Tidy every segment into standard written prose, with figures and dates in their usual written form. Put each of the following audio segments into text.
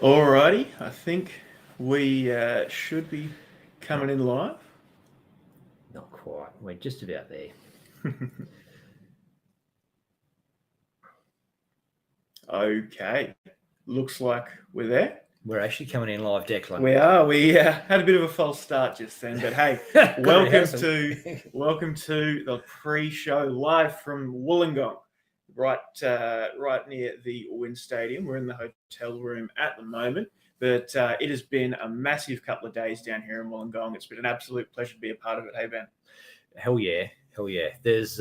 Alrighty, I think we should be coming in live. Not quite. We're just about there. Okay, looks like we're there. We're actually coming in live, Declan. We are. We had a bit of a false start just then, but hey, welcome to the pre-show live from Wollongong, right near the Wynn Stadium. We're in the hotel room at the moment, but it has been a massive couple of days down here in Wollongong. It's been an absolute pleasure to be a part of it. Hey, Ben. Hell yeah. There's,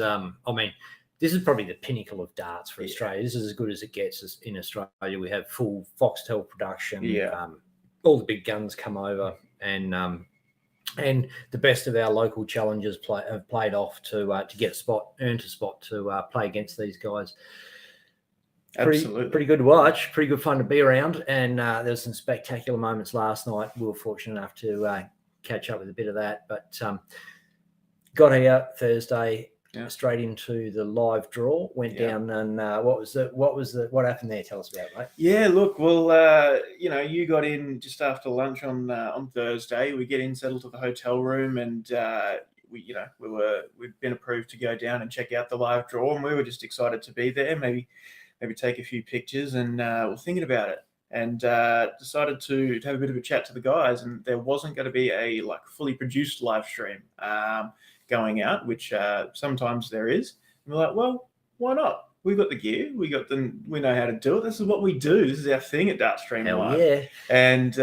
this is probably the pinnacle of darts for Australia. This is as good as it gets in Australia. We have full Foxtel production. All the big guns come over, and the best of our local challengers have played off to get a spot, earned a spot to play against these guys. Absolutely. Pretty good to watch, pretty good fun to be around, and there's some spectacular moments last night. We were fortunate enough to catch up with a bit of that, but got here Thursday. Straight into the live draw, went down, and what happened there? Tell us about it, mate. Yeah, look, well, you got in just after lunch on Thursday. We get in, settled to the hotel room, and we've been approved to go down and check out the live draw, and we were just excited to be there. Maybe take a few pictures, and we're thinking about it, and decided to have a bit of a chat to the guys. And there wasn't going to be a fully produced live stream going out, which sometimes there is. And we're like, well, why not? We've got the gear, we know how to do it. This is what we do. This is our thing at Dartstream Live. Yeah. And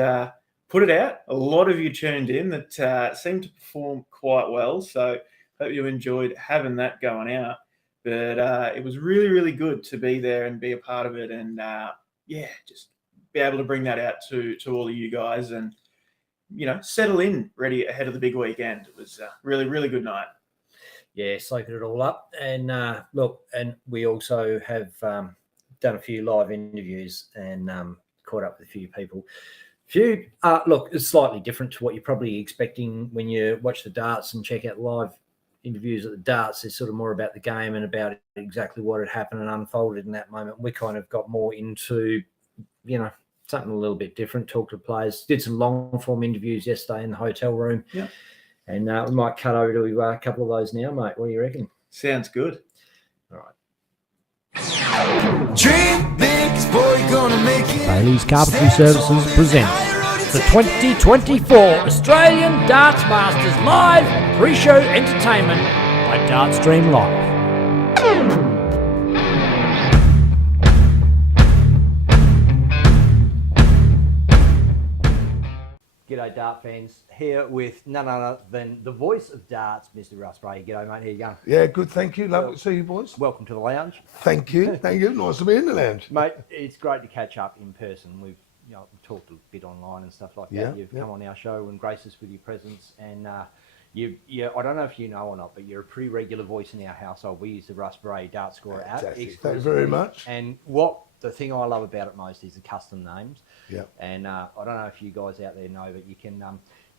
put it out. A lot of you tuned in that seemed to perform quite well. So hope you enjoyed having that going out. But it was really, really good to be there and be a part of it, and just be able to bring that out to all of you guys, and settle in ready ahead of the big weekend. It was a really, really good night. Yeah, soaking it all up. And and we also have done a few live interviews and caught up with a few people. It's slightly different to what you're probably expecting when you watch the darts and check out live interviews at the darts. Is sort of more about the game and about exactly what had happened and unfolded in that moment. We kind of got more into, something a little bit different, talk to players, did some long form interviews yesterday in the hotel room. Yeah. And we might cut over to a couple of those now, mate. What do you reckon? Sounds good. All right. Dream big, boy, gonna make it. Bailey's Carpentry Services presents the 2024 Australian Darts Masters Live Pre-Show Entertainment by Dartstream Live. G'day, Dart fans. Here with none other than the voice of darts, Mr. Russ Bray. G'day, mate. How you going? Yeah, good, thank you. Lovely to see you, boys. Welcome to the lounge. Thank you. Nice to be in the lounge. Mate, it's great to catch up in person. We've talked a bit online and stuff like that. You've come on our show and graced us with your presence, and I don't know if you know or not, but you're a pretty regular voice in our household. We use the Russ Bray Dart Scorer app. Thank you very much. And the thing I love about it most is the custom names. Yeah. And I don't know if you guys out there know, but you can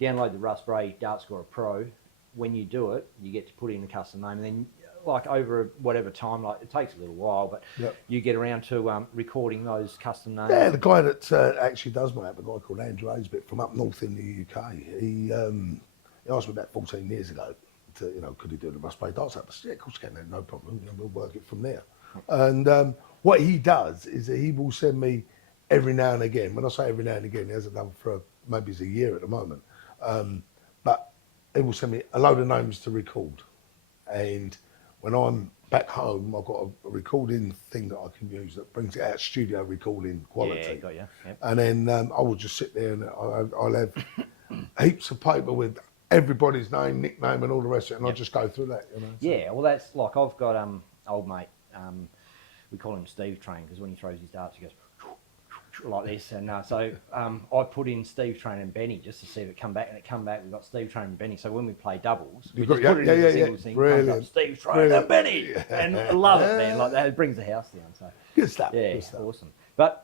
download the Russ Bray Dart Scorer Pro. When you do it, you get to put in a custom name, and then over whatever time, it takes a little while, but you get around to recording those custom names. Yeah, the guy that actually does my app, a guy called Andrew Aisbit from up north in the UK, he asked me about 14 years ago to, could he do the Russ Bray Darts app? I said, yeah, of course you can, no problem, we'll work it from there. And what he does is that he will send me every now and again. When I say every now and again, he hasn't done for maybe it's a year at the moment. But he will send me a load of names to record. And when I'm back home, I've got a recording thing that I can use that brings it out studio recording quality. Yeah, got you. Yep. And then I will just sit there and I'll have heaps of paper with everybody's name, nickname, and all the rest of it, and I'll just go through that. Yeah, well, that's I've got old mate. We call him Steve Train because when he throws his darts, he goes like this, and so I put in Steve Train and Benny just to see if it come back, and it come back. We've got Steve Train and Benny, so when we play doubles, we just put it in a single thing. Comes up Steve Train and Benny, and I love it, man. Like that, it brings the house down. So good stuff. Yeah, good stuff. Awesome. But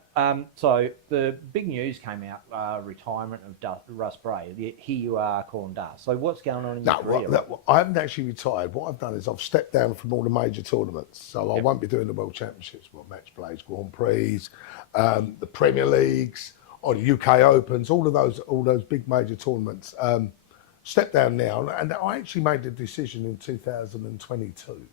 so the big news came out: retirement of Russ Bray. Here you are calling darts. So what's going on in your career? I haven't actually retired. What I've done is I've stepped down from all the major tournaments. So I won't be doing the World Championships, Match Plays, Grand Prix, the Premier Leagues, or the UK Opens, all those big major tournaments. Step down now, and I actually made the decision in 2022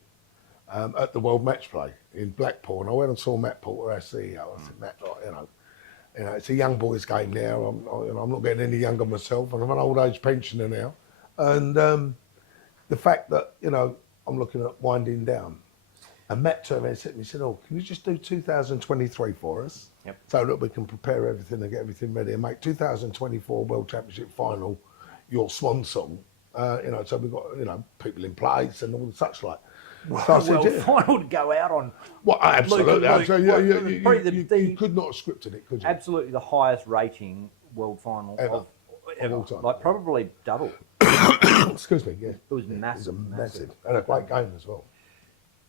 at the World Match Play in Blackpool, and I went and saw Matt Porter, our CEO. I said, Matt, you know, it's a young boys' game now. I'm not getting any younger myself, and I'm an old age pensioner now, and the fact that, you know, I'm looking at winding down. And Matt turned around and said to me, he said, oh, can you just do 2023 for us? Yep. So that we can prepare everything and get everything ready and make 2024 World Championship final your swan song. You know, so we've got, you know, people in place and all such like. Well, So I said, yeah. final to go out on. Well, absolutely. Luke, Absolutely. probably You could not have scripted it, could you? Absolutely the highest rating world final Ever. ever. all time. Like probably double. Excuse me, yeah. It was massive. It was massive. And a great game as well.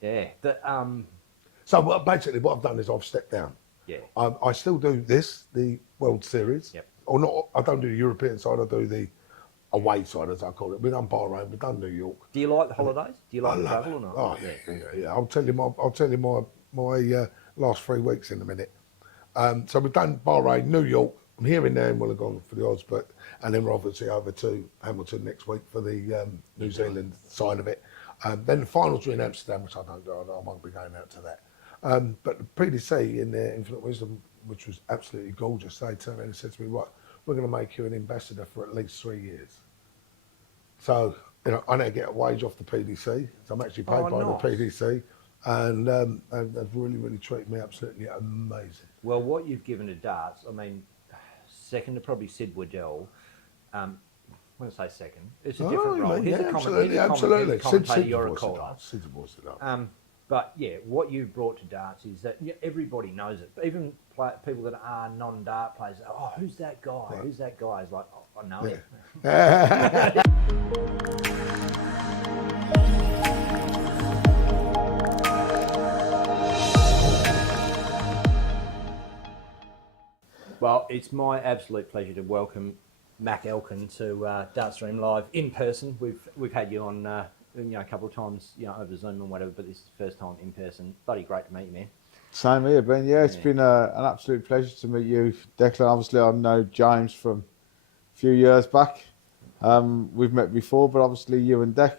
Yeah. So basically what I've done is I've stepped down. Yeah. I still do the World Series. Yep. Or not, I don't do the European side, I do the away side, as I call it. We've done Bahrain, we've done New York. Do you like the holidays? Do you like I the love travel it. or not? Oh, yeah. I'll tell you my last 3 weeks in a minute. So we've done Bahrain, New York. I'm here and there, and we'll have gone for the odds, and then we're obviously over to Hamilton next week for the New Zealand side of it. Then the finals are in Amsterdam, which I don't do. I won't be going out to that. But the PDC in their Infinite Wisdom, which was absolutely gorgeous, they turned around and said to me, right, we're going to make you an ambassador for at least 3 years. So, you know, I now get a wage off the PDC. So I'm actually paid by nice. the PDC. And they've really, really treated me absolutely amazing. Well, what you've given to darts, I mean, second to probably Sid Waddell. When I say second, it's a different role. He's a commentator, you're a caller. Sid's a voice it up. But yeah, what you've brought to darts is that everybody knows it. Even people that are non-dart players, oh, who's that guy? Right. Who's that guy? It's like, oh, I know him. Well, it's my absolute pleasure to welcome Mac Elkin to Dartstream Live in person. We've had you on a couple of times, over Zoom and whatever, but this is the first time in person. Bloody great to meet you, man. Same here, Ben. Yeah, it's been an absolute pleasure to meet you, Declan. Obviously, I know James from a few years back. We've met before, but obviously you and Dec,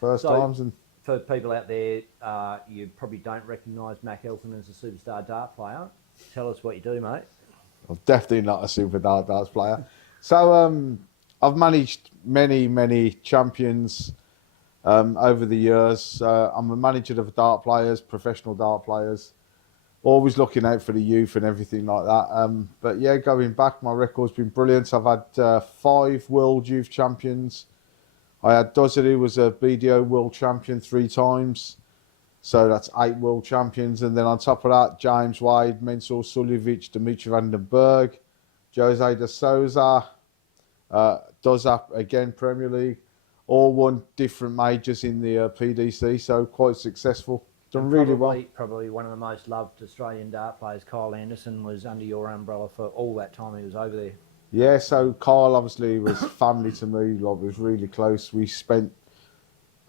first times. And for people out there, you probably don't recognise Mac Elkin as a superstar dart player. Tell us what you do, mate. I'm definitely not a super darts player. So I've managed many champions over the years. I'm a manager of dart players, professional dart players, always looking out for the youth and everything like that. But yeah, going back, my record's been brilliant. I've had 5 world youth champions. I had Dozer, who was a BDO world champion 3 times. So that's 8 world champions. And then on top of that, James Wade, Mensur Suljovic, Dimitri van den Berg, Jose de Souza, Dozer, again, Premier League. All won different majors in the PDC, so quite successful. Done really well. Probably one of the most loved Australian dart players, Kyle Anderson, was under your umbrella for all that time he was over there. Yeah, so Kyle obviously was family to me, like, was really close. We spent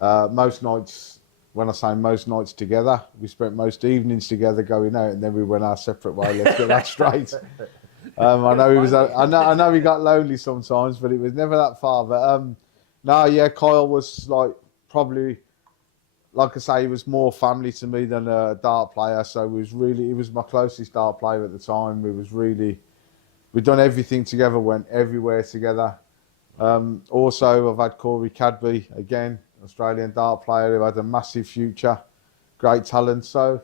most nights, when I say most nights together, we spent most evenings together going out, and then we went our separate way. Let's get that straight. I know he was. I know he got lonely sometimes, but it was never that far. But no, yeah, Kyle was like probably, like I say, he was more family to me than a dart player. So he was my closest dart player at the time. We'd done everything together, went everywhere together. Also, I've had Corey Cadby, again, Australian dart player who had a massive future, great talent. So.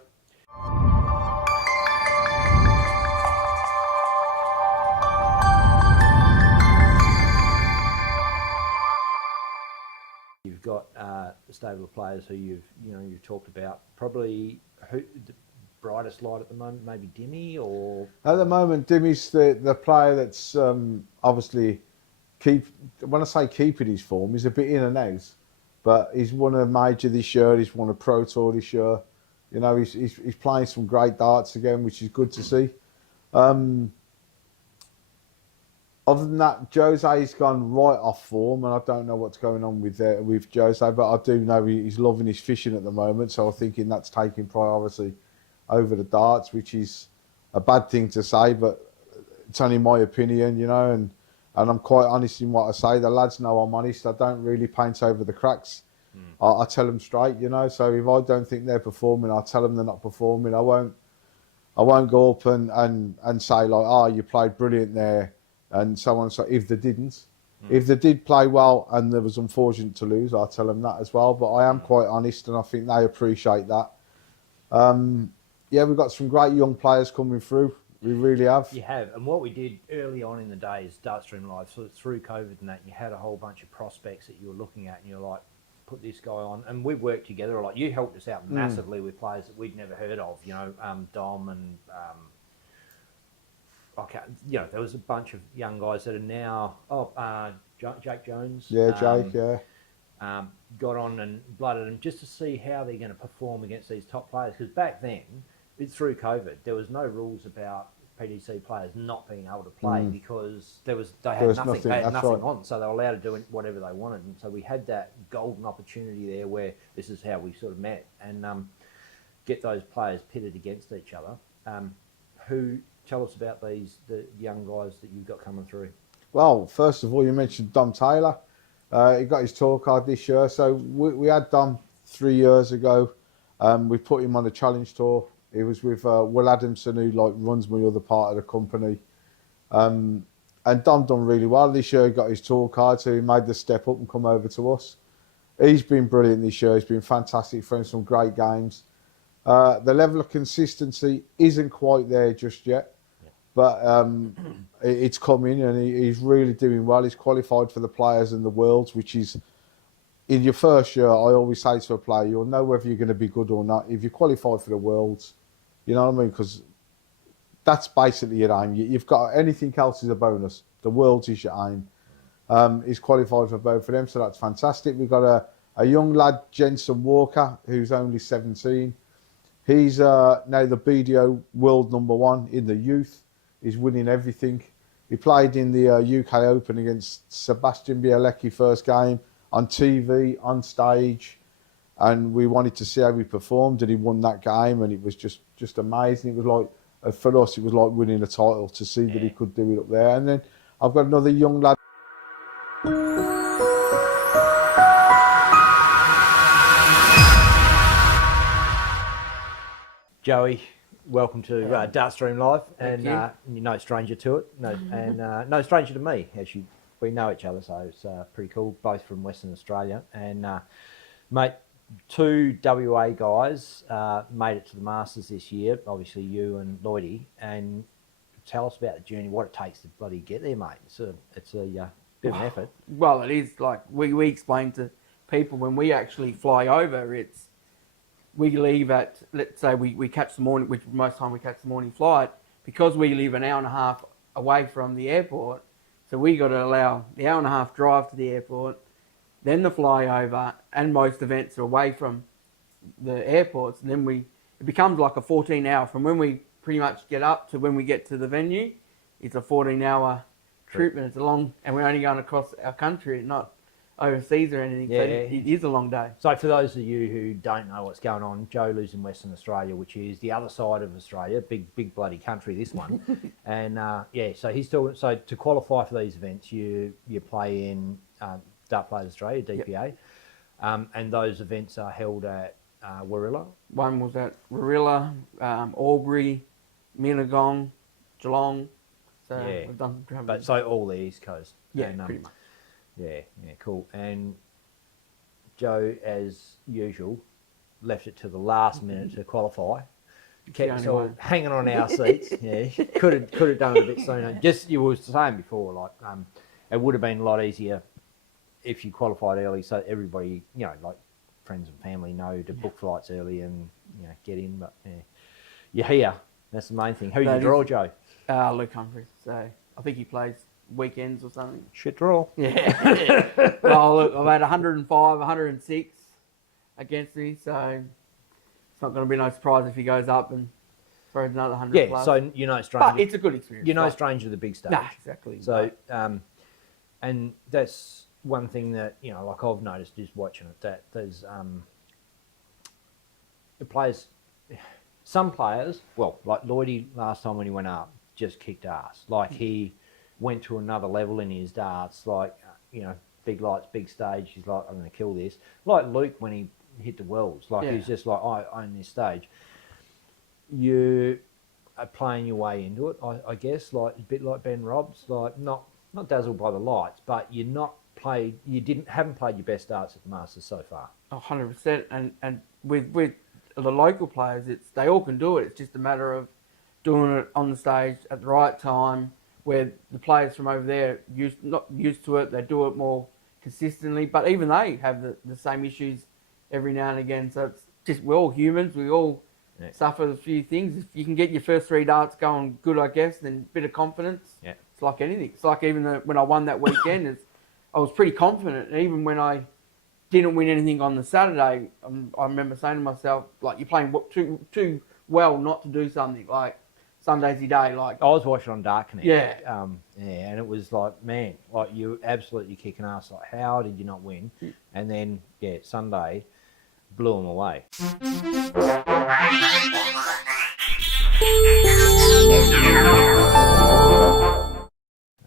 You've got a stable of players who you've talked about. Probably who the brightest light at the moment, maybe Dimmy, or at the moment, Dimmy's the player that's obviously when I say keeping his form, he's a bit in and out, but he's won a major this year. He's won a Pro Tour this year. He's playing some great darts again, which is good to see. Other than that, Jose's gone right off form, and I don't know what's going on with Jose, but I do know he's loving his fishing at the moment, so I'm thinking that's taking priority over the darts, which is a bad thing to say, but it's only my opinion, you know, and I'm quite honest in what I say. The lads know I'm honest. I don't really paint over the cracks. I tell them straight, you know. So if I don't think they're performing, I tell them they're not performing. I won't go up and say like, oh, you played brilliant there, and so on. So if they didn't, if they did play well and there was unfortunate to lose, I'll tell them that as well. But I am quite honest, and I think they appreciate that. Yeah, we've got some great young players coming through. We really have. You have. And what we did early on in the days, Dartstream Live, so through COVID and that, you had a whole bunch of prospects that you were looking at, and you're like, put this guy on. And we worked together. Like, you helped us out massively with players that we'd never heard of, you know, Dom and, you know, there was a bunch of young guys that are now, Jake Jones. Yeah, Jake, yeah. Got on and blooded them just to see how they're going to perform against these top players. Because back then, through COVID, there was no rules about PDC players not being able to play because they had nothing on, so they were allowed to do whatever they wanted. And so we had that golden opportunity there where this is how we sort of met and get those players pitted against each other. Tell us about the young guys that you've got coming through. Well, first of all, you mentioned Dom Taylor. He got his tour card this year. So we had Dom 3 years ago. We put him on a challenge tour. He was with Will Adamson, who like runs my other part of the company. And Dom done really well this year. He got his tour card, so he made the step up and come over to us. He's been brilliant this year. He's been fantastic, thrown some great games. The level of consistency isn't quite there just yet. But it's coming, and he's really doing well. He's qualified for the Players in the Worlds, which is, in your first year, I always say to a player, you'll know whether you're going to be good or not. If you qualify for the Worlds, you know what I mean? Because that's basically your aim. You've got anything else is a bonus. The Worlds is your aim. He's qualified for both of them, so that's fantastic. We've got a young lad, Jensen Walker, who's only 17. He's now the BDO world #1 in the youth. He's winning everything. He played in the UK Open against Sebastian Bielecki first game on TV, on stage, and we wanted to see how he performed, and he won that game, and it was just amazing. It was like, for us, it was like winning a title to see that he could do it up there. And then I've got another young lad. Joey, welcome to Dartstream Live, and you're no stranger to it, no stranger to me. We know each other, so it's pretty cool. Both from Western Australia, and mate, 2 WA guys made it to the Masters this year. Obviously, you and Lloydie, and tell us about the journey, what it takes to bloody get there, mate. It's a bit of an effort. Well, it is. Like we explain to people when we actually fly over, we leave at, let's say we catch the morning, which most time we catch the morning flight, because we live an hour and a half away from the airport. So we got to allow the hour and a half drive to the airport, then the flyover, and most events are away from the airports. And then it becomes like a 14-hour from when we pretty much get up to when we get to the venue. It's a 14-hour trip, and it's long, and we're only going across our country, not overseas or anything. Yeah, so it is a long day. So for those of you who don't know what's going on, Joe lives in Western Australia, which is the other side of Australia, big bloody country, this one. And so he's still, so to qualify for these events, you play in Dart Players Australia, DPA, Yep. And those events are held at Warilla. One was at Warilla, Albury, Millagong, Geelong. So we've done some travelling. But so all the East Coast. Yeah, and, pretty much. Yeah, cool. And Joe, as usual, left it to the last minute to qualify. Kept us all hanging on our seats. Yeah, could have done it a bit sooner. Just you were saying before, like it would have been a lot easier if you qualified early, so everybody, like friends and family, know to book flights early and get in. But you're here. That's the main thing. Who you draw, Joe? Luke Humphries. So I think he plays weekends or something. Shit draw. Yeah. Well, look, I've had 105, 106 against me, so it's not going to be no surprise if he goes up and throws another 100 plus. So you're no stranger. But it's a good experience. You're no stranger to the big stage. Nah, exactly. So, and that's one thing that, like I've noticed just watching it, that there's the players, some players, well, like Lloydie last time when he went up, just kicked ass. Like he went to another level in his darts. Like big lights, big stage. He's like, I'm going to kill this. Like Luke when he hit the Worlds. Like he's just like, I own this stage. You are playing your way into it, I guess. Like a bit like Ben Robbs. Like not dazzled by the lights, but you haven't played your best darts at the Masters so far. 100%. And with the local players, they all can do it. It's just a matter of doing it on the stage at the right time, where the players from over there not used to it. They do it more consistently, but even they have the same issues every now and again. So it's just, we're all humans. We all suffer a few things. If you can get your first 3 darts going good, I guess, then a bit of confidence. Yeah. It's like anything. It's like even when I won that weekend, I was pretty confident. And even when I didn't win anything on the Saturday, I remember saying to myself, like, you're playing too well not to do something. Like, Sunday's your day. Like, I was watching on Dark Connect. Yeah. And it was like, man, like you're absolutely kicking ass. Like, how did you not win? And then, Sunday blew them away.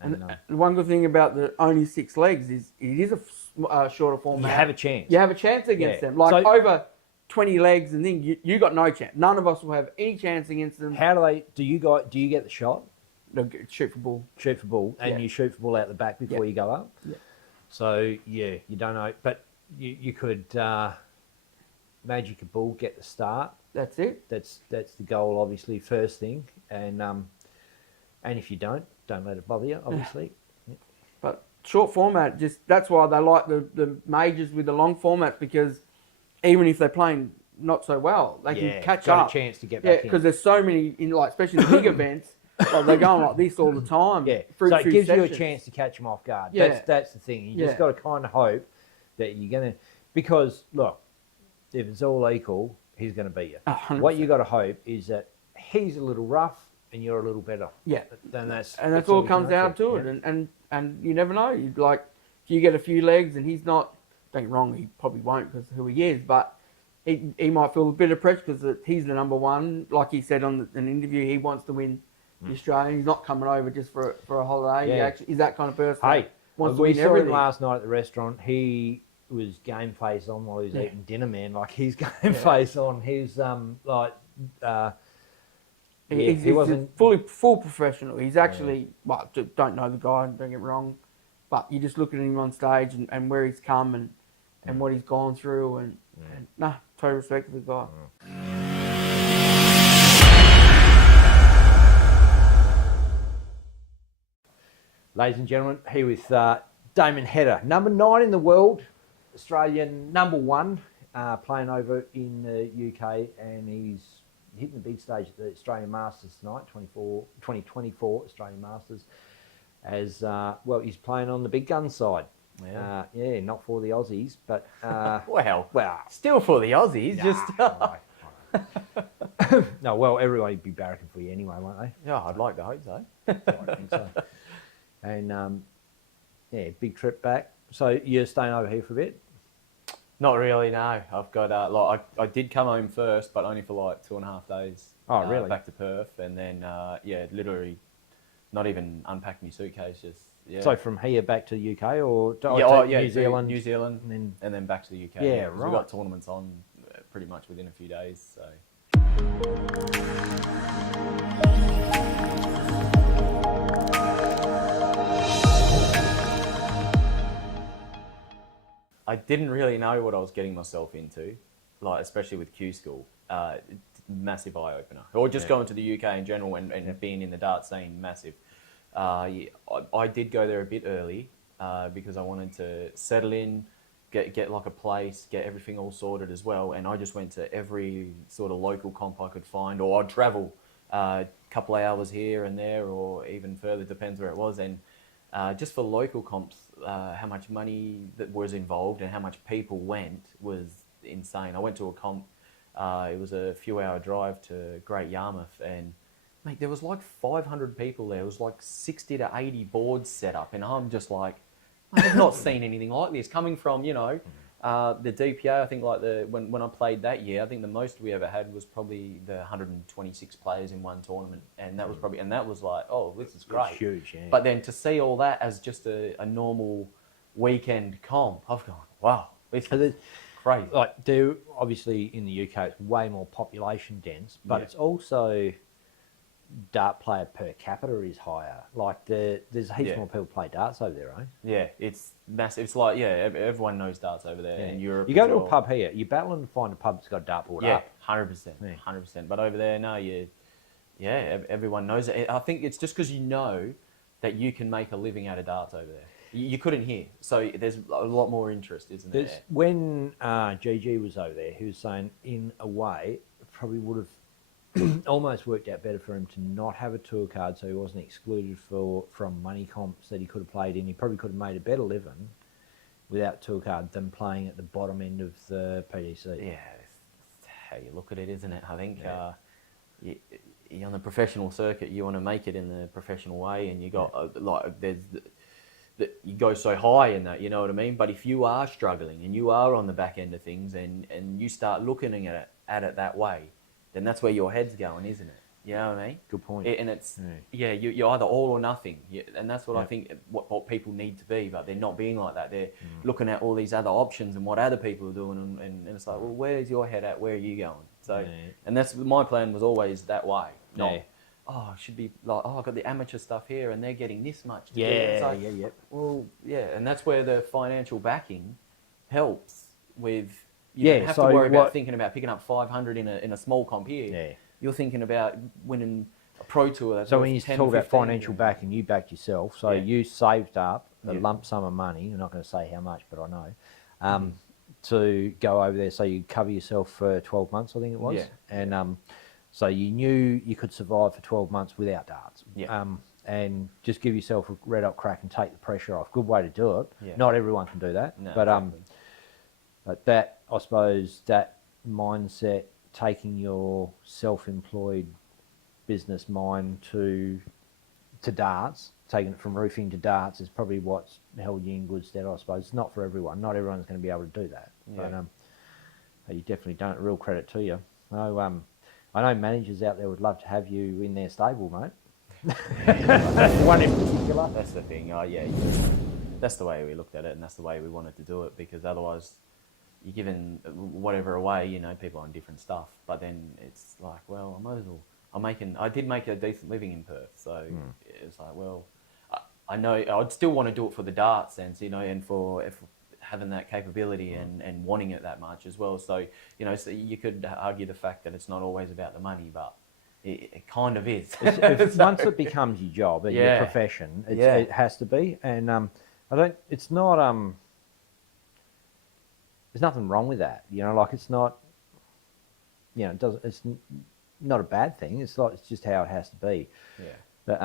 And the one good thing about the only 6 legs is it is a shorter format. You have a chance. You have a chance against them. Like over 20 legs and then you got no chance. None of us will have any chance against them. How do you get the shot? No, shoot for ball. Shoot for ball, and you shoot for ball out the back before you go up. Yeah. So you don't know, but you could magic a ball, get the start. That's it. That's the goal, obviously, first thing, and if you don't let it bother you, obviously. But short format, that's why they like the majors with the long formats, because even if they're playing not so well, they can catch up. Got a chance to get back in. Because there's so many especially the big events. Like they're going like this all the time. Yeah, so it gives you a chance to catch them off guard. Yeah. That's the thing. You just got to kind of hope that you're going to... Because, look, if it's all equal, he's going to beat you. 100%. What you got to hope is that he's a little rough and you're a little better. Yeah. Then that's all it comes down to it. And you never know. If you get a few legs and he's not... Don't get me wrong, he probably won't because of who he is, but he might feel a bit of pressure because he's the number one. Like he said on an interview, he wants to win the Australian. He's not coming over just for a holiday. Yeah. He's that kind of person. Hey, wants to we win saw everything. him last night at the restaurant. He was game face on while he was eating dinner, man. Like he's game face on. He's He wasn't full professional. He's actually don't know the guy. Don't get me wrong, but you just look at him on stage and where he's come and what he's gone through and total respect for the guy. Ladies and gentlemen, here with Damon Hedder, number 9 in the world, Australian number 1, playing over in the UK, and he's hitting the big stage at the Australian Masters tonight, 2024 Australian Masters, as he's playing on the big gun side. Yeah. Not for the Aussies, but well, still for the Aussies. Everybody would be barracking for you anyway, won't they? Yeah, I'd like to hope so. I think so. And big trip back. So you're staying over here for a bit? Not really, no. I've got I did come home first, but only for 2.5 days. Oh, really? Back to Perth, and then literally not even unpacked my suitcase. Just So from here back to the UK or New Zealand? New Zealand, and then back to the UK. Yeah, 'cause right. We've got tournaments on pretty much within a few days. So. I didn't really know what I was getting myself into, especially with Q School. Massive eye opener, or just going to the UK in general and being in the dart scene, massive. I did go there a bit early because I wanted to settle in, get like a place, get everything all sorted as well. And I just went to every sort of local comp I could find, or I'd travel a couple of hours here and there, or even further, depends where it was. And just for local comps, how much money that was involved and how much people went was insane. I went to a comp, it was a few hour drive to Great Yarmouth, and mate, there was 500 people there. It was 60 to 80 boards set up, and I'm just like, I've not seen anything like this coming from, The DPA, I think, like when I played that year, I think the most we ever had was probably the 126 players in one tournament, and that was like, oh, this is great, It's huge, yeah. But then to see all that as just a normal weekend comp, I've gone, wow, this is crazy. Like, obviously in the UK, it's way more population dense, but it's also dart player per capita is higher. Like, there's heaps more people play darts over there, right? Yeah, it's massive. It's like, everyone knows darts over there in Europe. You go to a pub here, you're battling to find a pub that's got a dartboard up. 100%, 100%. But over there, no, everyone knows it. I think it's just because you know that you can make a living out of darts over there. You couldn't here, so there's a lot more interest, isn't there? When GG was over there, he was saying, in a way, it probably would have almost worked out better for him to not have a tour card, so he wasn't excluded from money comps that he could have played in. He probably could have made a better living without tour card than playing at the bottom end of the PDC. Yeah, that's how you look at it, isn't it? I think you're on the professional circuit, you want to make it in the professional way, and you got you go so high in that, you know what I mean? But if you are struggling and you are on the back end of things and you start looking at it that way, then that's where your head's going, isn't it? You know what I mean? Good point. And it's, you're either all or nothing. And that's what I think what people need to be, but they're not being like that. They're looking at all these other options and what other people are doing. And it's like, well, where's your head at? Where are you going? So, and that's, my plan was always that way. Not, I should be like, I've got the amateur stuff here and they're getting this much. Well, and that's where the financial backing helps with. You don't have to worry about thinking about picking up 500 in a small comp here. Yeah. You're thinking about winning a pro tour. That's so when you 10, talk about 15, financial backing, you backed yourself. So you saved up a lump sum of money. I'm not going to say how much, but I know. To go over there, so you cover yourself for 12 months, I think it was. Yeah. And so you knew you could survive for 12 months without darts. Yeah. And just give yourself a red hot crack and take the pressure off. Good way to do it. Yeah. Not everyone can do that. No, but that, I suppose, that mindset, taking your self-employed business mind to darts, taking it from roofing to darts, is probably what's held you in good stead, I suppose. It's not for everyone. Not everyone's going to be able to do that. Yeah. But you definitely done it. Real credit to you. I know managers out there would love to have you in their stable, mate. One in particular. That's the thing. That's the way we looked at it, and that's the way we wanted to do it, because otherwise you're giving whatever away, you know, people on different stuff. But then it's like, well, I might as well. I did make a decent living in Perth, so it's like, well, I know I'd still want to do it for the dart sense, you know, and for having that capability and wanting it that much as well. So, you know, so you could argue the fact that it's not always about the money, but it kind of is. Once it becomes your job and your profession, it has to be. And it's not, there's nothing wrong with that. You know, like, it's not, you know, it's not a bad thing. It's just how it has to be. Yeah. But,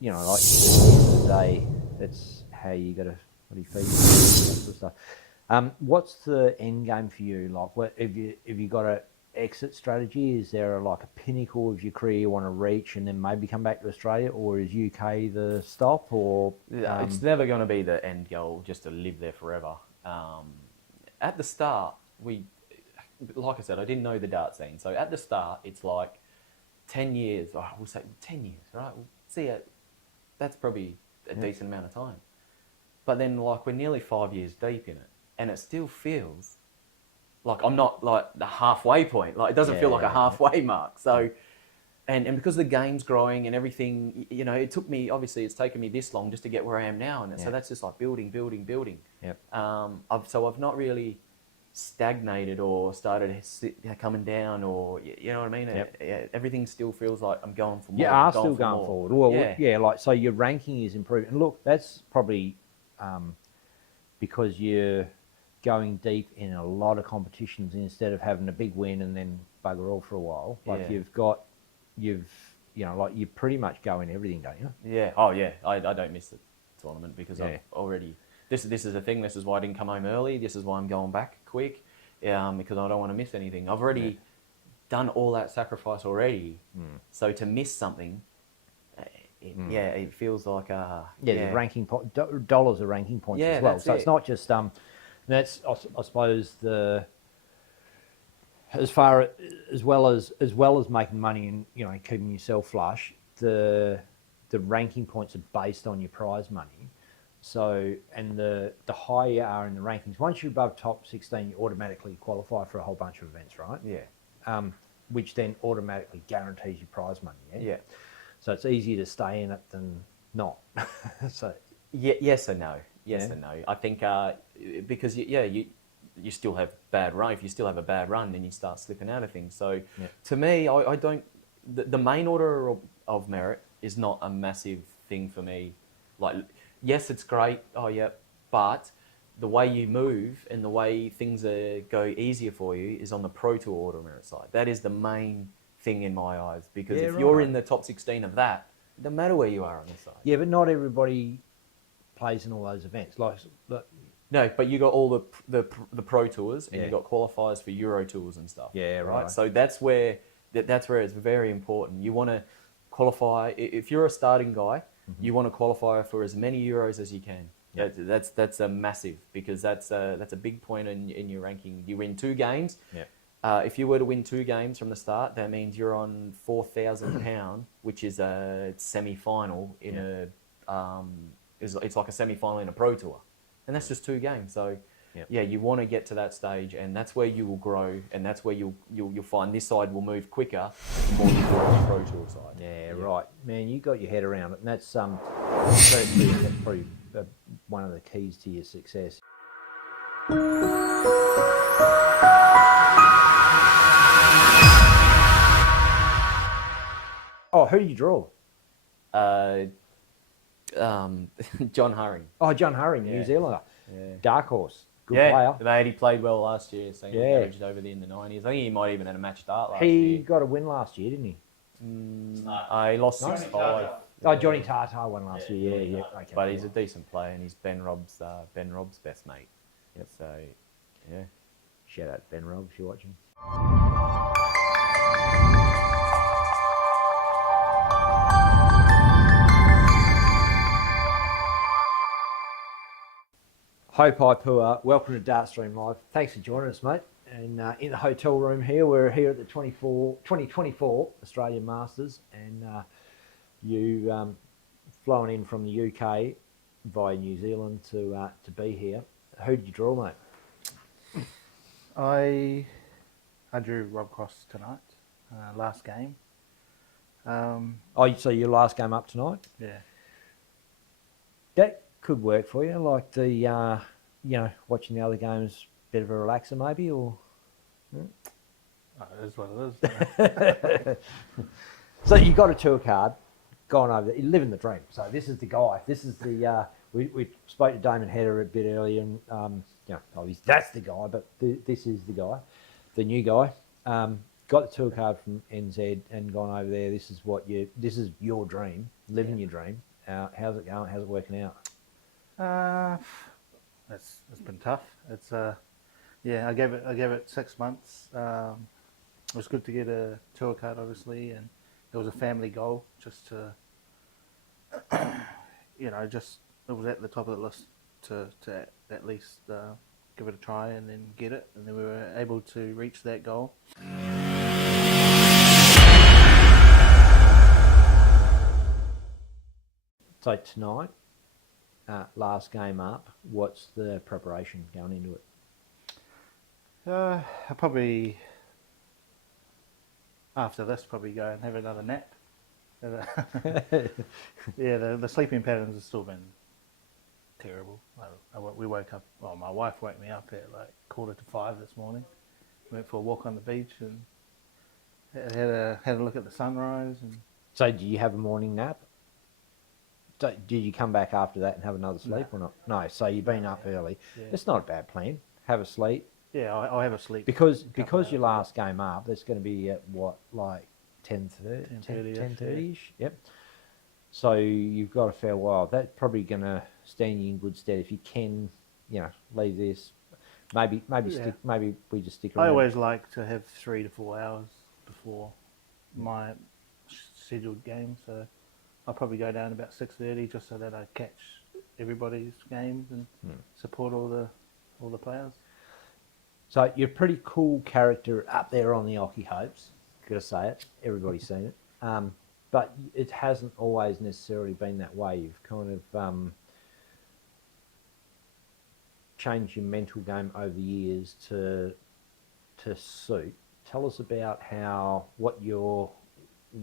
you know, like, at the end of the day, that's how you got to, what do you feed, that sort of stuff. What's the end game for you? Like, what have you got an exit strategy? Is there a pinnacle of your career you want to reach and then maybe come back to Australia, or is UK the stop? Or it's never going to be the end goal, just to live there forever. At the start, like I said, I didn't know the dart scene. So at the start, it's like 10 years. We'll say 10 years, right? We'll see it. That's probably a decent amount of time. But then, like, we're nearly 5 years deep in it, and it still feels like I'm not, like, the halfway point. Like, it doesn't feel like a halfway mark. So, and because the game's growing and everything, you know, it's taken me this long just to get where I am now. And so that's just like building. Yep. So I've not really stagnated or started coming down, or, you know what I mean? Yep. Everything still feels like I'm going for more. You are still going forward. Well, like, so your ranking is improving. And look, that's probably because you're going deep in a lot of competitions instead of having a big win and then bugger all for a while. Like, you pretty much go in everything, don't you? Yeah. Oh yeah. I don't miss the tournament because I've already. This is the thing. This is why I didn't come home early. This is why I'm going back quick, because I don't want to miss anything. I've already done all that sacrifice already. So to miss something, it feels like the ranking dollars are ranking points as well. So it's not just that's, I suppose, as far as well as making money and keeping yourself flush. The ranking points are based on your prize money. So, and the higher you are in the rankings, once you're above top 16, you automatically qualify for a whole bunch of events, right? Yeah. Which then automatically guarantees you prize money. Yeah. Yeah. So it's easier to stay in it than not. So. Yeah, yes and no. Yes Yeah. and no. I think because you still have bad run. If you still have a bad run, then you start slipping out of things. So to me, I don't. The main order of merit is not a massive thing for me. Like, yes, it's great. Oh yeah, but the way you move and the way things go easier for you is on the Pro Tour order merit side. That is the main thing in my eyes, because if you're in the top 16 of that, it doesn't matter where you are on this side. Yeah, but not everybody plays in all those events. No, but you got all the Pro Tours, and you got qualifiers for Euro Tours and stuff. Yeah, right. So that's where it's very important. You want to qualify. If you're a starting guy, you want to qualify for as many Euros as you can. Yeah. That's a massive, because that's a big point in your ranking. You win 2 games. Yeah. If you were to win 2 games from the start, that means you're on £4,000, which is a semi-final in it's like a semi-final in a Pro Tour, and that's just 2 games. So you want to get to that stage, and that's where you will grow, and that's where you'll find this side will move quicker the more you grow on the Pro Tour side. Yeah, right, man. You got your head around it, and that's that's probably one of the keys to your success. Oh, who did you draw? John Hurring. Oh, John Hurring, New Zealander. Yeah. Dark horse. Good player. Mate, he played well last year, so he averaged over in the 90s. I think he might even had a match start last year. He got a win last year, didn't he? He lost 6-5. Oh, Johnny Tartar won last year. Yeah. Okay. But he's a decent player, and he's Ben Robb's best mate. Yep. So, yeah. Shout out to Ben Robb if you're watching. Ho Pai Pua, welcome to Dartstream Live. Thanks for joining us, mate. And in the hotel room here, we're here at the 2024 Australian Masters, and you flown in from the UK via New Zealand to be here. Who did you draw, mate? I drew Rob Cross tonight, last game. So your last game up tonight? Yeah. That could work for you, like the watching the other games, bit of a relaxer maybe, or. Oh, it is what it is. So you got a tour card, gone over there. You live in the dream. So this is the guy. This is the we spoke to Damon Header a bit earlier, and that's the guy, but this is the guy, the new guy. Got the tour card from NZ and gone over there. This is your dream, living your dream. How's it going? How's it working out? It's been tough. It's I gave it 6 months. It was good to get a tour card, obviously, and it was a family goal just to, it was at the top of the list to at least give it a try and then get it, and then we were able to reach that goal. So tonight, last game up, what's the preparation going into it? I'll probably, after this, go and have another nap. The sleeping patterns have still been terrible. We woke up, my wife woke me up at like 4:45 this morning. Went for a walk on the beach and had a look at the sunrise. And So do you have a morning nap? So did you come back after that and have another sleep or not? No, so you've been up early. Yeah. It's not a bad plan. Have a sleep. Yeah, I'll have a sleep. Because your last game up, that's going to be at what, like 10:30-ish? Yep. So you've got a fair while. That's probably going to stand you in good stead if you can, leave this. Maybe we just stick around. I always like to have 3 to 4 hours before my scheduled game, so I'll probably go down about 6:30 just so that I catch everybody's games and support all the all the players. So you're a pretty cool character up there on the Ocky Hopes. Gotta say it. Everybody's seen it. But it hasn't always necessarily been that way. You've kind of changed your mental game over the years to suit. Tell us about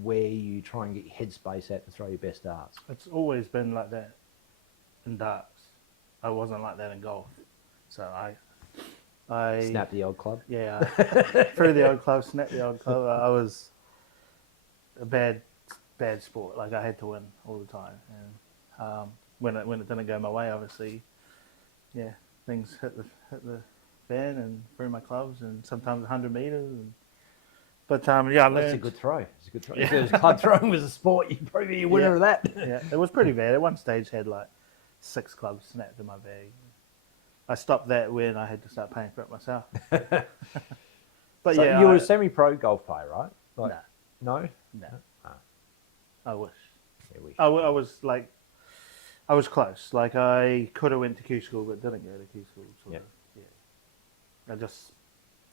where you try and get your headspace at to throw your best darts. It's always been like that in darts. I wasn't like that in golf. So I Snap the old club. Yeah, threw the old club, snapped the old club. I was a bad sport. Like I had to win all the time, and when it didn't go my way, obviously, yeah, things hit the fan and threw my clubs, and sometimes 100 meters. But yeah, I learned. That's a good throw. It's a good throw. Yeah. If it was club throwing was a sport, you'd probably be a winner of that. Yeah, it was pretty bad. At one stage, had like 6 clubs snapped in my bag. I stopped that when I had to start paying for it myself. But So yeah, you were a semi-pro golf player, right? Like, no. no. Ah. I wish. Yeah, we I was like, I was close. Like I could have went to Q school, but didn't go to Q school. Yep. Yeah. I just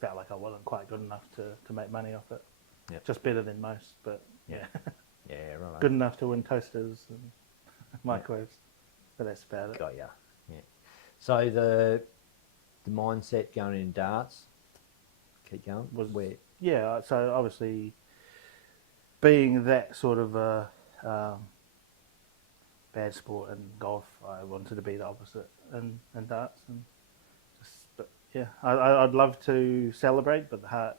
felt like I wasn't quite good enough to make money off it. Yep. Just better than most, but yeah, Yeah, right. good enough to win toasters and microwaves. But that's about it. Got ya. Yeah. So the mindset going in darts, keep going. Was Where? Yeah, so obviously being that sort of a bad sport in golf, I wanted to be the opposite in darts, and but yeah, I'd love to celebrate, but the heart,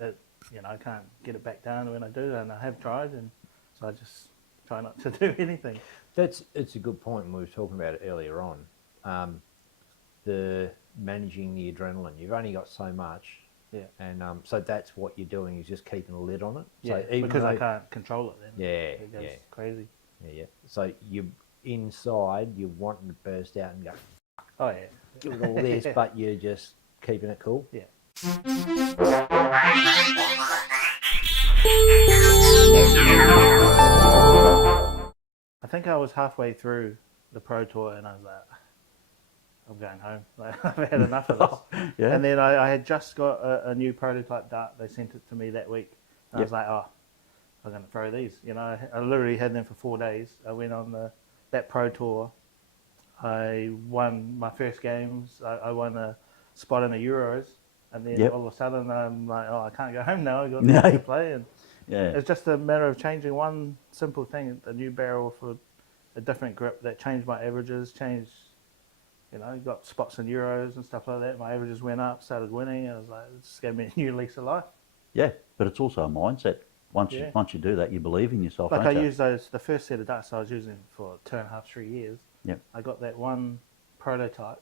I can't get it back down when I do, and I have tried, and so I just try not to do anything. It's a good point. We were talking about it earlier on. The managing the adrenaline. You've only got so much. Yeah. And so that's what you're doing is just keeping a lid on it. Yeah, So even because I though- can't control it then. Yeah, It goes yeah, crazy. yeah. So you inside, you're wanting to burst out and go, Oh yeah. give it all this, but you're just keeping it cool. Yeah. I think I was halfway through the Pro Tour and I was like, I'm going home. Like, I've had enough of this. Yeah. And then I had just got a new prototype dart. They sent it to me that week. And I was like, oh, I'm going to throw these. I literally had them for 4 days. I went on that Pro Tour. I won my first games. I won a spot in the Euros. And then all of a sudden I'm like, oh, I can't go home now. I've got to play. And it's just a matter of changing one simple thing, a new barrel for a different grip that changed my averages, got spots in Euros and stuff like that. My averages went up, started winning. I was like, it just gave me a new lease of life. Yeah, but it's also a mindset. Once you do that, you believe in yourself. Like don't I you? used the first set of darts I was using for 2.5, 3 years. Yep. I got that one prototype,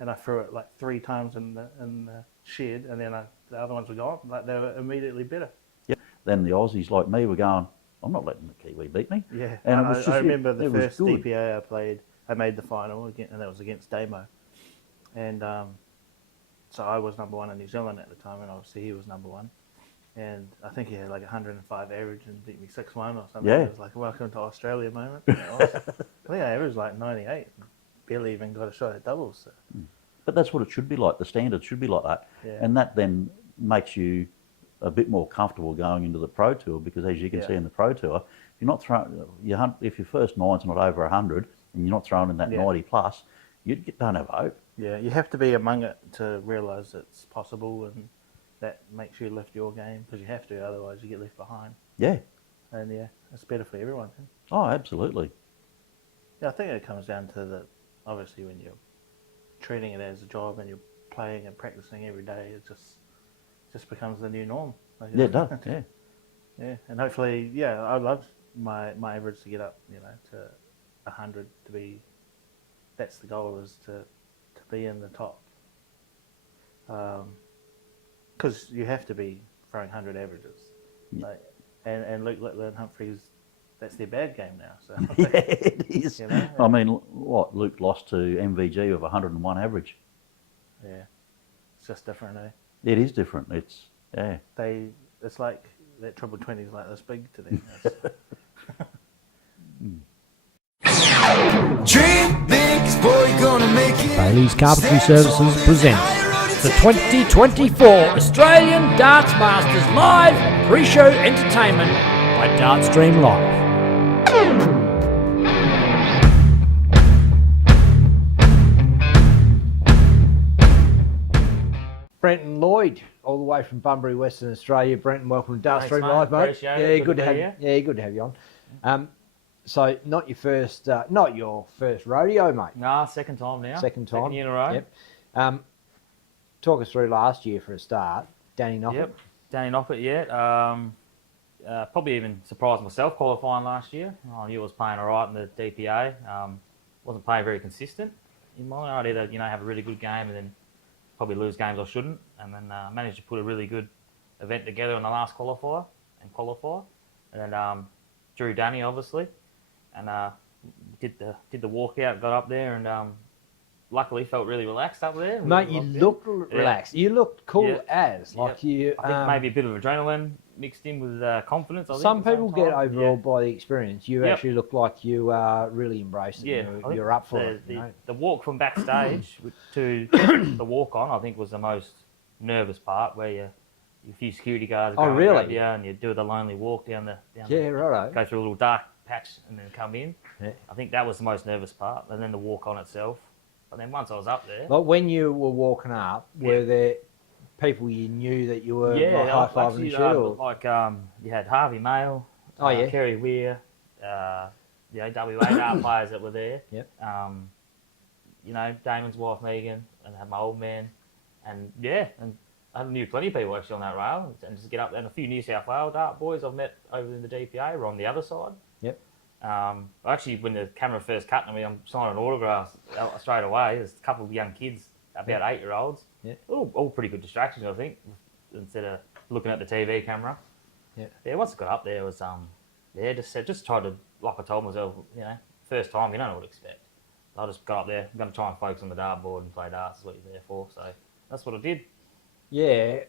and I threw it like 3 times in the shed, and then the other ones were gone. Like they were immediately better. Yep. Then the Aussies like me were going, I'm not letting the Kiwi beat me. Yeah, And and it was just, I remember the it was first good. DPA I played. I made the final again, and that was against Damo. And so I was number 1 in New Zealand at the time, and obviously he was number 1. And I think he had like 105 average and beat me 6-1 or something. Yeah. It was like a welcome to Australia moment. I think I averaged like 98. Barely even got a shot at doubles. So. But that's what it should be like. The standard should be like that. Yeah. And that then makes you a bit more comfortable going into the Pro Tour because, as you can see in the Pro Tour, you're not throwing. If your first nine's not over 100 and you're not throwing in that 90 plus, don't have hope. Yeah, you have to be among it to realise it's possible, and that makes you lift your game because you have to. Otherwise, you get left behind. Yeah. And it's better for everyone. Oh, absolutely. Yeah, I think it comes down to obviously when you're treating it as a job and you're playing and practicing every day, it just becomes the new norm. Like, Yeah, it does. Yeah. Yeah, and hopefully, I'd love my average to get up, to 100 to be. That's the goal, is to be in the top. Because you have to be throwing 100 averages. Yeah. Like, and Luke Littler and Humphreys, that's their bad game now. So Yeah, it is. I mean, what? Luke lost to MVG with 101 average. Yeah, it's just different, eh? It is different. It's, It's like that triple 20 is like this big to them. Dream big, boy, gonna make it. Bailey's Carpentry Services presents the 2024 Australian Darts Masters Live Pre-Show Entertainment by Dartstream Live. Brenton Lloyd, all the way from Bunbury, Western Australia. Brenton, welcome to Dartstream Live, mate. Appreciate it. Good to have you. Yeah, good to have you on. So not your first rodeo, mate. Nah, second time now. Second time. Second year in a row. Yep. Talk us through last year for a start. Danny Knockett. Yep. Danny Knockett, yeah. Probably even surprised myself qualifying last year. I knew I was playing all right in the DPA. Wasn't playing very consistent. In mine, I'd either have a really good game and then probably lose games I shouldn't, and then managed to put a really good event together in the last qualifier, and then drew Danny obviously, and did the walkout, got up there, and luckily felt really relaxed up there. Mate, you looked relaxed. You looked cool as you. I think maybe a bit of adrenaline mixed in with confidence. I think, some people get overawed by the experience. You actually look like you really embraced it. Yeah, you're up for it. The walk from backstage to the walk on, I think, was the most nervous part, where a few security guards go grab you, and you do the lonely walk down the righto. Go through a little dark patch and then come in. Yeah. I think that was the most nervous part, and then the walk on itself. But then once I was up there, like when you were walking up, were there people you knew that you were high fiving and shit? Like you had Harvey Mail, Kerry Weir, WA dart players that were there. Yep. Damon's wife Megan, and I had my old man, and I knew plenty of people actually on that rail, and just get up there. And a few New South Wales dart boys I've met over in the DPA were on the other side. Yep. Actually, when the camera first cut to me, I'm signing autographs straight away. There's a couple of young kids, about 8-year-olds. Yeah. All pretty good distractions, I think, instead of looking at the TV camera. Yeah. Yeah. Once I got up there, it was just tried to, like I told myself, first time you don't know what to expect. I just got up there. I'm going to try and focus on the dartboard and play darts. Is what you're there for. So that's what I did. Yeah.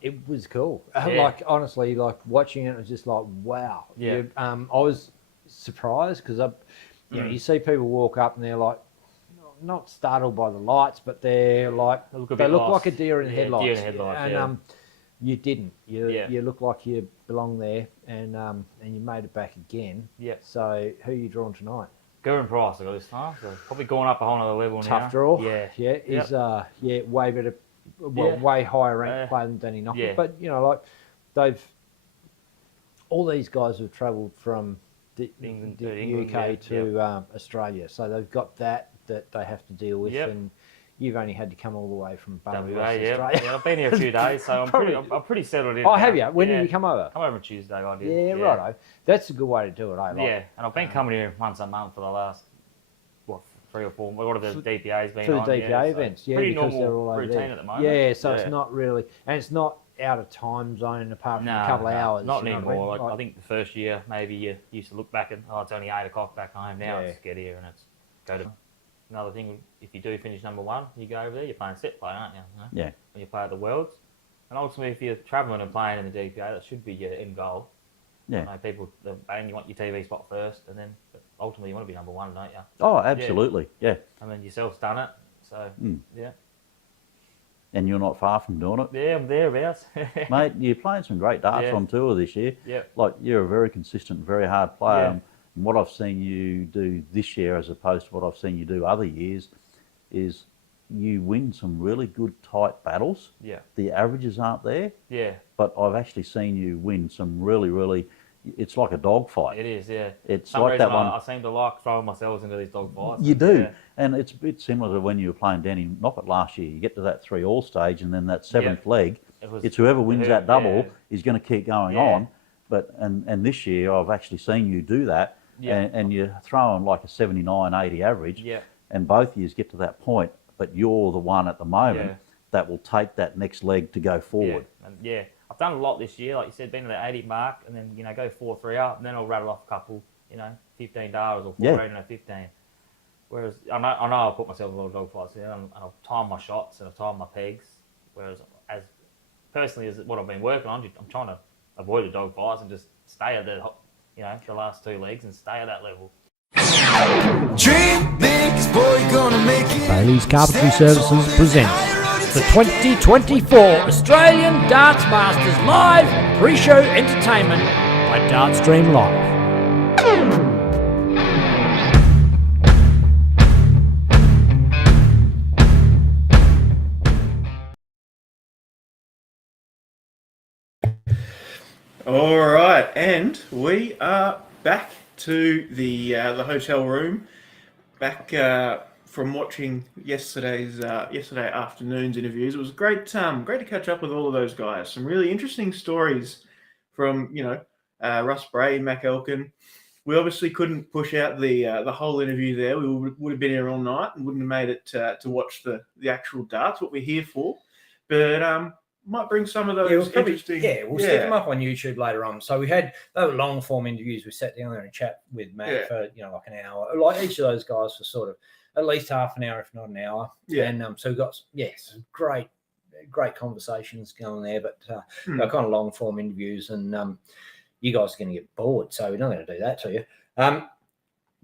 It was cool. Like honestly, like watching it was just like wow. Yeah. I was surprised because you see people walk up and they're like not startled by the lights, but they're like they look like a deer in headlights. Deer in headlights. And you didn't. You look like you belong there, and you made it back again. Yeah. So who are you drawing tonight? Gavin Price I got this time, so probably going up a whole other level now. Tough draw. Yeah. Yeah. He's way better. Well, way higher ranked player than Danny Knockett. Yeah. But all these guys have travelled from the UK to Australia, so they've got that they have to deal with, and you've only had to come all the way from Bunbury, Australia. Yeah, I've been here a few days, so I'm pretty settled in. Oh, have you? When did you come over? Come over on Tuesday, I did. Yeah, righto. That's a good way to do it, eh? And I've been coming here once a month for the last 3 or 4, whatever the DPA's been for on. The DPA events, pretty because normal they're all over routine there. at the moment. Yeah, so it's not really, and it's not out of time zone apart from a couple of hours. Not anymore. I think the first year, maybe you used to look back and, it's only 8 o'clock back home. Now it's get here and it's go to... Another thing, if you do finish number 1, you go over there, you're playing set play, aren't you? Yeah. When you play at the Worlds. And ultimately, if you're travelling and playing in the DPA, that should be your end goal. Yeah. People, and you want your TV spot first, and then ultimately you want to be number 1, don't you? Oh, absolutely, yeah. And then yourself's done it, so yeah. And you're not far from doing it. Yeah, I'm thereabouts. Mate, you're playing some great darts on tour this year. Yeah. Like, you're a very consistent, very hard player. Yeah. And what I've seen you do this year as opposed to what I've seen you do other years is you win some really good tight battles. Yeah. The averages aren't there. Yeah. But I've actually seen you win some really, really... It's like a dogfight. It is, yeah. It's Some like reason that one. I seem to like throwing myself into these dog fights. You do. And it's a bit similar to when you were playing Danny Knockett last year. You get to that 3-all stage and then that 7th leg, it's whoever wins that double is going to keep going on. But and this year I've actually seen you do that. And you're throwing like a 79, 80 average. Yeah. And both years get to that point, but you're the one at the moment that will take that next leg to go forward. Yeah. I've done a lot this year, like you said, been at the 80 mark, and then go 4-3 up, and then I'll rattle off a couple, $15 or 14 or 15. Whereas I know I'll put myself in a lot of dog fights, and I'll time my shots and I'll time my pegs. Whereas as personally as what I've been working on, I'm trying to avoid the dog fights and just stay at the last 2 legs and stay at that level. Dream big, boy gonna make it? Bailey's Carpentry Services presents the 2024 Australian Darts Masters Live pre-show entertainment by Dartstream Live. All right, and we are back to the hotel room, back from watching yesterday afternoon's interviews. It was great to catch up with all of those guys. Some really interesting stories from Russ Bray, Mac Elkin. We obviously couldn't push out the whole interview there. We would have been here all night and wouldn't have made it to watch the actual darts, what we're here for. But might bring some of those interesting. Yeah, we'll stick them up on YouTube later on. So they were long form interviews. We sat down there and chat with Matt for like an hour. Like each of those guys for sort of at least half an hour, if not an hour. Yeah. And so we got some great conversations going there, but kind of long form interviews. And you guys are going to get bored, so we're not going to do that to you.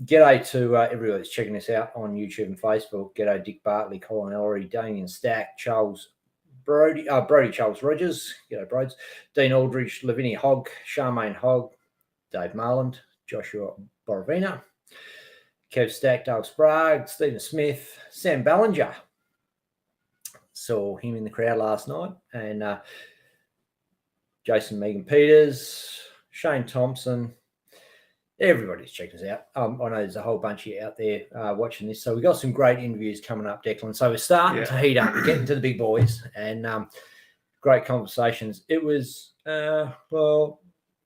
G'day to everybody that's checking us out on YouTube and Facebook. G'day Dick Bartley, Colin Ellery, Damien Stack, Charles Brody Charles Rogers, g'day Broads, Dean Aldridge, Lavinia Hogg, Charmaine Hogg, Dave Marland, Joshua Borovina, Kev Stack, Doug Sprague, Stephen Smith, Sam Ballinger. Saw him in the crowd last night, and Jason Megan Peters, Shane Thompson. Everybody's checked us out. I know there's a whole bunch of you out there watching this. So we've got some great interviews coming up, Declan. So we're starting to heat up. We're getting to the big boys and great conversations. It was,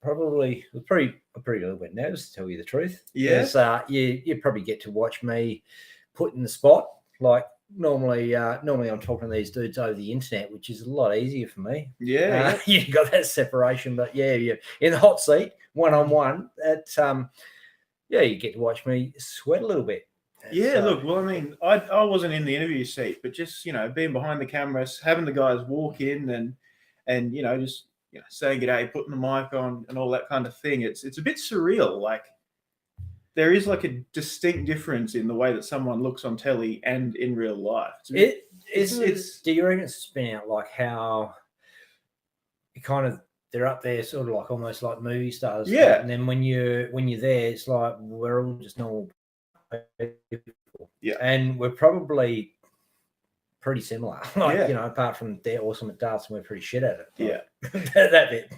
probably a pretty little bit nervous, to tell you the truth. Yeah. Because you probably get to watch me put in the spot. Like normally I'm talking to these dudes over the internet, which is a lot easier for me. Yeah. You got that separation, but you're in the hot seat. One-on-one, you get to watch me sweat a little bit. Look, well, I mean, I wasn't in the interview seat, but just, being behind the cameras, having the guys walk in and just saying g'day, putting the mic on and all that kind of thing. It's a bit surreal. Like, there is like a distinct difference in the way that someone looks on telly and in real life. Do you reckon it's been out like how it kind of, they're up there sort of like almost like movie stars. Yeah. And then when you're there, it's like we're all just normal people. Yeah. And we're probably pretty similar. Apart from they're awesome at darts and we're pretty shit at it. Like, that bit,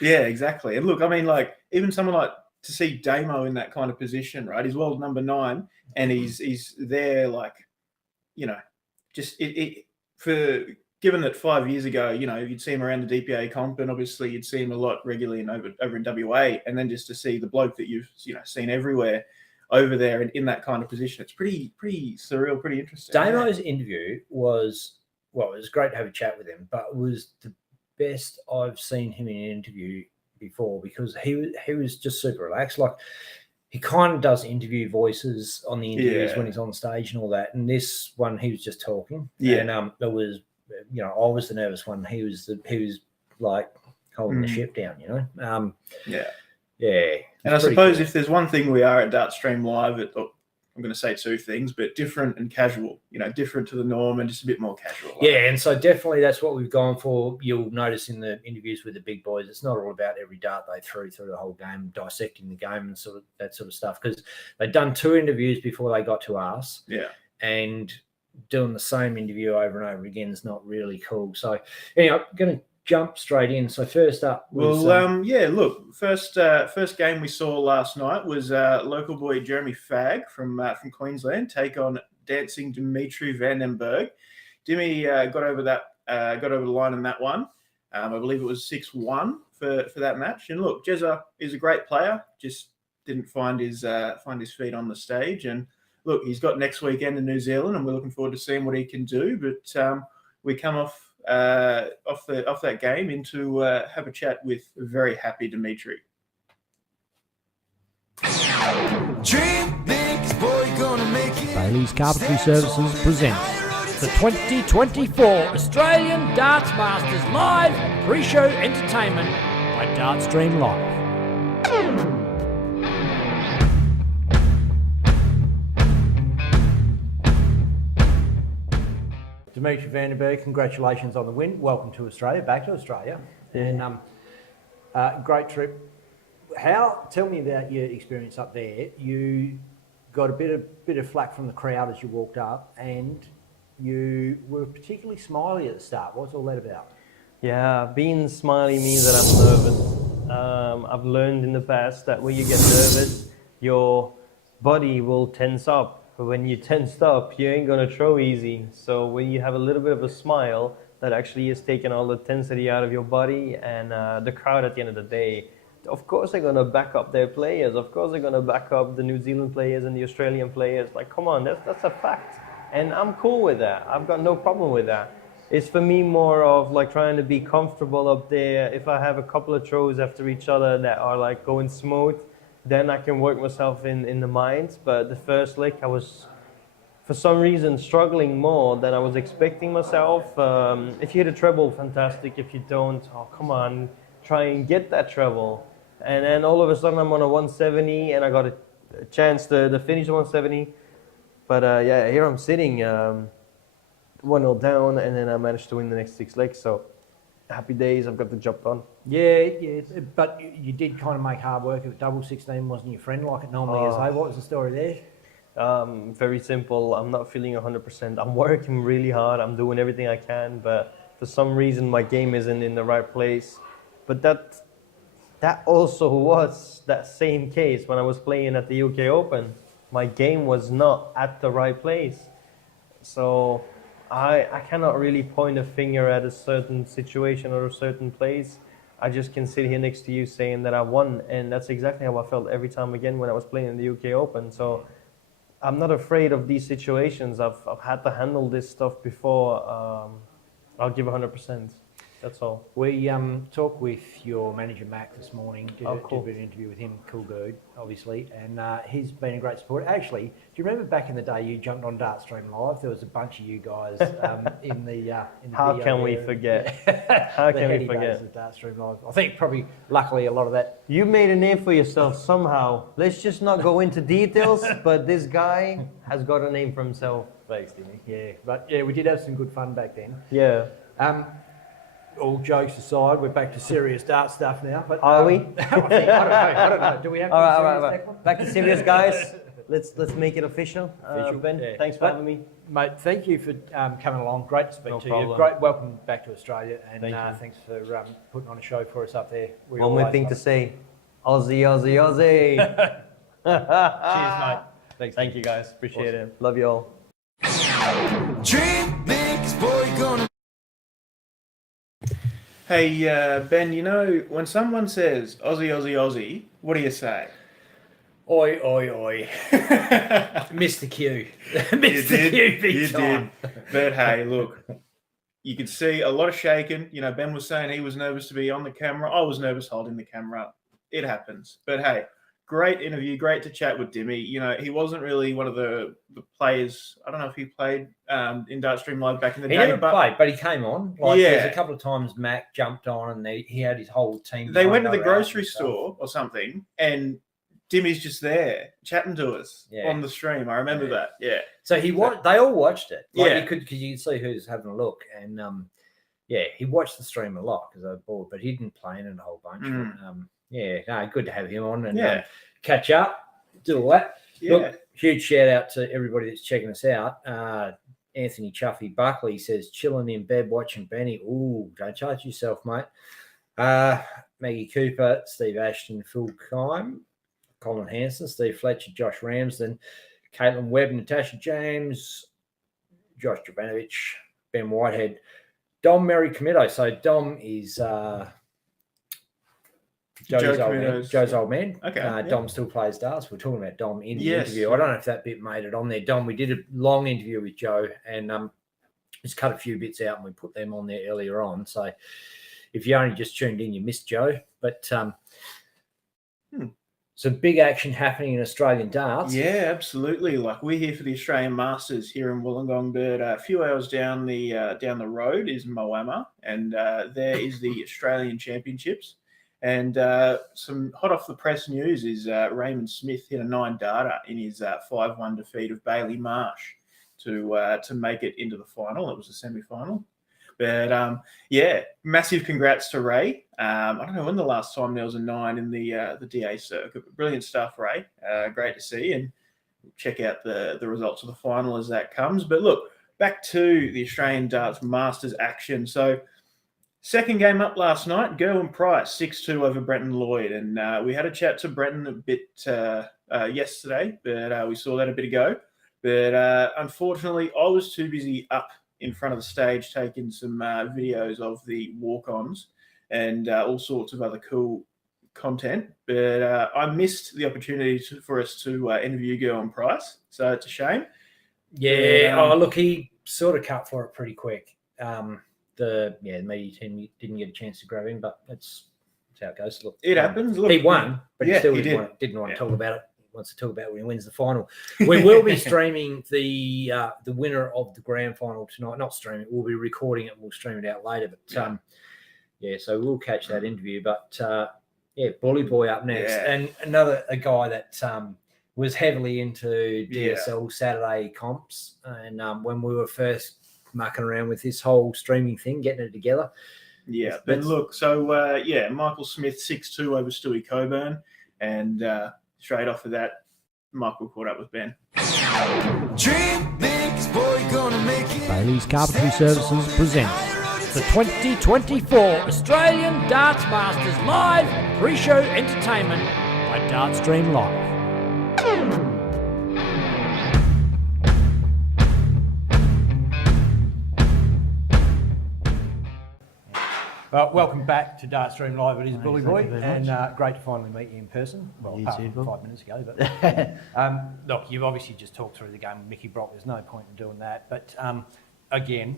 Yeah, exactly. And look, I mean, like even someone like to see Damo in that kind of position, right? He's world number 9 and he's there like, just for given that 5 years ago, you'd see him around the DPA comp, and obviously you'd see him a lot regularly over in WA, and then just to see the bloke that you've seen everywhere over there and in that kind of position, it's pretty surreal, pretty interesting. Damo's interview was it was great to have a chat with him, but it was the best I've seen him in an interview before because he was just super relaxed. Like he kind of does interview voices on the interviews when he's on stage and all that, and this one he was just talking. And it was. I was the nervous one. He was like holding the ship down, And I suppose if there's one thing we are at Dartstream Live, I'm going to say two things, but different and casual, different to the norm and just a bit more casual. Yeah, and so definitely that's what we've gone for. You'll notice in the interviews with the big boys, it's not all about every dart they threw through the whole game, dissecting the game and sort of that sort of stuff, because they'd done 2 interviews before they got to us. Yeah. And doing the same interview over and over again is not really cool. So anyway, I'm going to jump straight in. So first up was... first game we saw last night was local boy Jeremy Fagg from Queensland take on dancing Dimitri van den Berg. Dimmy got over the line in that one. I believe it was 6-1 for that match. And look, Jezza is a great player, just didn't find his feet on the stage. And look, he's got next weekend in New Zealand, and we're looking forward to seeing what he can do. But we come off that game into have a chat with a very happy Dimitri. Dream big, boy, gonna make it. Bailey's Carpentry Services presents the 2024 Australian Darts Masters Live pre-show entertainment by Dartstream Live. Dimitri Vandenberg, congratulations on the win. Welcome to Australia, back to Australia. And great trip. Tell me about your experience up there. You got a bit of flack from the crowd as you walked up, and you were particularly smiley at the start. What's all that about? Yeah, being smiley means that I'm nervous. I've learned in the past that when you get nervous, your body will tense up. But when you tense up, you ain't gonna throw easy. So when you have a little bit of a smile, that actually is taking all the tensity out of your body. And the crowd at the end of the day, of course they're gonna back up their players. Of course they're gonna back up the New Zealand players and the Australian players. Like, come on, that's a fact. And I'm cool with that. I've got no problem with that. It's for me more of like trying to be comfortable up there. If I have a couple of throws after each other that are like going smooth, then I can work myself in the mind. But the first leg, I was, for some reason, struggling more than I was expecting myself. If you hit a treble, fantastic. If you don't, oh, come on, try and get that treble. And then all of a sudden I'm on a 170 and I got a chance to finish 170. But yeah, here I'm sitting 1-0 down, and then I managed to win the next 6 legs. So happy days, I've got the job done. Yeah, but you did kind of make hard work of it. Double 16 wasn't your friend like it normally is, eh? What was the story there? Very simple. I'm not feeling 100%. I'm working really hard. I'm doing everything I can, but for some reason my game isn't in the right place. But that also was that same case when I was playing at the UK Open. My game was not at the right place. So I cannot really point a finger at a certain situation or a certain place. I just can sit here next to you saying that I won, and that's exactly how I felt every time again when I was playing in the UK Open. So I'm not afraid of these situations. I've had to handle this stuff before. I'll give 100%. That's all. We talked with your manager, Mac, this morning. Did a bit of an interview with him. Cool dude, obviously. And he's been a great support. Actually, do you remember back in the day you jumped on Dartstream Live? There was a bunch of you guys in the How can we forget? How can we forget? Of Dartstream Live. I think probably, luckily, a lot of that. You made a name for yourself somehow. Let's just not go into details, but this guy has got a name for himself. Thanks, Timmy. Yeah, but yeah, we did have some good fun back then. Yeah. All jokes aside, we're back to serious dart stuff now. But are we? I don't know. Do we have to all right. Back to serious, guys. Let's make it official. Ben, thanks for having me, mate. Thank you for coming along. Great to speak to you. Great, welcome back to Australia, and thanks for putting on a show for us up there. One more thing to say: Aussie, Aussie, Aussie. Cheers, mate. Thanks. Thank you, guys. Appreciate it. Love you all. Dream big, boy, gonna. Hey, Ben, you know, when someone says Aussie, Aussie, Aussie, what do you say? Oi, oi, oi. Mr. Q. Mr. Q, big time. But hey, look, you could see a lot of shaking. You know, Ben was saying he was nervous to be on the camera. I was nervous holding the camera. It happens. But hey, great interview. Great to chat with Dimmy. You know, he wasn't really one of the players. I don't know if he played in Dartstream Live back in the day. He never played, but he came on. There's a couple of times Mac jumped on and he had his whole team. They went to the grocery store or something, and Dimmy's just there chatting to us on the stream. I remember that. Yeah. So they all watched it. You could see who's having a look, and he watched the stream a lot because they were bored, but he didn't play in it a whole bunch. Good to have him on and catch up, do all that. Yeah. Look, huge shout out to everybody that's checking us out. Anthony Chuffy Buckley says, chilling in bed watching Benny. Ooh, don't charge yourself, mate. Maggie Cooper, Steve Ashton, Phil Kime, Colin Hanson, Steve Fletcher, Josh Ramsden, Caitlin Webb, Natasha James, Josh Jovanovich, Ben Whitehead, Dom Mary Comito. So Dom is Joe's old man. Okay. Dom still plays darts. We're talking about Dom in the interview. I don't know if that bit made it on there. Dom, we did a long interview with Joe and just cut a few bits out and we put them on there earlier on. So if you only just tuned in, you missed Joe. But some big action happening in Australian darts. Yeah, absolutely. Like we're here for the Australian Masters here in Wollongong, but a few hours down the road is Moama, and there is the Australian Championships. And some hot off the press news is Raymond Smith hit a 9 darter in his 5-1 defeat of Bailey Marsh to make it into the final. It was a semi-final. But massive congrats to Ray. I don't know when the last time there was a 9 in the DA circuit. But brilliant stuff, Ray. Great to see, and check out the results of the final as that comes. But look, back to the Australian Darts Masters action. So second game up last night, Gerwin Price 6-2 over Brenton Lloyd, and we had a chat to Brenton a bit yesterday, but we saw that a bit ago. But unfortunately, I was too busy up in front of the stage taking some videos of the walk-ons and all sorts of other cool content. But I missed the opportunity for us to interview Gerwin Price, so it's a shame. Yeah, look, he sort of cut for it pretty quick. The media team didn't get a chance to grab him, but that's how it goes. Look, it happens. Look, he won, but he still didn't want to talk about it. He wants to talk about when he wins the final. We will be streaming the winner of the grand final tonight. Not streaming, we'll be recording it. We'll stream it out later. But so we'll catch that interview. But Bully Boy up next, and a guy that was heavily into DSL Saturday comps, and when we were first mucking around with this whole streaming thing, getting it together. Yeah, but look, so Michael Smith 6-2 over Stewie Coburn, and straight off of that, Michael caught up with Ben. Dream big, is boy gonna make it. Bailey's Carpentry Services presents the 2024 Australian Darts Masters Live pre-show entertainment by Dartstream Live. Well, welcome back to Dartstream Live. It is Bully Boy, and great to finally meet you in person. Well, apart from 5 minutes ago, but look, you've obviously just talked through the game with Mickey Brock. There's no point in doing that. But again,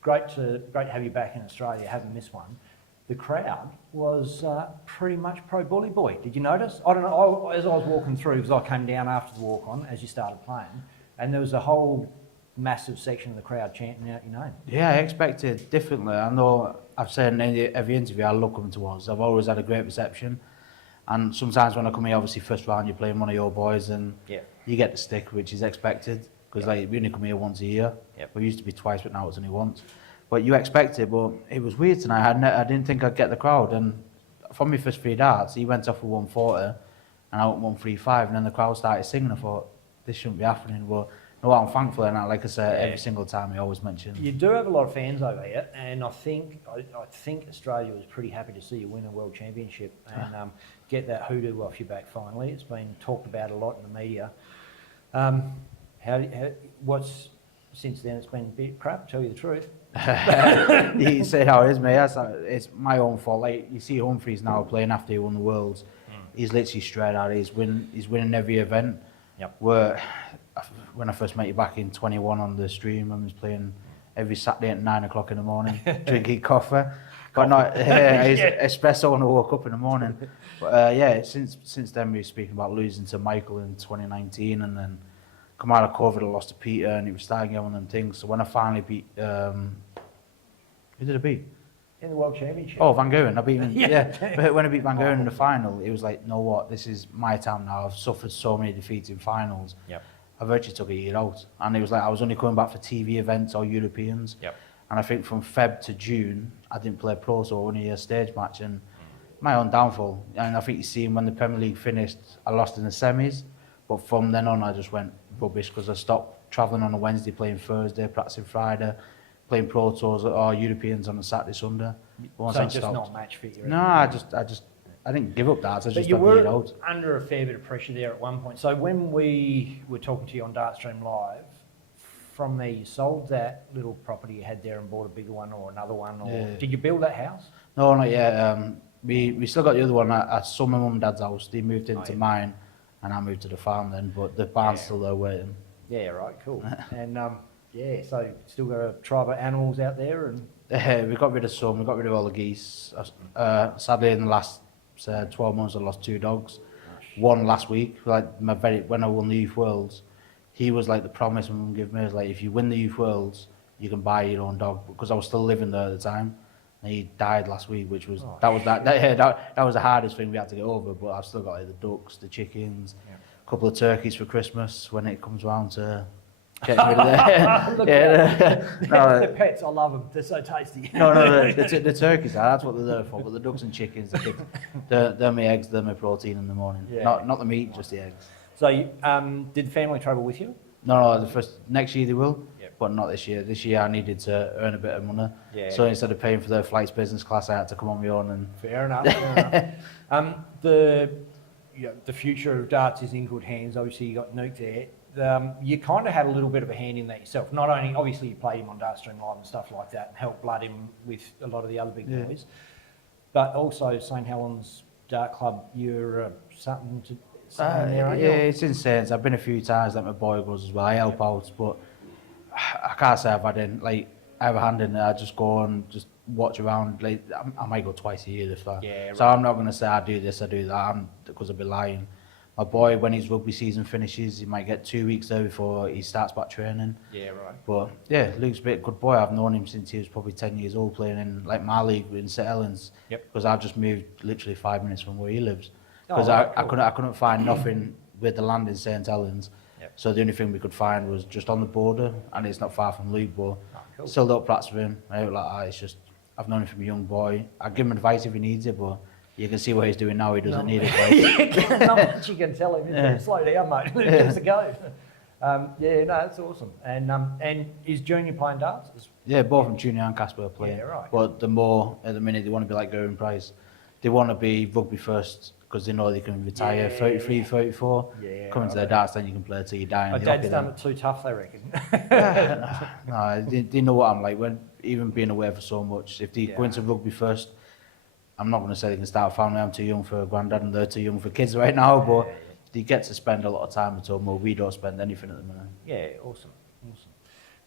great to have you back in Australia. Haven't missed one. The crowd was pretty much pro Bully Boy. Did you notice? I don't know. As I was walking through, because I came down after the walk on as you started playing, and there was a whole massive section of the crowd chanting out your name. Yeah, I expected differently. I know I've said in every interview I love coming to Oz. I've always had a great reception, and sometimes when I come here, obviously first round you're playing one of your boys, and you get the stick, which is expected, because we only come here once a year. We used to be twice, but now it's only once. But you expect it, but it was weird tonight. I didn't think I'd get the crowd, and from my first 3 darts, he went off with 140, and I went 135, and then the crowd started singing. I thought, this shouldn't be happening, but no, I'm thankful, and like I said, every single time I always mention. You do have a lot of fans over here, and I think Australia was pretty happy to see you win a World Championship and get that hoodoo off your back finally. It's been talked about a lot in the media. What's since then? It's been a bit crap, to tell you the truth. You said how it is, mate. It's my own fault. Like you see, Humphries now playing after he won the Worlds. He's literally straight out. He's winning every event. When I first met you back in 21 on the stream, I was playing every Saturday at 9 o'clock in the morning, drinking coffee. But not espresso when I woke up in the morning. But since then we were speaking about losing to Michael in 2019, and then come out of COVID, I lost to Peter, and it was starting getting one of them things. So when I finally beat, who did I beat? In the World Championship. Oh, Van Gogh. I beat him. But when I beat Van Gogh in the final, it was like, know what? This is my time now. I've suffered so many defeats in finals. I virtually took a year out, and it was like I was only coming back for TV events or Europeans. And I think from Feb to June, I didn't play pro, so only a stage match, and my own downfall. And I think you see when the Premier League finished, I lost in the semis, but from then on I just went rubbish because I stopped travelling on a Wednesday, playing Thursday, practicing Friday, playing pro tours or Europeans on a Saturday, Sunday. So just not match fit you? No, I didn't give up darts. I just got year out. Under a fair bit of pressure there at one point. So when we were talking to you on Dartstream Live, from there you sold that little property you had there and bought a bigger one or another one, or did you build that house? No, not yet. We still got the other one. I sold my mum and dad's house. They moved into mine, and I moved to the farm then. But the barn's still there waiting. Yeah, right, cool. And so still got a tribe of animals out there, and we got rid of some. We got rid of all the geese. Sadly, in the last 12 months, I lost 2 dogs. One last week, like when I won the Youth Worlds, he was like the promise my mum gave me. Was like, if you win the Youth Worlds, you can buy your own dog, because I was still living there at the time. And he died last week, which was that was the hardest thing we had to get over. But I've still got the ducks, the chickens, a couple of turkeys for Christmas when it comes around to getting rid of that. Look No, the pets, I love them. They're so tasty. no, the turkeys that's what they're there for. But the ducks and chickens, they're my eggs, they're my protein in the morning. Yeah. Not the meat, just the eggs. So, did the family travel with you? No, the first next year they will, Yep. but not this year. This year I needed to earn a bit of money, Yeah. so instead of paying for their flights business class, I had to come on my own. And Fair enough. Fair enough. The future of darts is in good hands. Obviously, you got Nuke there. You kind of had a little bit of a hand in that yourself. Not only, obviously, you played him on Dartstream Live and stuff like that, and helped blood him with a lot of the other big boys. But also, St Helens Dart Club, you're something to. There, aren't you? it's insane. I've been a few times like my boy goes as well. I help out, but I can't say I've had a hand in it. I just go and just watch around. Like I might go twice a year if that. Yeah, So right. I'm not going to say I do this, I do that, because I'd be lying. My boy, when his rugby season finishes, he might get 2 weeks there before he starts back training. Yeah, right. But yeah, Luke's a bit good boy. I've known him since he was probably 10 years old, playing in like my league in St Helens. Yep. Because I've just moved literally 5 minutes from where he lives. Oh, Because right, I cool. couldn't find nothing with the land in St Helens. Yep. So the only thing we could find was just on the border, and it's not far from Luke. But cool. still don't practice with him. I was like, it's just I've known him from a young boy. I give him advice if he needs it, but you can see what he's doing now. He doesn't need advice. Not much you can tell him. Yeah. Slow down, mate. Give us a go. Yeah, no, that's awesome. And is Junior playing darts? Yeah, both from Junior and Casper are playing. Yeah, right. But the more at the minute they want to be like Gowran Price. They want to be rugby first because they know they can retire 33, 34. Yeah, Coming to their darts, then you can play till you die. My in the dad's hockey done then. it too tough, they reckon. No, they know what I'm like. When even being away for so much, if they go into rugby first, I'm not going to say they can start a family. I'm too young for a granddad and they're too young for kids right now. But they get to spend a lot of time at home. Well, we don't spend anything at the minute. Yeah, awesome.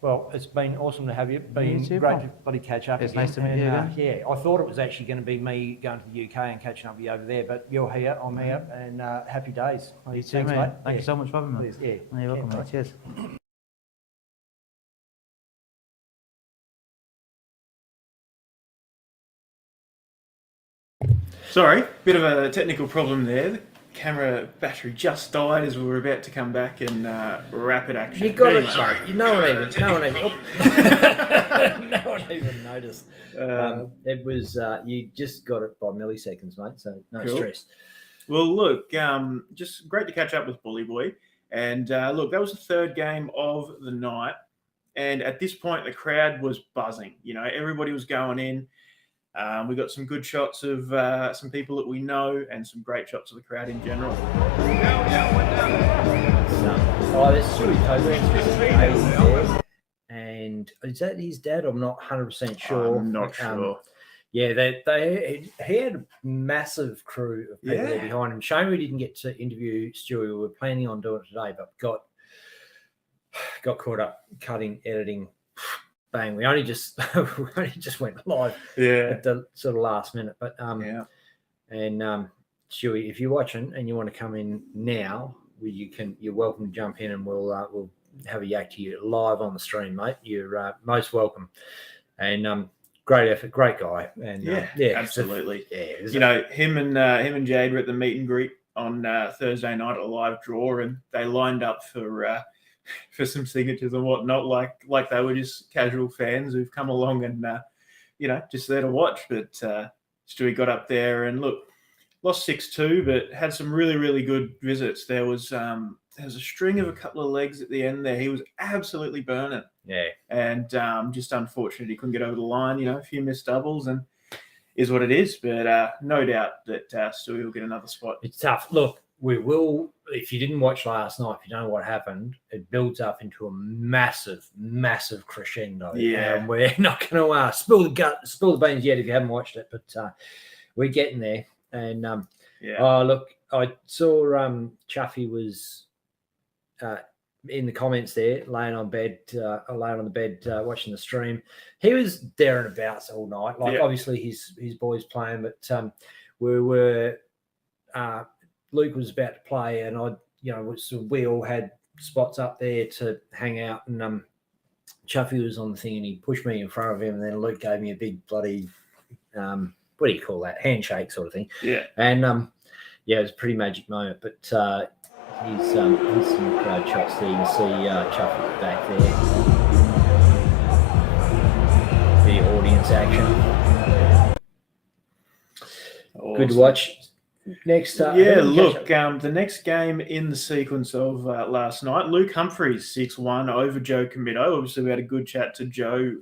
Well, it's been awesome to have you. Been You too, great Paul. to bloody catch up. It's again. nice to meet you And, again. yeah, I thought it was actually going to be me going to the UK and catching up with you over there, but you're here, I'm here, and happy days. You too, Thanks, mate. Thank you so much for having me. Please, yeah. You're welcome, Yeah, mate. Cheers. Sorry, bit of a technical problem there. The camera battery just died as we were about to come back and rapid action. You got Anyway, it. sorry. No one even noticed. It was you just got it by milliseconds, mate. So no Cool. stress. Well, look, just great to catch up with Bully Boy. And look, that was the third game of the night. And at this point, the crowd was buzzing. You know, everybody was going in. We got some good shots of some people that we know and some great shots of the crowd in general. Oh, there's Stewie Coburn, and is that his dad? I'm not 100% sure. I'm not sure. Yeah, he had a massive crew of people there behind him. Shame we didn't get to interview Stewie. We were planning on doing it today, but got caught up cutting, editing. Bang! We only just went live at the sort of last minute. But Stewie, if you're watching and you want to come in now, you're welcome to jump in and we'll have a yak to you live on the stream, mate. You're most welcome. And great effort, great guy. And absolutely. You know, him and Jade were at the meet and greet on Thursday night at a live draw, and they lined up for some signatures and whatnot, like they were just casual fans who've come along and just there to watch. But Stewie got up there and look, lost 6-2, but had some really, really good visits. There was a string of a couple of legs at the end there. He was absolutely burning. Yeah. And just unfortunate he couldn't get over the line, a few missed doubles, and is what it is. But no doubt that Stewie will get another spot. It's tough. Look, we will, if you didn't watch last night, if you don't know what happened, it builds up into a massive, massive crescendo. Yeah. And we're not going to spill the beans yet if you haven't watched it, but we're getting there. And look, I saw Chuffy was in the comments there, laying on the bed, watching the stream. He was there and about all night. Like obviously his boys playing, but we were. Luke was about to play, and we all had spots up there to hang out. And Chuffy was on the thing, and he pushed me in front of him, and then Luke gave me a big bloody what do you call that? Handshake sort of thing. Yeah. And it was a pretty magic moment. But Here's some crowd shots there. You can see Chuffy back there. The audience action. Awesome. Good to watch. Next, yeah, look, the next game in the sequence of last night, Luke Humphries 6-1 over Joe Committo. Obviously, we had a good chat to Joe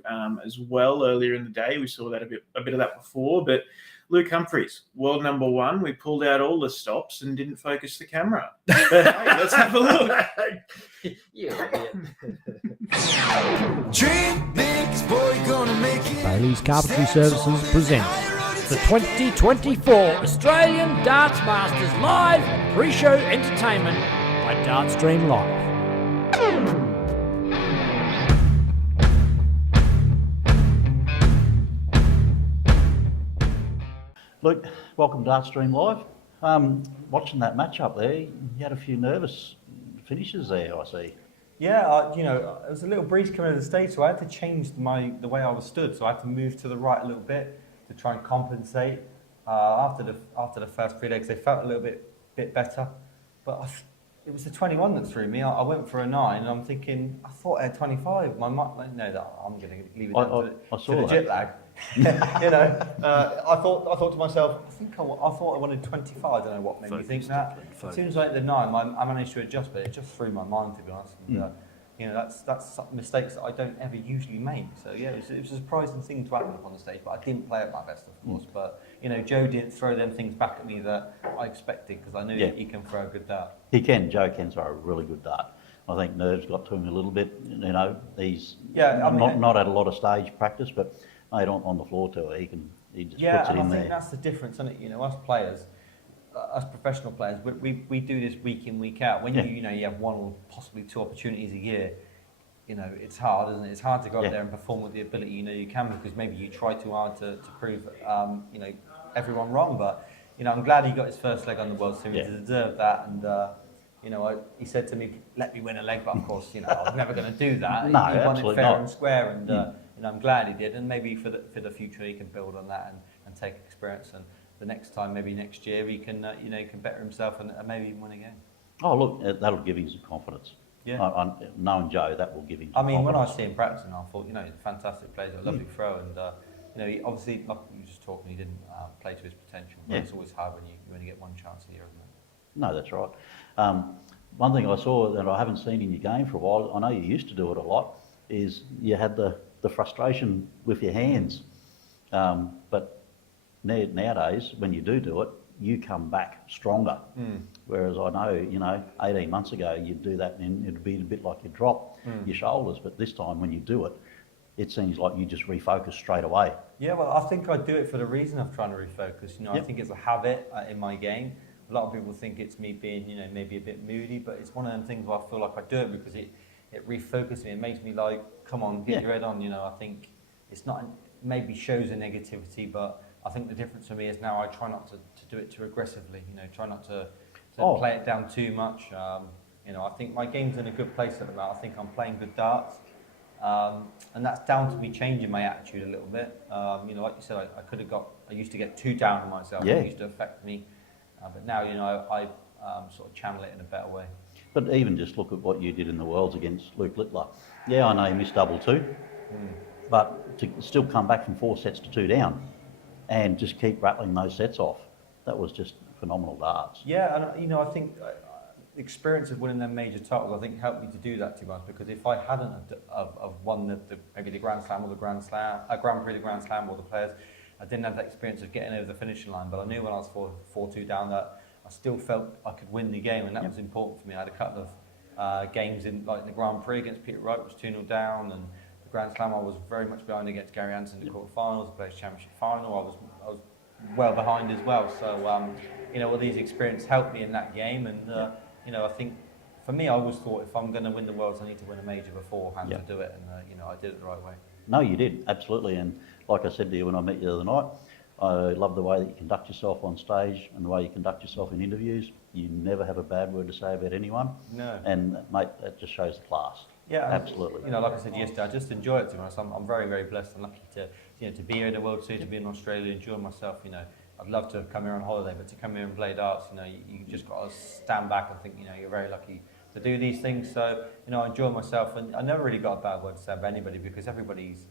as well earlier in the day. We saw that a bit of that before, but Luke Humphries, world number 1. We pulled out all the stops and didn't focus the camera. But hey, let's have a look. Dream big, is boy gonna make it. Bailey's Carpentry Services presents the 2024 Australian Darts Masters Live Pre-Show Entertainment by Dartstream Live. Luke, welcome to Dartstream Live. Watching that match up there, you had a few nervous finishes there, I see. Yeah, it was a little breeze coming out of the stage, so I had to change the way I was stood. So I had to move to the right a little bit to try and compensate. After the first 3 legs, they felt a little bit better, but it was the 21 that threw me. I went for a 9, and I'm thinking, I thought I had 25. My mind, no, I'm going to leave it down to the jet lag. I thought to myself, I thought I wanted 25. I don't know what made me think that. As soon as I hit the 9, I managed to adjust, but it just threw my mind, to be honest. And, that's mistakes that I don't ever usually make. So yeah, it was a surprising thing to happen up on the stage, but I didn't play at my best, of course. But Joe didn't throw them things back at me that I expected, because I knew that he can throw a good dart. Joe can throw a really good dart. I think nerves got to him a little bit. He's not had a lot of stage practice, but mate, on the floor tour, he just puts it in there. Yeah, and I think that's the difference, isn't it? Us players, us professional players, we do this week in, week out. When you have 1 or possibly 2 opportunities a year, it's hard, isn't it? It's hard to go up there and perform with the ability you can, because maybe you try too hard to prove everyone wrong. But I'm glad he got his first leg on the World Series. He deserved that, and he said to me, "Let me win a leg," but of course, I was never going to do that. No, he won it fair not. and square, and I'm glad he did. And maybe for the future, he can build on that and take experience. And the next time, maybe next year, he can can better himself and maybe even win again. Oh, look, that'll give him some confidence. Yeah. Knowing Joe, that will give him some confidence. When I see him practicing, I thought, he's a fantastic player, a lovely throw, and he obviously, like you were just talking, he didn't play to his potential. But it's always hard when you only get 1 chance a year, isn't it? No, that's right. One thing I saw that I haven't seen in your game for a while, I know you used to do it a lot, is you had the frustration with your hands. But nowadays, when you do it, you come back stronger. Whereas I know, 18 months ago, you'd do that and it'd be a bit like you drop your shoulders. But this time when you do it, it seems like you just refocus straight away. Yeah, well, I think I do it for the reason of trying to refocus. I think it's a habit in my game. A lot of people think it's me being, maybe a bit moody, but it's one of them things where I feel like I do it because it refocuses me. It makes me like, come on, get your head on. I think it's not, maybe shows a negativity, but I think the difference for me is now I try not to do it too aggressively. Try not to play it down too much. I think my game's in a good place at the moment. I think I'm playing good darts, and that's down to me changing my attitude a little bit. Like you said, I used to get too down on myself. It used to affect me, but now I sort of channel it in a better way. But even just look at what you did in the Worlds against Luke Littler. Yeah, I know you missed double 2, but to still come back from 4 sets to 2 down and just keep rattling those sets off, that was just phenomenal darts. Yeah, and I think the experience of winning them major titles, I think, helped me to do that too much, because if I hadn't have won maybe the Grand Slam or the Grand Prix, the Grand Slam, or the Players, I didn't have that experience of getting over the finishing line. But I knew when I was 4-2 down that I still felt I could win the game, and that was important for me. I had a couple of games in, like the Grand Prix against Peter Wright, was 2-0 down, and the Grand Slam I was very much behind against Gary Anderson in the quarterfinals. The Players Championship final, I was well behind as well. So all these experiences helped me in that game, and I think for me, I always thought if I'm going to win the Worlds, I need to win a major beforehand to do it, and I did it the right way. No, you did, absolutely. And like I said to you when I met you the other night, I love the way that you conduct yourself on stage and the way you conduct yourself in interviews. You never have a bad word to say about anyone. No. And mate, that just shows the class. Yeah, absolutely. Like I said yesterday, I just enjoy it. To be honest, I'm very, very blessed and lucky to be here in the World Series, to be in Australia, enjoy myself. I'd love to come here on holiday, but to come here and play darts, you just got to stand back and think, you're very lucky to do these things. So, I enjoy myself, and I never really got a bad word to say about anybody because everybody's,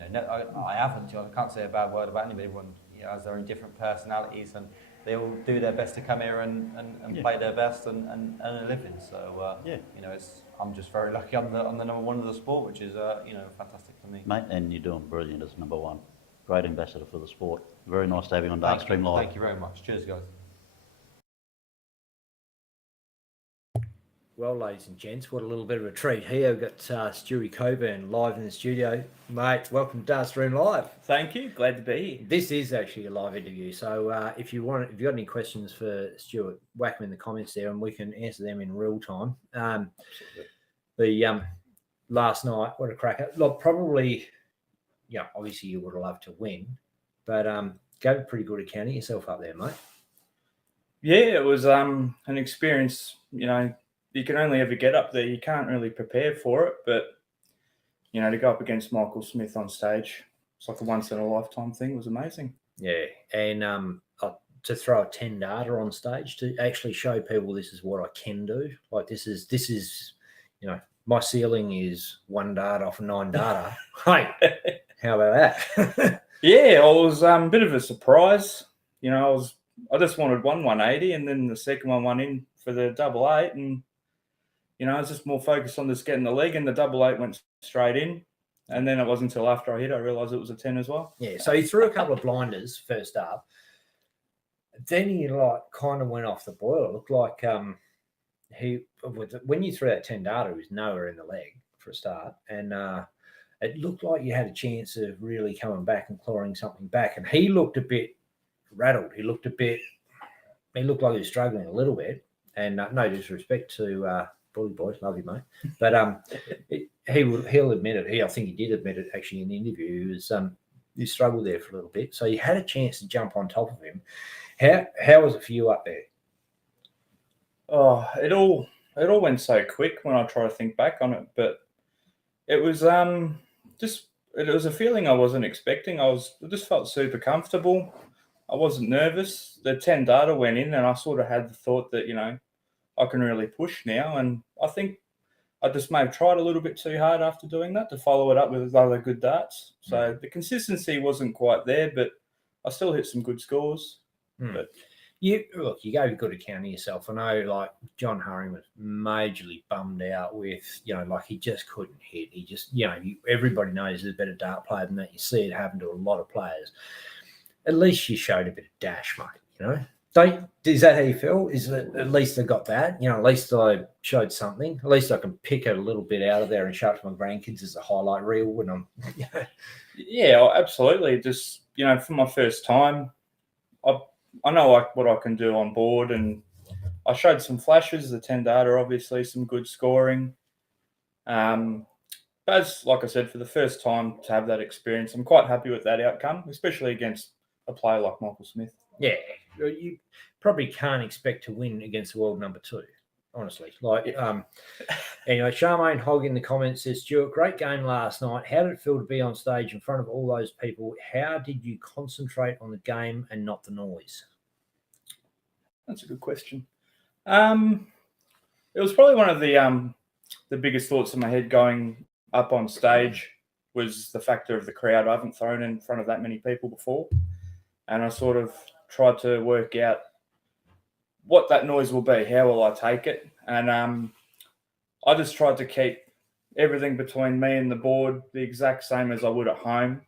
I haven't. I can't say a bad word about anybody. Everyone has their own different personalities, and they all do their best to come here and play their best and earn a living. So, I'm just very lucky. I'm the number one of the sport, which is, fantastic for me. Mate, and you're doing brilliant as number one. Great ambassador for the sport. Very nice to have you on Dartstream Live. Thank you very much. Cheers, guys. Well, ladies and gents, what a little bit of a treat here. We've got Stewie Coburn live in the studio. Mate, welcome to Dartstream Live. Thank you. Glad to be here. This is actually a live interview. So if you've got any questions for Stuart, whack them in the comments there and we can answer them in real time. Last night, what a cracker. Look, probably, obviously you would have loved to win, but gave a pretty good account of yourself up there, mate. Yeah, it was an experience, you can only ever get up there. You can't really prepare for it, but, to go up against Michael Smith on stage, it's like a once-in-a-lifetime thing. It was amazing. Yeah, and to throw a 10 data on stage, to actually show people this is what I can do. Like this is my ceiling is 1 data off 9 data. Hey, how about that? Yeah, it was a bit of a surprise. I just wanted 180 and then the second one went in for the 88 and I was just more focused on just getting the leg and the 88 went straight in. And then it wasn't until after I hit I realised it was a 10 as well. Yeah, so he threw a couple of blinders first up. Then he kind of went off the boil. It looked like when you threw that 10 data, he was nowhere in the leg for a start. And it looked like you had a chance of really coming back and clawing something back. And he looked a bit rattled. He looked like he was struggling a little bit. And no disrespect to Bully Boys, love you, mate. But he'll admit it. I think he did admit it actually in the interview. He struggled there for a little bit. So you had a chance to jump on top of him. How was it for you up there? Oh, it all went so quick when I try to think back on it. But it was it was a feeling I wasn't expecting. I just felt super comfortable. I wasn't nervous. The 10 data went in and I sort of had the thought that, I can really push now. And I think I just may have tried a little bit too hard after doing that to follow it up with other good darts. So the consistency wasn't quite there, but I still hit some good scores. But you gave a good account of yourself. I know John Hurring was majorly bummed out with, he just couldn't hit. He just, everybody knows he's a better dart player than that. You see it happen to a lot of players. At least you showed a bit of dash, mate, Is that how you feel? Is that at least I got that? at least I showed something. At least I can pick it a little bit out of there and show it to my grandkids as a highlight reel when I'm. Yeah, absolutely. Just for my first time, I know what I can do on board, and I showed some flashes. The 10 data, obviously, some good scoring. But as like I said, for the first time to have that experience, I'm quite happy with that outcome, especially against a player like Michael Smith. Yeah, you probably can't expect to win against the world number 2, honestly. Anyway, Charmaine Hogg in the comments says, Stuart, great game last night. How did it feel to be on stage in front of all those people? How did you concentrate on the game and not the noise? That's a good question. It was probably one of the biggest thoughts in my head going up on stage was the factor of the crowd. I haven't thrown in front of that many people before. And I sort of tried to work out what that noise will be. How will I take it? And I just tried to keep everything between me and the board the exact same as I would at home.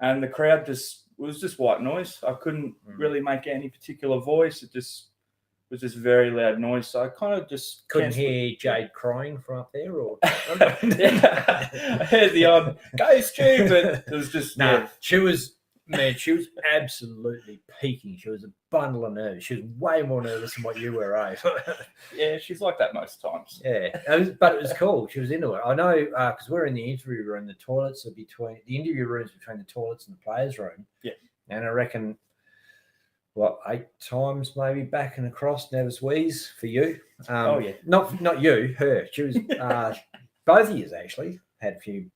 And the crowd was just white noise. I couldn't really make any particular voice. It just was just very loud noise. So I kind of just couldn't hear Jade crying from up there, or yeah, I heard the odd "Go Stu," but it was just She was absolutely peaking. She was a bundle of nerves. She was way more nervous than what you were, eh? Yeah, she's like that most times. Yeah, but it was cool. She was into it. I know because we're in the interview room. The toilets are between the interview rooms between the toilets and the players' room. Yeah, and I reckon 8 times maybe back and across, nervous wheeze for you. Oh yeah, not you, her. She was both of you actually had a few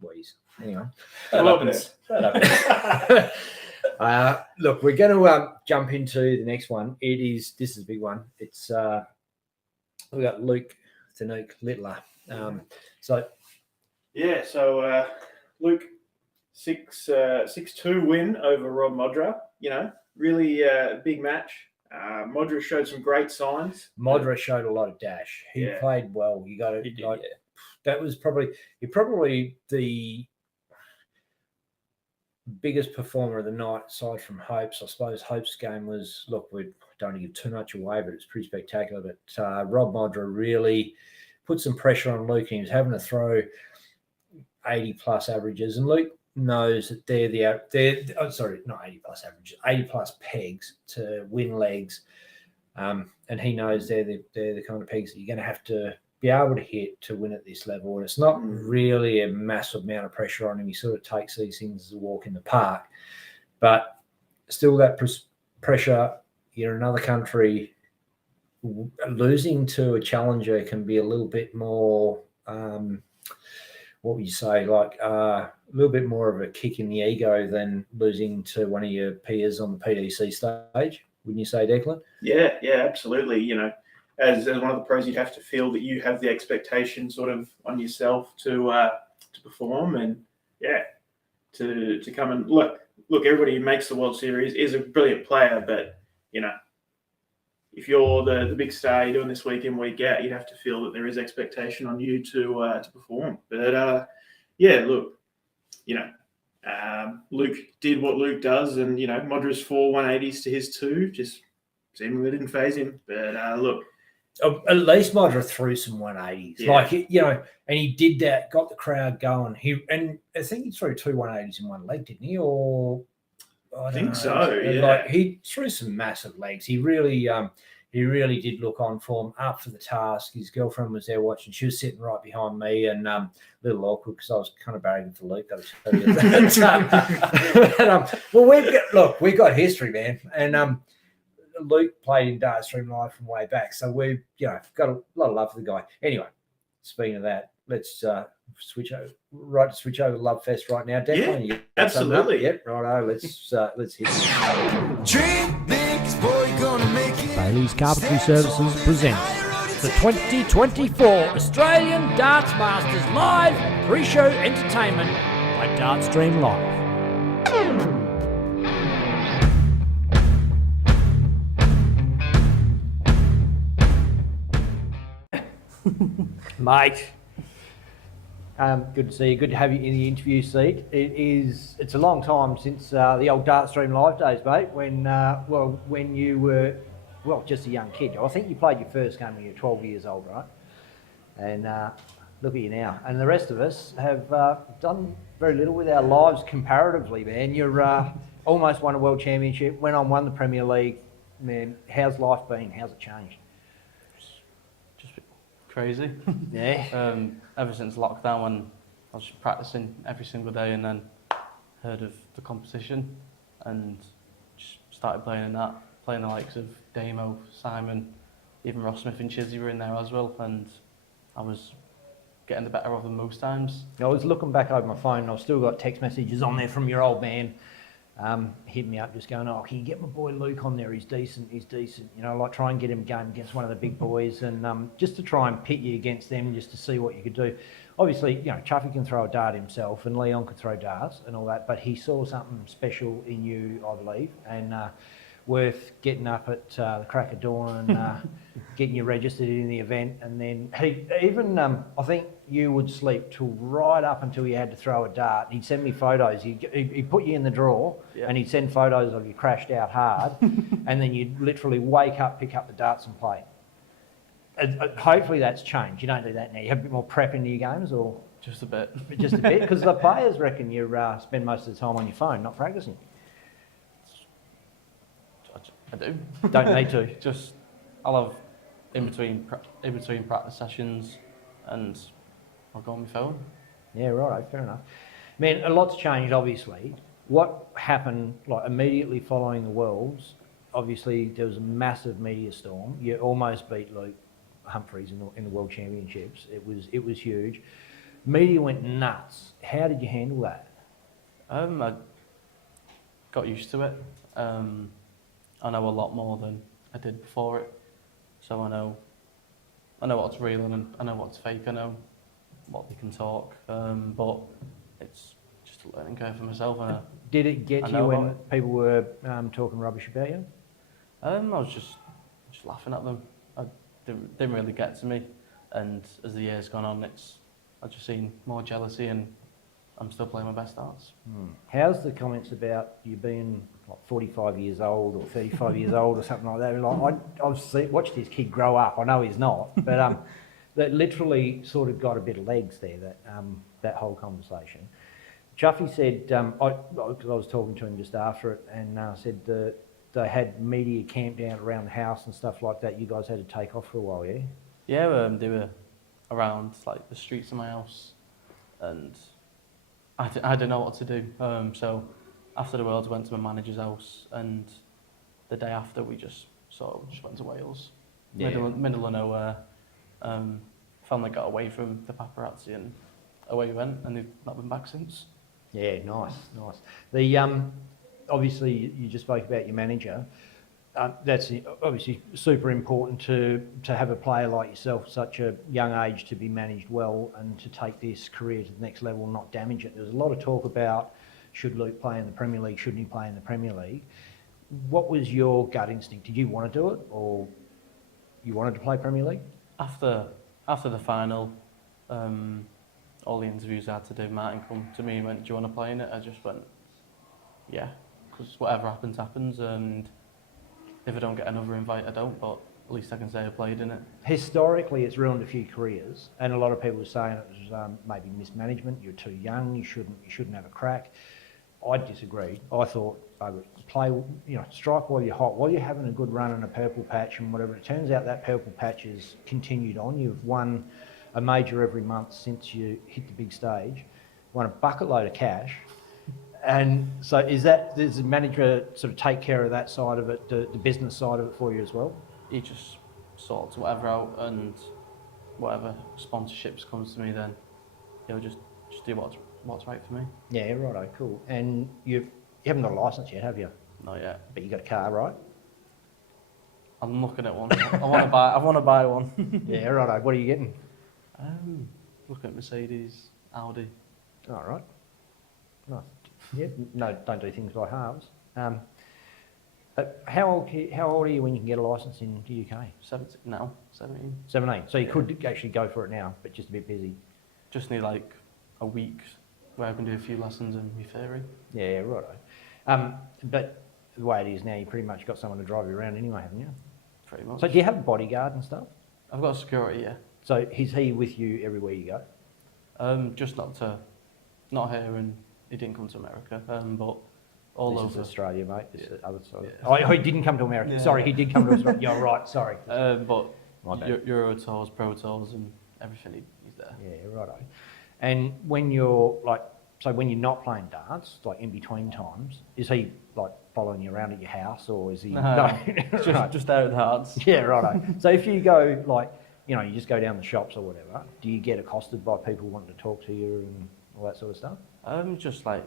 wheeze. Anyway, that happens. Look, we're going to jump into the next one. This is a big one. It's we got Luke Littler. So Luke 6-2 win over Rob Modra. Really big match. Modra showed some great signs. Modra showed a lot of dash. He played well. You got it. That was probably the biggest performer of the night, aside from Hope's. I suppose Hope's game was, look, we don't give too much away, but it's pretty spectacular. But Rob Modra really put some pressure on Luke. He was having to throw 80 plus averages, and Luke knows that they're not 80 plus averages, 80 plus pegs to win legs, and he knows they're the kind of pegs that you're going to have to be able to hit to win at this level. And it's not really a massive amount of pressure on him. He sort of takes these things as a walk in the park, but still that pressure. You're in another country. Losing to a challenger can be a little bit more, what would you say, like a little bit more of a kick in the ego than losing to one of your peers on the PDC stage. Wouldn't you say, Declan? Yeah, absolutely. As one of the pros, you'd have to feel that you have the expectation sort of on yourself to perform, and to come and look. Everybody who makes the World Series is a brilliant player, but if you're the big star, you're doing this week in, week out, you'd have to feel that there is expectation on you to perform. But Luke did what Luke does, and Modra's 4 180s to his 2 just seemingly didn't phase him. But at least Modra threw some 180s, and he did that, got the crowd going. I think he threw 2 180s in one leg, didn't he? Or I think so. Yeah, he threw some massive legs. He really did look on form, up for the task. His girlfriend was there watching. She was sitting right behind me, and a little awkward because I was kind of barraging for Luke. We've got history, man, and Luke played in Dartstream Live from way back, so we've got a lot of love for the guy. Anyway, speaking of that, let's switch over Love Fest right now. Declan, yeah, absolutely. Yep, righto. Let's hit it. Dream big, boy, gonna make it. Bailey's Carpentry Services presents the 2024 Australian Darts Masters Live pre-show entertainment by Dartstream Live. Mate, good to see you. Good to have you in the interview seat. It's a long time since the old Dartstream Live days, mate. When you were just a young kid. I think you played your first game when you were 12 years old, right? And look at you now. And the rest of us have done very little with our lives comparatively, man. You're almost won a world championship. Went on, won the Premier League. Man, how's life been? How's it changed? Crazy. Yeah. Ever since lockdown, when I was practicing every single day, and then heard of the competition and just started playing in that, playing the likes of Damo, Simon, even Ross Smith and Chizzy were in there as well, and I was getting the better of them most times. I was looking back over my phone, and I've still got text messages on there from your old man. Hitting me up, just going, can you get my boy Luke on there? He's decent. Like try and get him a game against one of the big boys, and just to try and pit you against them, just to see what you could do. Obviously, Chuffy can throw a dart himself, and Leon could throw darts and all that, but he saw something special in you, I believe, and worth getting up at the crack of dawn and getting you registered in the event. And then he even, I think you would sleep till right up until you had to throw a dart. He'd send me photos. He'd put you in the drawer, and he'd send photos of you crashed out hard, and then you'd literally wake up, pick up the darts and play. Hopefully that's changed. You don't do that now. You have a bit more prep into your games, or just a bit? Just a bit, because the players reckon you spend most of the time on your phone, not practicing. I do. Don't need to. Just I'll have in between practice sessions, and I'll go on my phone. Yeah, right. Fair enough. Man, a lot's changed, obviously. What happened, like immediately following the Worlds? Obviously, there was a massive media storm. You almost beat Luke Humphries in the World Championships. It was huge. Media went nuts. How did you handle that? got used to it. I know a lot more than I did before it, so I know what's real and I know what's fake. I know what they can talk, but it's just a learning curve for myself. And did it get you when people were talking rubbish about you? I was just laughing at them. I didn't really get to me, and as the years gone on, I've just seen more jealousy, and I'm still playing my best darts. How's the comments about you being like 45 years old or 35 years old or something like that? Like I've watched this kid grow up. I know he's not, but that literally sort of got a bit of legs there. That whole conversation. Chuffy said, because I was talking to him just after it, and said that they had media camped out around the house and stuff like that. You guys had to take off for a while, yeah? Yeah, they were around like the streets of my house, and I didn't know what to do. So after the Worlds, I went to my manager's house, and the day after we just went to Wales, middle of nowhere. Finally got away from the paparazzi, and away we went, and they've not been back since. Yeah, nice. The obviously you just spoke about your manager. That's obviously super important to have a player like yourself, such a young age, to be managed well and to take this career to the next level and not damage it. There's a lot of talk about should Luke play in the Premier League, shouldn't he play in the Premier League? What was your gut instinct? Did you want to do it, or you wanted to play Premier League? After the final, all the interviews I had to do, Martin come to me and went, "Do you want to play in it?" I just went, "Yeah," because whatever happens, happens, and if I don't get another invite, I don't, but at least I can say I played in it. Historically, it's ruined a few careers, and a lot of people were saying it was maybe mismanagement. You're too young. You shouldn't have a crack. I disagreed. I thought I would play, strike while you're hot, while you're having a good run in a purple patch and whatever. It turns out that purple patch has continued on. You've won a major every month since you hit the big stage. Won a bucket load of cash. And so does the manager sort of take care of that side of it, the business side of it for you as well? He just sorts whatever out, and whatever sponsorships comes to me, then he'll just do what's right for me. Yeah, righto, cool. And you haven't got a licence yet, have you? Not yet. But you got a car, right? I'm looking at one. I want to buy one. Yeah, righto. What are you getting? Looking at Mercedes, Audi. All right. Nice. Yeah. No, don't do things by halves. How old are you when you can get a licence in the UK? 17 now. 17. 17. So you could actually go for it now, but just a bit busy. Just need like a week where I can do a few lessons and my theory. Yeah, righto. But the way it is now, you pretty much got someone to drive you around anyway, haven't you? Pretty much. So do you have a bodyguard and stuff? I've got a security, yeah. So is he with you everywhere you go? Just not here, and he didn't come to America, but all this over. Is Australia, mate. This is other side. Yeah. Oh, he didn't come to America. Yeah. Sorry, he did come to Australia. You're right. Sorry. But Euro Tours, Pro Tours, and everything, he's there. Yeah, righto. And when you're when you're not playing darts, like in between times, is he like following you around at your house, or is he? No, Right. just out at the darts. Yeah, righto. So if you go you just go down the shops or whatever, do you get accosted by people wanting to talk to you and all that sort of stuff? Just like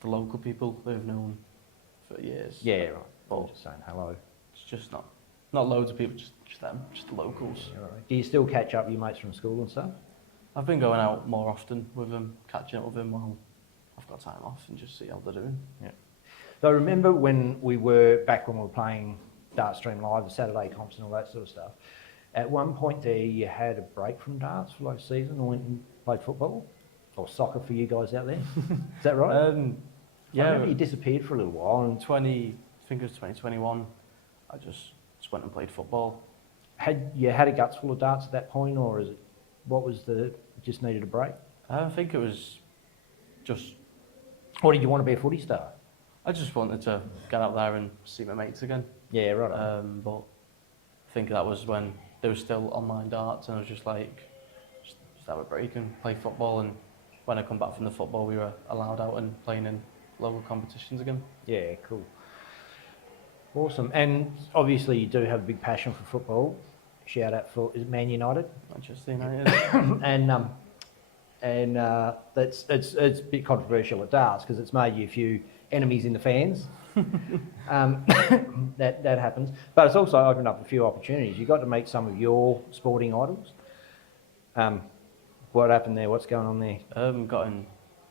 the local people who have known for years. Yeah, right. Or just saying hello. It's just not loads of people, just them, just the locals. Yeah, right. Do you still catch up with your mates from school and stuff? I've been going out more often with them, catching up with them while I've got time off and just see how they're doing. Yeah. So I remember when we were playing Dartstream Live, the Saturday comps and all that sort of stuff. At one point there, you had a break from darts for like a season and went and played football or soccer for you guys out there. Is that right? Yeah. I remember you disappeared for a little while. And I think it was 2021. I just went and played football. Had you had a guts full of darts at that point, or is it just needed a break? I think it was just. Or did you want to be a footy star? I just wanted to get out there and see my mates again. Yeah, right. But I think that was when there was still online darts, and I was just like, just have a break and play football. And when I come back from the football, we were allowed out and playing in local competitions again. Yeah, cool. Awesome. And obviously you do have a big passion for football. Shout out for, is it Man United? Manchester United. and it's a bit controversial at darts because it's made you a few enemies in the fans. That happens. But it's also opened up a few opportunities. You got to meet some of your sporting idols. What happened there? What's going on there?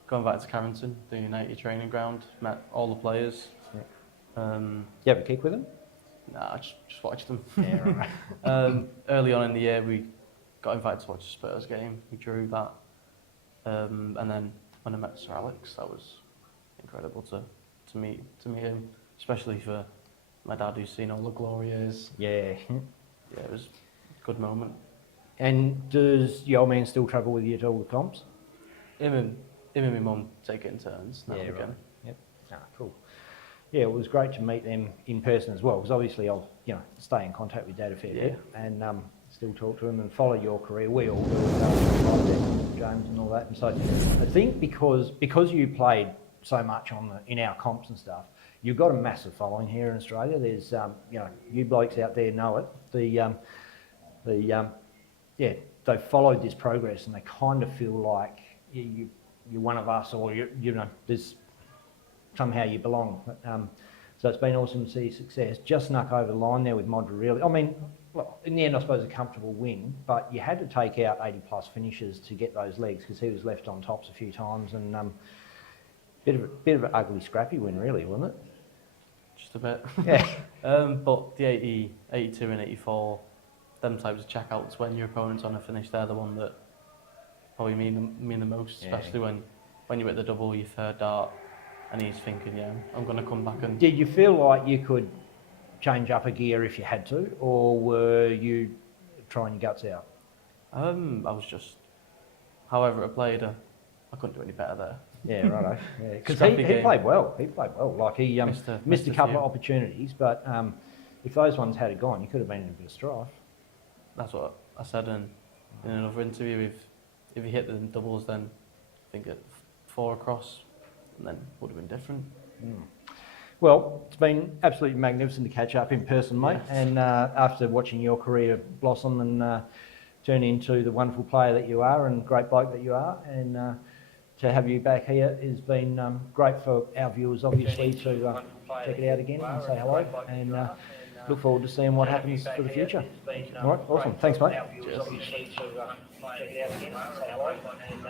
Going back to Carpentry, the United training ground, met all the players. Yeah. You have a kick with them? Nah, I just watched them. Yeah, right. Early on in the year, we got invited to watch the Spurs game. We drew that. And then when I met Sir Alex, that was incredible to meet him, especially for my dad who's seen all the glory years. Yeah. Yeah, it was a good moment. And does your old man still travel with you to all the comps? Him and my mum take it in turns now and again. Right. Yep. Ah, cool. Yeah, it was great to meet them in person as well, because obviously I'll stay in contact with Dad a fair bit and still talk to him and follow your career. We all do, James and all that. And so I think because you played so much in our comps and stuff, you've got a massive following here in Australia. There's you blokes out there know it. They've followed this progress and they kind of feel like you're one of us, or there's somehow you belong. So it's been awesome to see success. Just snuck over the line there with Modra, really. I mean, well, in the end, I suppose a comfortable win, but you had to take out 80+ finishes to get those legs because he was left on tops a few times, and bit of an ugly, scrappy win, really, wasn't it? Just a bit. Yeah. But the 80, 82 and 84, them types of checkouts when your opponent's on a finish, they're the one that probably mean the most, especially when you hit the double, your third dart, and he's thinking, I'm going to come back and... Did you feel like you could change up a gear if you had to, or were you trying your guts out? I was just, however it played, I couldn't do any better there. Yeah, righto. Because he played well. He played well. Like he missed a couple of opportunities, but if those ones had gone, you could have been in a bit of strife. That's what I said in another interview. If he hit the doubles, then I think at 4 across, and then would have been different. Well, it's been absolutely magnificent to catch up in person, mate. Yeah. And after watching your career blossom and turn into the wonderful player that you are and great bloke that you are, and to have you back here has been great for our viewers, obviously, to check it out again and say hello. And look forward to seeing what happens for the future. All right, awesome. Thanks, mate. Cheers. Check it out again and say hello. And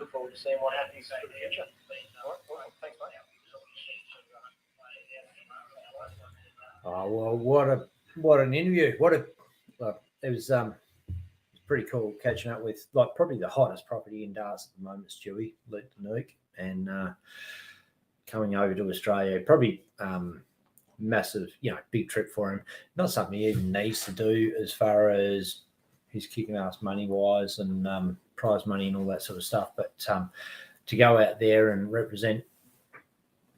look forward to seeing what happens for the future. All right, awesome. Thanks, mate. Oh well, what an interview! It was pretty cool catching up with probably the hottest property in darts at the moment, Stewie, Luke the Nuke, and coming over to Australia, probably massive, big trip for him. Not something he even needs to do as far as his kicking ass money wise and prize money and all that sort of stuff, but to go out there and represent.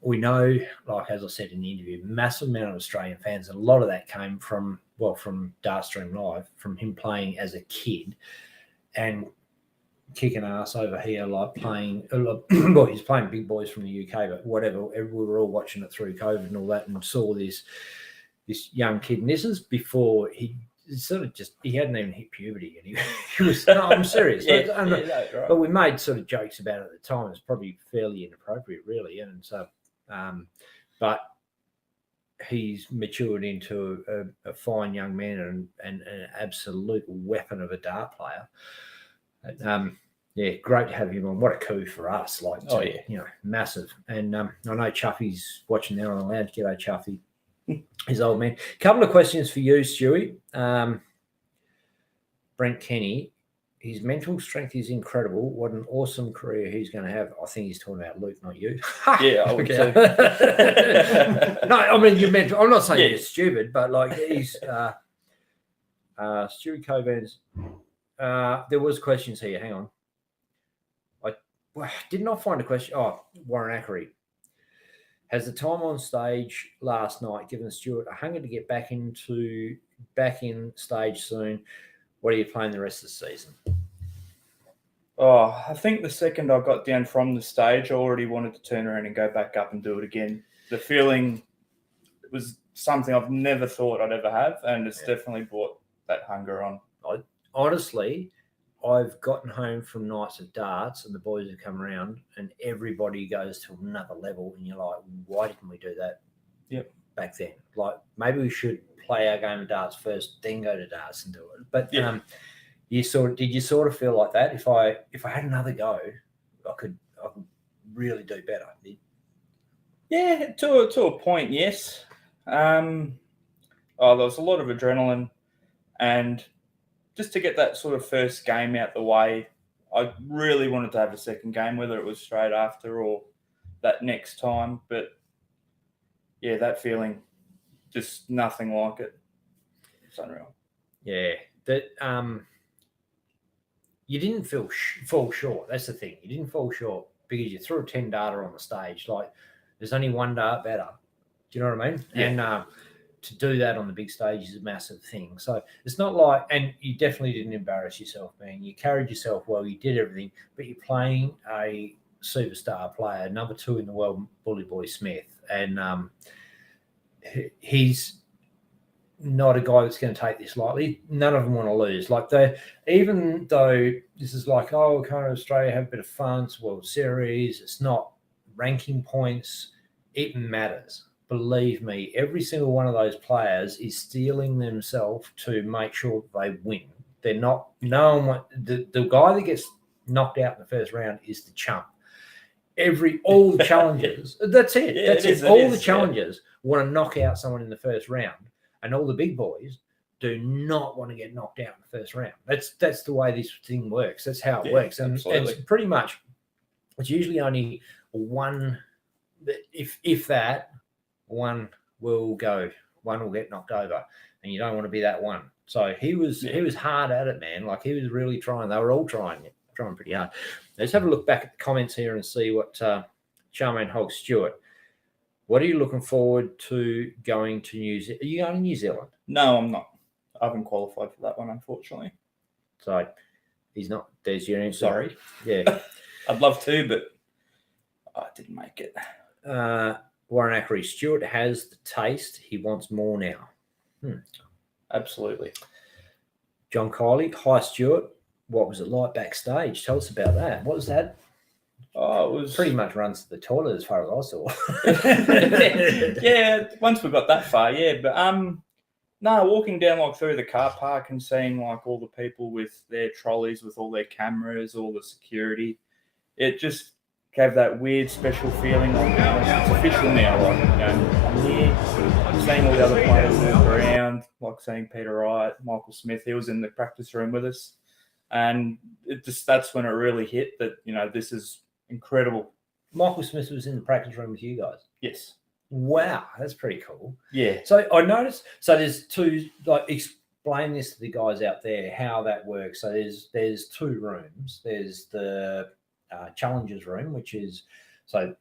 We know, like as I said in the interview, massive amount of Australian fans, and a lot of that came from Dartstream Live, from him playing as a kid and kicking ass over here, like playing. Well, he's playing big boys from the UK, but whatever. We were all watching it through COVID and all that, and saw this young kid. And this is before he hadn't even hit puberty, and he was. No, I'm serious. Right. But we made sort of jokes about it at the time. It's probably fairly inappropriate, really, and so. But he's matured into a fine young man and an absolute weapon of a dart player. Great to have him on. What a coup for us! Massive. And I know Chuffy's watching there on the lounge. G'day, Chuffy, his old man. Couple of questions for you, Stewie. Brent Kenny. His mental strength is incredible. What an awesome career he's going to have. I think he's talking about Luke, not you. Yeah, I would say. No, I mean, you meant. I'm not saying you're stupid, but he's Stewie Coburn's. There was questions here. Hang on. I did not find a question. Oh, Warren Ackery. Has the time on stage last night given Stuart a hunger to get back in stage soon? What are you playing the rest of the season? Oh, I think the second I got down from the stage, I already wanted to turn around and go back up and do it again. The feeling was something I've never thought I'd ever have, and it's definitely brought that hunger on. Honestly, I've gotten home from nights of darts and the boys have come around and everybody goes to another level and you're like, why didn't we do that back then? Like, maybe we should play our game of darts first, then go to darts and do it. But did you sort of feel like that? If I had another go, I could really do better. Yeah, to a point, yes. There was a lot of adrenaline, and just to get that sort of first game out the way, I really wanted to have a second game, whether it was straight after or that next time. But yeah, that feeling, just nothing like it. It's unreal. Yeah, that you didn't fall short. That's the thing. You didn't fall short because you threw a 10 darter on the stage. Like, there's only one dart better. Do you know what I mean? Yeah. And to do that on the big stage is a massive thing. So it's not like, and you definitely didn't embarrass yourself, man. You carried yourself well. You did everything, but you're playing a superstar player, number 2 in the world, Bully Boy Smith, and he's not a guy that's going to take this lightly. None of them want to lose. Like, even though this is like, oh, can't Australia have a bit of fun? It's World Series. It's not ranking points. It matters. Believe me, every single one of those players is steeling themselves to make sure they win. They're not. No one. The guy that gets knocked out in the first round is the chump. All the challengers. That's it. Yeah, that's it. All the challengers want to knock out someone in the first round, and all the big boys do not want to get knocked out in the first round. That's the way this thing works. That's how it works, and it's pretty much. It's usually only one. If that. One will go, one will get knocked over, and you don't want to be that one. So he was hard at it, man. Like, he was really trying. They were all trying pretty hard. Let's have a look back at the comments here and see what Charmaine Hogg Stewart. What are you looking forward to going to New Zealand? Are you going to New Zealand? No, I'm not. I haven't qualified for that one, unfortunately. So he's not. There's your answer. Sorry. Yeah. I'd love to, but I didn't make it. Warren Ackery, Stewart has the taste. He wants more now. Absolutely. John Kiley, hi, Stewart. What was it like backstage? Tell us about that. What was that? Oh, it was pretty much runs to the toilet as far as I saw. Yeah, once we got that far, yeah. But no, walking down like through the car park and seeing like all the people with their trolleys, with all their cameras, all the security, it just gave that weird special feeling like, it's official now. Like, I'm here, seeing all the other players walk around, like seeing Peter Wright, Michael Smith. He was in the practice room with us, and that's when it really hit that this is incredible. Michael Smith was in the practice room with you guys. Yes. Wow, that's pretty cool. Yeah. So I noticed. So there's two. Like, explain this to the guys out there how that works. So there's 2 rooms. There's the challengers room, which is so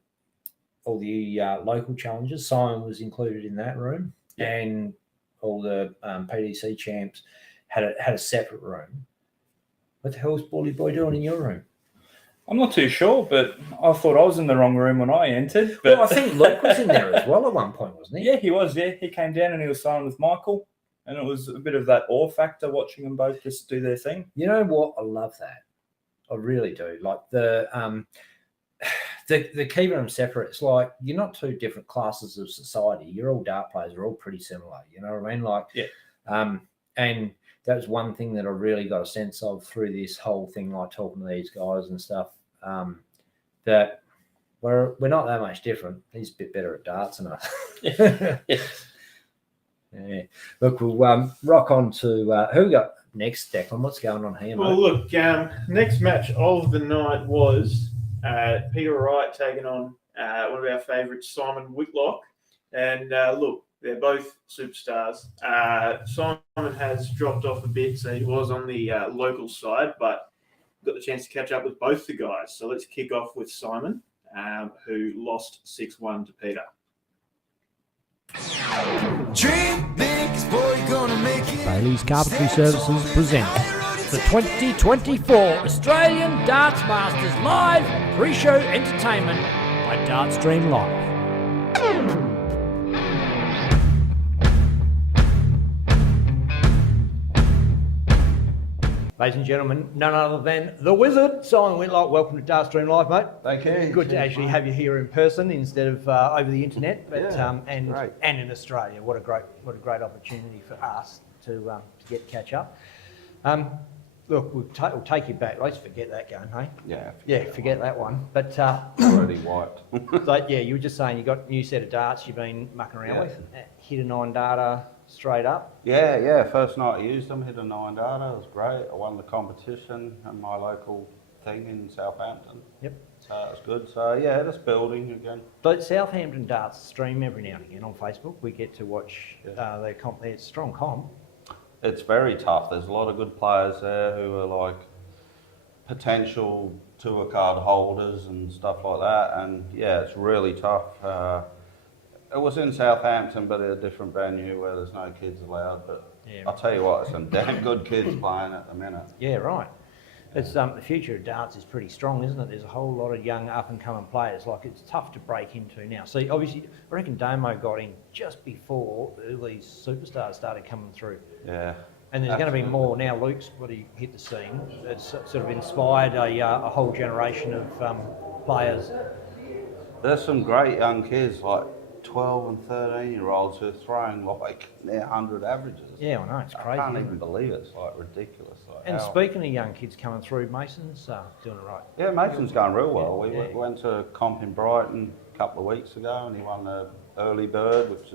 all the local challengers. Simon was included in that room, and all the PDC champs had a separate room. What the hell's Bully Boy doing in your room? I'm not too sure, but I thought I was in the wrong room when I entered. But well, I think Luke was in there as well at one point, wasn't he? Yeah, he was. Yeah, he came down and he was signing with Michael, and it was a bit of that awe factor watching them both just do their thing. You know what? I love that. I really do. Like the keeping them separate. It's like you're not 2 different classes of society. You're all dart players. You're all pretty similar. You know what I mean? Like, and that was one thing that I really got a sense of through this whole thing, like talking to these guys and stuff. That we're not that much different. He's a bit better at darts than us. Yeah. Look, we'll rock on to who we got next, Declan. What's going on here, mate? Well, look, next match of the night was Peter Wright taking on one of our favourites, Simon Whitlock. And look, they're both superstars. Simon has dropped off a bit, so he was on the local side, but got the chance to catch up with both the guys. So let's kick off with Simon, who lost 6-1 to Peter. Dream big, boy, gonna make it. Bailey's Carpentry Services present the 2024 Australian Darts Masters Live Pre-Show Entertainment by Dartstream Live. Ladies and gentlemen, none other than the Wizard, Simon Whitlock. Welcome to Dartstream Live, mate. Thank you. Good to actually have you here in person instead of over the internet, but Yeah, and in Australia. What a great opportunity for us to catch up. Look, we'll take you back. Let's forget that game, hey? Yeah. Forget that one. But Already wiped. but yeah, you were just saying you got a new set of darts you've been mucking around with. Hit a 9 data straight up. Yeah. First night I used them, hit a 9 data. It was great. I won the competition at my local thing in Southampton. Yep. So it was good. So yeah, just building again. But Southampton Darts stream every now and again on Facebook. We get to watch their comp. It's strong comp. It's very tough. There's a lot of good players there who are like potential tour card holders and stuff like that. And yeah, it's really tough. It was in Southampton, but at a different venue where there's no kids allowed. But I'll tell you what, there's some damn good kids playing at the minute. Yeah, right. It's the future of darts is pretty strong, isn't it? There's a whole lot of young up and coming players. Like it's tough to break into now. So obviously, I reckon Damo got in just before all these superstars started coming through. Yeah. And there's going to be more now. Luke's hit the scene. It's sort of inspired a whole generation of players. There's some great young kids like 12 and 13-year-olds who are throwing like near 100 averages. Yeah, I know, it's crazy. I can't even believe it. It's like ridiculous. Like And speaking of young kids coming through, Mason's doing it right. Yeah, Mason's going real well. We went to a comp in Brighton a couple of weeks ago and he won the early bird, which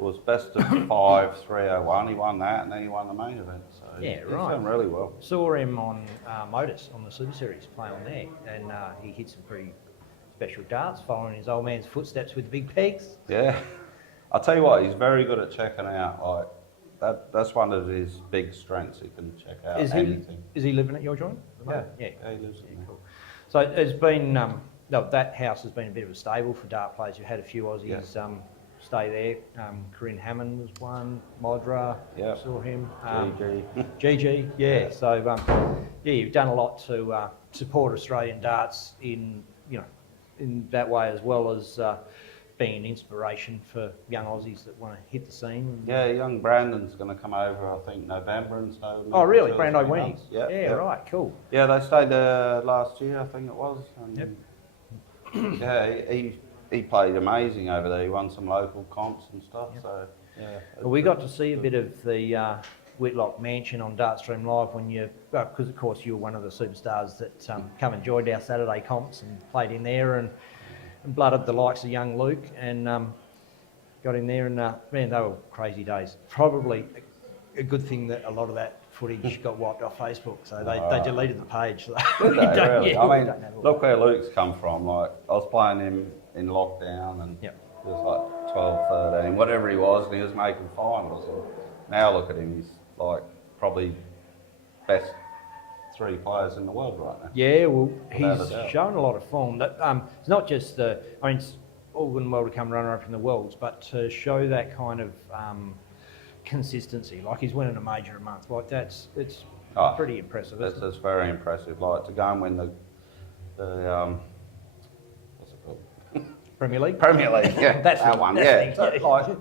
was best of 5, 301. He won that and then he won the main event. So Yeah, he's right. done really well. Saw him on Modus on the Super Series playing on there, and he hit some pretty special darts, following his old man's footsteps with the big pegs. Yeah, I'll tell you what, he's very good at checking out. Like that's one of his big strengths. He can check out anything. Is he living at your joint? Yeah, yeah, he lives in there. Cool. So it's been that house has been a bit of a stable for dart players. You've had a few Aussies stay there. Corinne Hammond was one. Modra, saw him. GG, yeah. So you've done a lot to support Australian darts in that way, as well as being an inspiration for young Aussies that want to hit the scene. Yeah, young Brandon's going to come over, I think, November and so. Oh, really? Brando Weenies? Yeah, right, cool. Yeah, they stayed there last year, I think it was. And yeah, he played amazing over there. He won some local comps and stuff. So yeah. Well, we got to see a bit of the Whitlock Mansion on Dartstream Live when because of course you were one of the superstars that come and joined our Saturday comps and played in there and blooded the likes of young Luke and got in there and man, they were crazy days. Probably a good thing that a lot of that footage got wiped off Facebook, so they deleted the page. So Did they, really? I mean, look where Luke's come from. Like I was playing him in lockdown and he was like 12, 13, whatever he was, and he was making finals. And now look at him, he's like probably best 3 players in the world right now. Yeah, well, he's shown a lot of form. That it's not just it's all good and well to come runner-up in the Worlds, but to show that kind of consistency, like he's winning a major a month, like it's pretty impressive. It's very impressive. Like to go and win the what's it called? Premier League. Premier League, yeah, that's that one. Yeah, so, like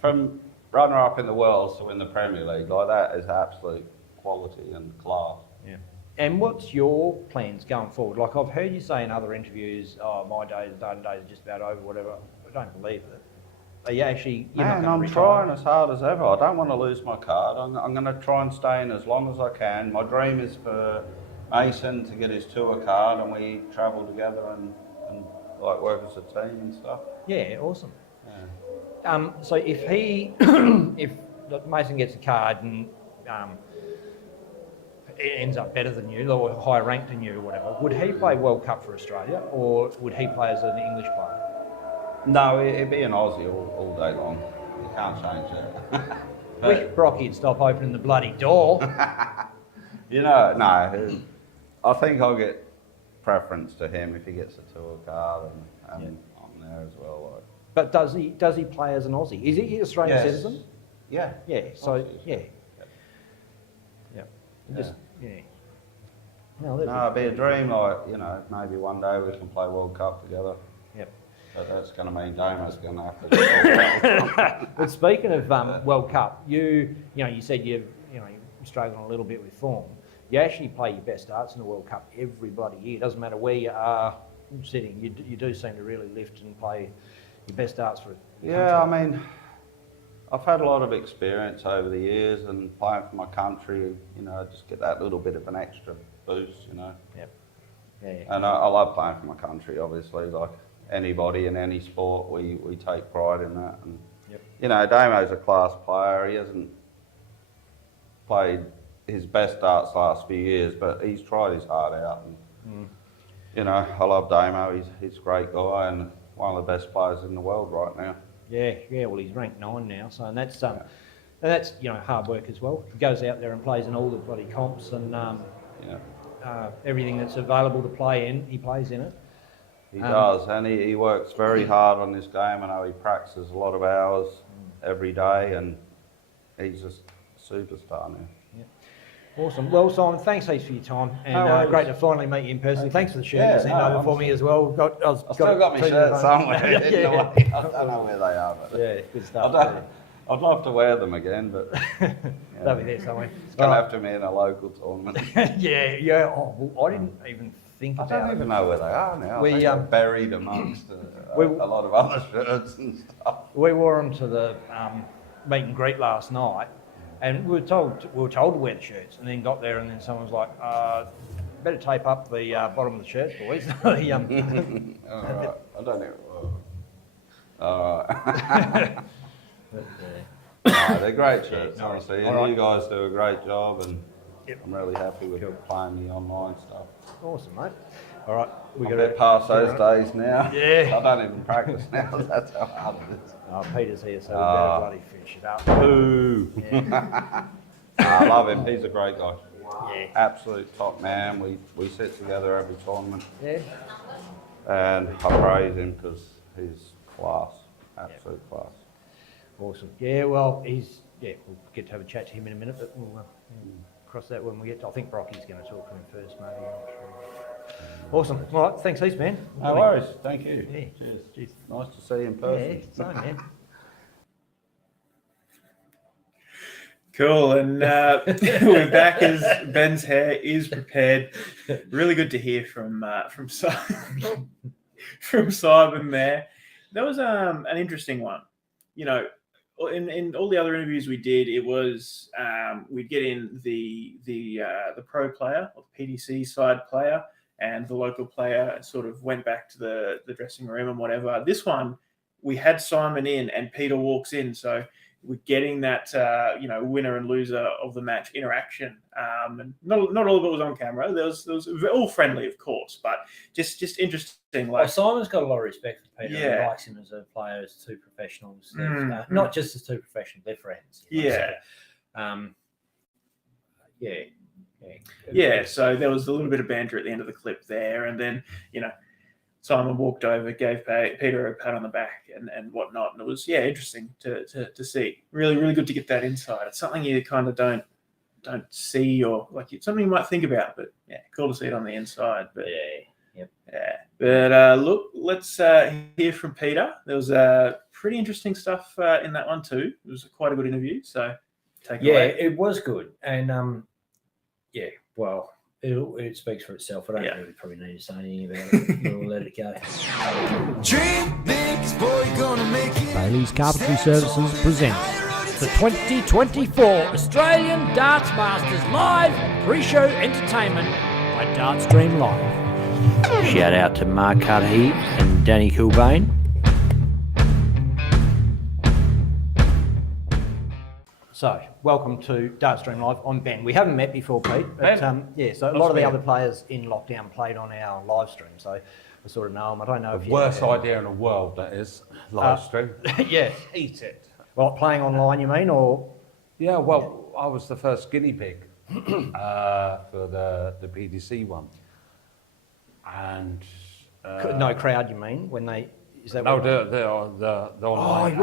from runner-up in the Worlds to win the Premier League, like that is absolute quality and class. Yeah. And what's your plans going forward? Like I've heard you say in other interviews, my days are just about over, whatever. I don't believe it. Are you actually... Man, I'm trying as hard as ever. I don't want to lose my card. I'm going to try and stay in as long as I can. My dream is for Mason to get his tour card and we travel together and like work as a team and stuff. Yeah, awesome. Yeah. So if he... if Mason gets a card and it ends up better than you or higher ranked than you or whatever, would he play World Cup for Australia or would he play as an English player? No, it'd be an Aussie all day long. You can't change it. Wish Brocky'd stop opening the bloody door. No. I think I'll get preference to him if he gets a tour card and I'm there as well. Like. But does he play as an Aussie? Is he an Australian citizen? Yeah. Yeah. So yeah. Just No, it'd be a dream. Like maybe one day we can play World Cup together. Yep. But that's going to mean Damo's going to have to. But speaking of World Cup, you said you're struggling a little bit with form. you actually play your best darts in the World Cup every bloody year. It doesn't matter where you are sitting. You do seem to really lift and play your best darts for it. Yeah, I mean, I've had a lot of experience over the years, and playing for my country, you know, just get that little bit of an extra boost, you know. Yep. Yeah. And I love playing for my country, obviously. Like anybody in any sport, we take pride in that. And yep. you know, Damo's a class player. He hasn't played his best darts last few years, but he's tried his heart out. And you know, I love Damo. He's a great guy and one of the best players in the world right now. Yeah. Well, he's ranked 9 now, so and that's you know, hard work as well. He goes out there and plays in all the bloody comps and everything that's available to play in, he plays in it. He does, and he works very hard on this game. I know he practices a lot of hours every day, and he's just a superstar now. Awesome. Well, Simon, thanks heaps for your time, and great to finally meet you in person. Thanks for the shirt you sent over for me as well. I've still got my shirt somewhere. I don't know where they are, but yeah, good stuff. I'd love to wear them again, but they'll be there somewhere. It's going to have to be in a local tournament. yeah. Oh, well, I didn't even think about it. I don't even know where they are now. We they're buried amongst a lot of other shirts and stuff. We wore them to the meet and greet last night. And we were told to wear the shirts, and then got there, and then someone was like, "Better tape up the bottom of the shirt, boys." All right. I don't know. All right. They're great shirts, honestly. And you guys do a great job, and I'm really happy with playing the online stuff. Awesome, mate. All right, we're going to past those days now. Yeah. I don't even practice now. That's how hard it is. Oh, Peter's here, so we better bloody finish it up. Boo! Yeah. I love him. He's a great guy. Yeah. Absolute top man. We sit together every tournament. Yeah. And I praise him because he's class. Absolute class. Awesome. Yeah, well, we'll get to have a chat to him in a minute, but we'll cross that when we get to, I think Brocky's going to talk to him first, maybe. I'm not sure. Awesome. All right, thanks heaps, man. No worries. Thank you. Yeah. Cheers. Nice to see you in person. Yeah, same, man. Cool, and we're back as Ben's hair is prepared. Really good to hear from Simon, from Simon there. That was an interesting one. You know, in all the other interviews we did, it was we'd get in the pro player or the PDC side player, and the local player sort of went back to the dressing room and whatever. This one, we had Simon in, and Peter walks in, so we're getting that winner and loser of the match interaction. And not all of it was on camera. There was all friendly, of course, but just interesting. Like, well, Simon's got a lot of respect for Peter. Yeah. He likes him as a player, as two professionals. Not just as two professionals, they're friends. Yeah. So, Yeah, so there was a little bit of banter at the end of the clip there, and then, Simon walked over, gave Peter a pat on the back and whatnot, and it was interesting to see. Really, really good to get that insight. It's something you kind of don't see, or like it's something you might think about, but cool to see it on the inside. But But look, let's hear from Peter. There was pretty interesting stuff in that one too. It was quite a good interview, so take it away. it was good, and well, it speaks for itself. I don't really probably need to say anything about it. We'll let it go. Dream big, boy, gonna make it. Bailey's Carpentry Services presents the 2024 Australian Darts Masters Live pre-show entertainment by Dartstream Live. Shout out to Mark Cuddy and Danny Kilbane. So, welcome to Dartstream Live. I'm Ben. We haven't met before, Pete. But, so a lot of the other players in lockdown played on our live stream, so I sort of know them. I don't know if the worst idea in the world, that is, live stream. Yeah. Eat it. Well, playing online, you mean, or? Yeah, well, I was the first guinea pig for the PDC one. And... no crowd, you mean, when they... Is that no, the online.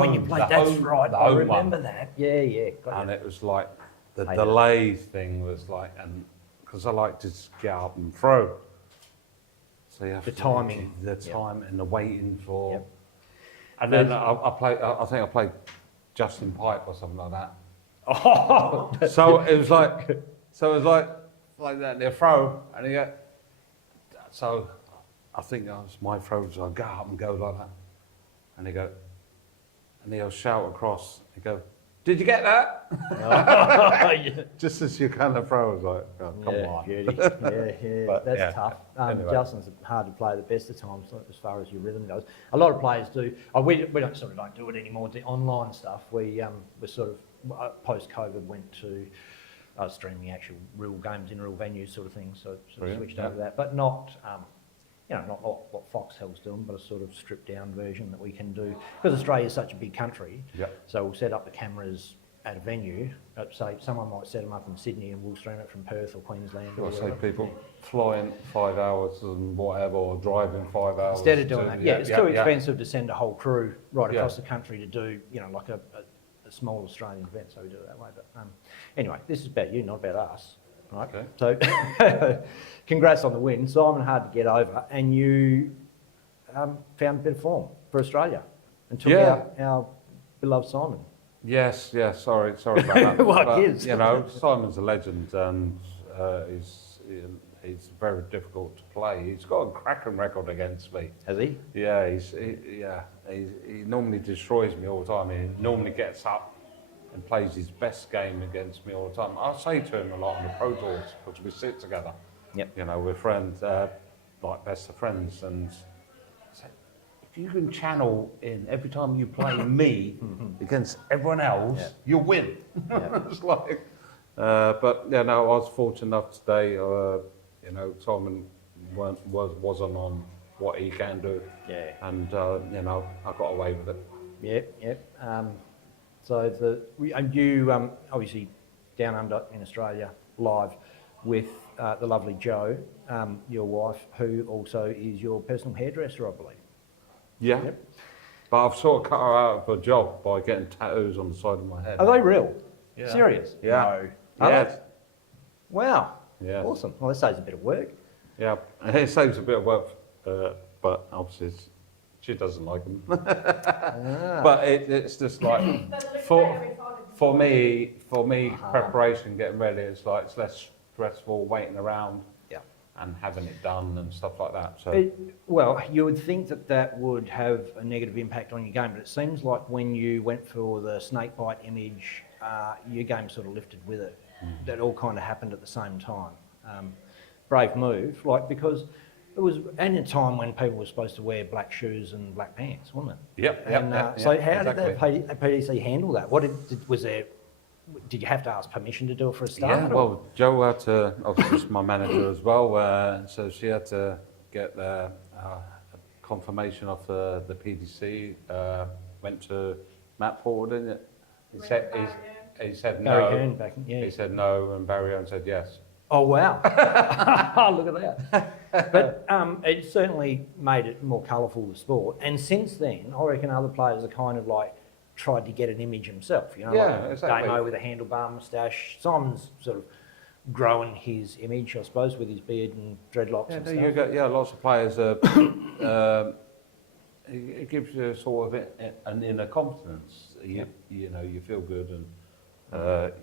When you played, that's right. I remember that. Yeah. And it was like, the delay thing was like, and because I like to just get up and throw. So you have the timing. The time and the waiting for... Yep. And then I think I played Justin Pipe or something like that. Oh! So it was like, So it was like that, their throw, and he go, so I think that was my throw, so I go up and go like that. And he go, and he'll shout across, he go, did you get that? Just as you kind of throw, I was like, oh, come on. Beauty. Yeah. But, That's yeah. tough. Anyway. Justin's hard to play the best of times as far as your rhythm goes. A lot of players do. We don't do it anymore. The online stuff. We sort of post-COVID went to streaming actual real games in real venues, sort of thing. So sort of switched over to that, but not. Not what Foxtel's doing, but a sort of stripped down version that we can do. Because Australia's such a big country, so we'll set up the cameras at a venue. Say someone might set them up in Sydney and we'll stream it from Perth or Queensland. I say people flying 5 hours and whatever, or driving 5 hours. Instead of doing that, it's too expensive to send a whole crew right across the country to do, like a small Australian event, so we do it that way. But anyway, this is about you, not about us. Right. Okay. So, congrats on the win. Simon, hard to get over, and you found a bit of form for Australia and took out our beloved Simon. Yes. Sorry about that. What gives? Simon's a legend, and he's very difficult to play. He's got a cracking record against me. Has he? Yeah. He normally destroys me all the time. He normally gets up and plays his best game against me all the time. I say to him a lot on the pro tours, because we sit together. Yep. We're friends, like best of friends, and I say, if you can channel in every time you play me against everyone else, you'll win. It's like, but I was fortunate enough today. Simon wasn't on what he can do. Yeah. And I got away with it. Yep. So you obviously down under in Australia live with the lovely Jo, your wife, who also is your personal hairdresser, I believe. Yeah. Yep. But I've sort of cut her out of a job by getting tattoos on the side of my head. Are they real? Yeah. Serious? Yeah. No. Yes. Wow. Yeah. Awesome. Well, that saves a bit of work. Yeah, it saves a bit of work, but obviously she doesn't like them. But it's just like for me, preparation, getting ready, it's less stressful waiting around and having it done and stuff like that. So well, you would think that would have a negative impact on your game, but it seems like when you went for the snake bite image, your game sort of lifted with it. That all kind of happened at the same time. Brave move, because it was at a time when people were supposed to wear black shoes and black pants, wasn't it? Yep. So how did the PDC handle that? Did you have to ask permission to do it for a start? Yeah, well, Jo had to, obviously my manager as well, so she had to get the confirmation of the PDC, went to Matt Porter, didn't it? He said no. Barry Hearn back, He said no, and Barry Hearn said yes. Oh, wow. Look at that. But it certainly made it more colourful, the sport. And since then, I reckon other players are kind of tried to get an image himself. Exactly. Damo with a handlebar moustache. Simon's sort of growing his image, I suppose, with his beard and dreadlocks and stuff. You got, lots of players. It gives you sort of an inner confidence. You feel good and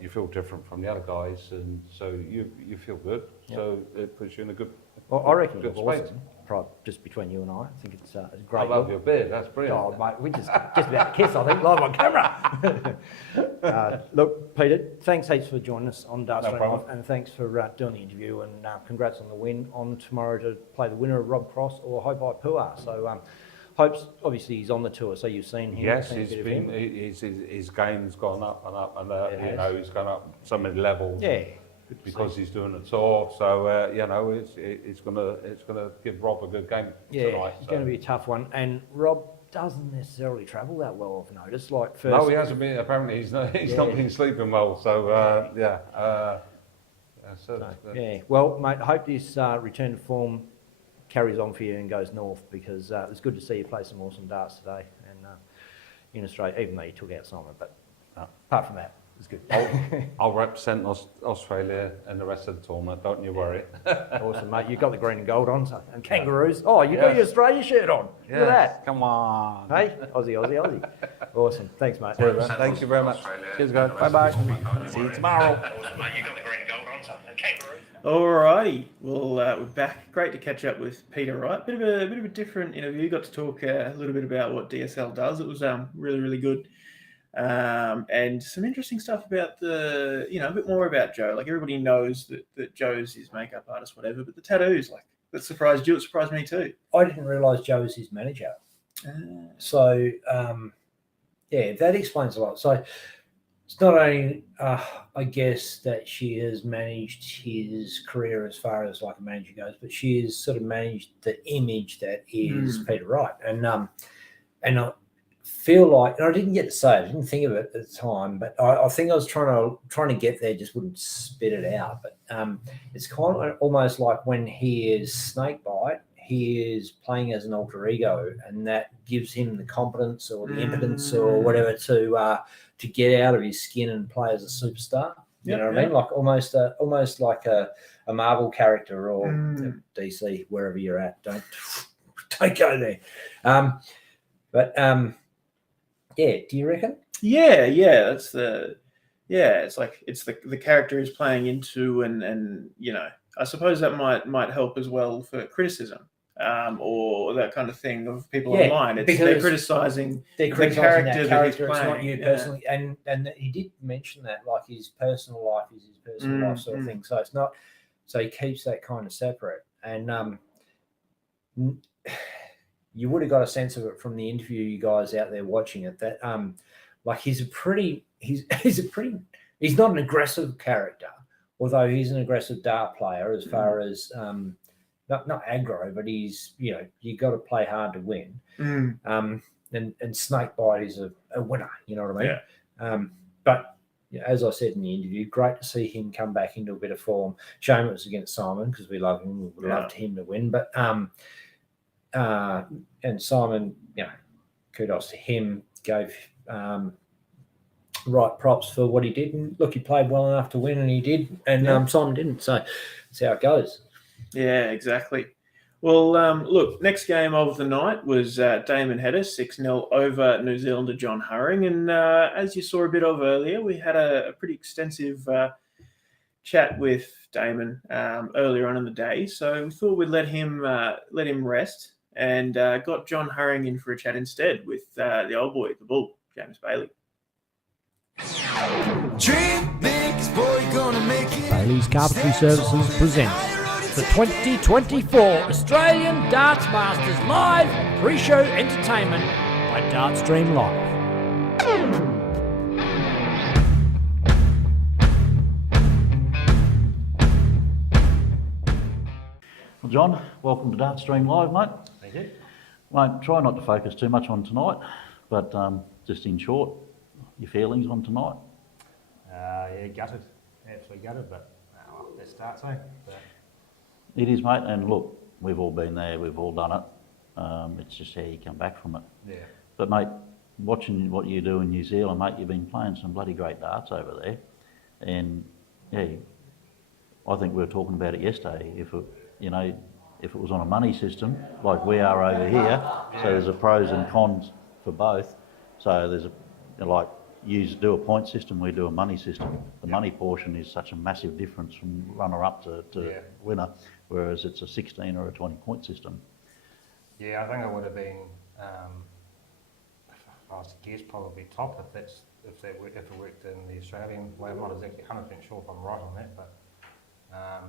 you feel different from the other guys, and so you feel good. So it puts you in a good. Well, I reckon good it's awesome. Just between you and I think it's a great. I love your beard. That's brilliant. Oh, mate, we just about to kiss, I think, live on camera. Look, Peter, thanks heaps for joining us on Darts Stream Live, and thanks for doing the interview, and congrats on the win on tomorrow to play the winner of Rob Cross or Hopai Puar. So, Hope's obviously he's on the tour, so you've seen him. Yes, he's been. His game's gone up and up, and he's gone up so many levels. Yeah. Because he's doing a tour, so it's gonna give Rob a good game tonight. It's going to be a tough one, and Rob doesn't necessarily travel that well. I've noticed. No, he hasn't been. Apparently, he's not been sleeping well. So Well, mate, I hope this return to form carries on for you and goes north, because it's good to see you play some awesome darts today and in Australia, even though you took out Simon. But apart from that, it's good. I'll represent Australia and the rest of the tournament. Don't you worry. Awesome, mate. You've got the green and gold on, and kangaroos. Oh, you got your Australia shirt on. Look at that. Come on. Hey, Aussie. Awesome. Thanks, mate. Thank you very much. Cheers, guys. Bye bye. See you tomorrow. Awesome, mate. You got the green and gold on. Alrighty, well, we're back. Great to catch up with Peter Wright. Bit of a different interview. Got to talk a little bit about what DSL does. It was really good, and some interesting stuff about a bit more about Joe. Like everybody knows that Joe's his makeup artist, whatever, but the tattoos, like that surprised you. It surprised me too. I didn't realise Joe was his manager. So that explains a lot. So it's not only, I guess, that she has managed his career as far as like a manager goes, but she has sort of managed the image that is Peter Wright. And I feel like, and I didn't get to say it, I didn't think of it at the time, but I think I was trying to get there, just wouldn't spit it out. But it's kind of almost like when he is Snakebite, he is playing as an alter ego, and that gives him the confidence or the impotence or whatever to get out of his skin and play as a superstar. You know what I mean? Like almost like a Marvel character or DC, wherever you're at. Don't go there. Do you reckon? Yeah, that's it's like it's the character he's playing into, and I suppose that might help as well for criticism. Or that kind of thing of people online. They're criticizing the character that he's playing. It's not you personally. And he did mention that, like his personal life is his personal life sort of thing. So it's not. So he keeps that kind of separate. And you would have got a sense of it from the interview, you guys out there watching it, that like he's not an aggressive character, although he's an aggressive dart player as far as not aggro, but he's, you got to play hard to win. And Snakebite is a winner, you know what I mean? But as I said in the interview, great to see him come back into a bit of form. Shame it was against Simon, because we love him. We would have loved him to win. But and Simon, kudos to him, gave right props for what he did. And look, he played well enough to win, and he did. And Simon didn't. So that's how it goes. Yeah, exactly. Well, look, next game of the night was Damon Hedder 6-0 over New Zealander John Hurring. And as you saw a bit of earlier, we had a pretty extensive chat with Damon earlier on in the day. So we thought we'd let him rest, and got John Hurring in for a chat instead with the old boy, the Bull, James Bailey. Dream big, boy, gonna make it. Bailey's Carpentry Services presents the 2024 Australian Darts Masters Live pre-show entertainment by Dartstream Live. Well, John, welcome to Dartstream Live, mate. Thank you. Mate, try not to focus too much on tonight, but just in short, your feelings on tonight? Gutted. Absolutely gutted, but let's start so. It is, mate, and look, we've all been there, we've all done it. It's just how you come back from it. Yeah. But, mate, watching what you do in New Zealand, mate, you've been playing some bloody great darts over there. And, I think we were talking about it yesterday. If it was on a money system, like we are over here, so there's a pros and cons for both. So there's you do a point system, we do a money system. The money portion is such a massive difference from runner-up to winner, whereas it's a 16 or a 20-point system. Yeah, I think it would have been, if I was to guess, probably top if it worked in the Australian way. I'm not exactly 100% sure if I'm right on that, but I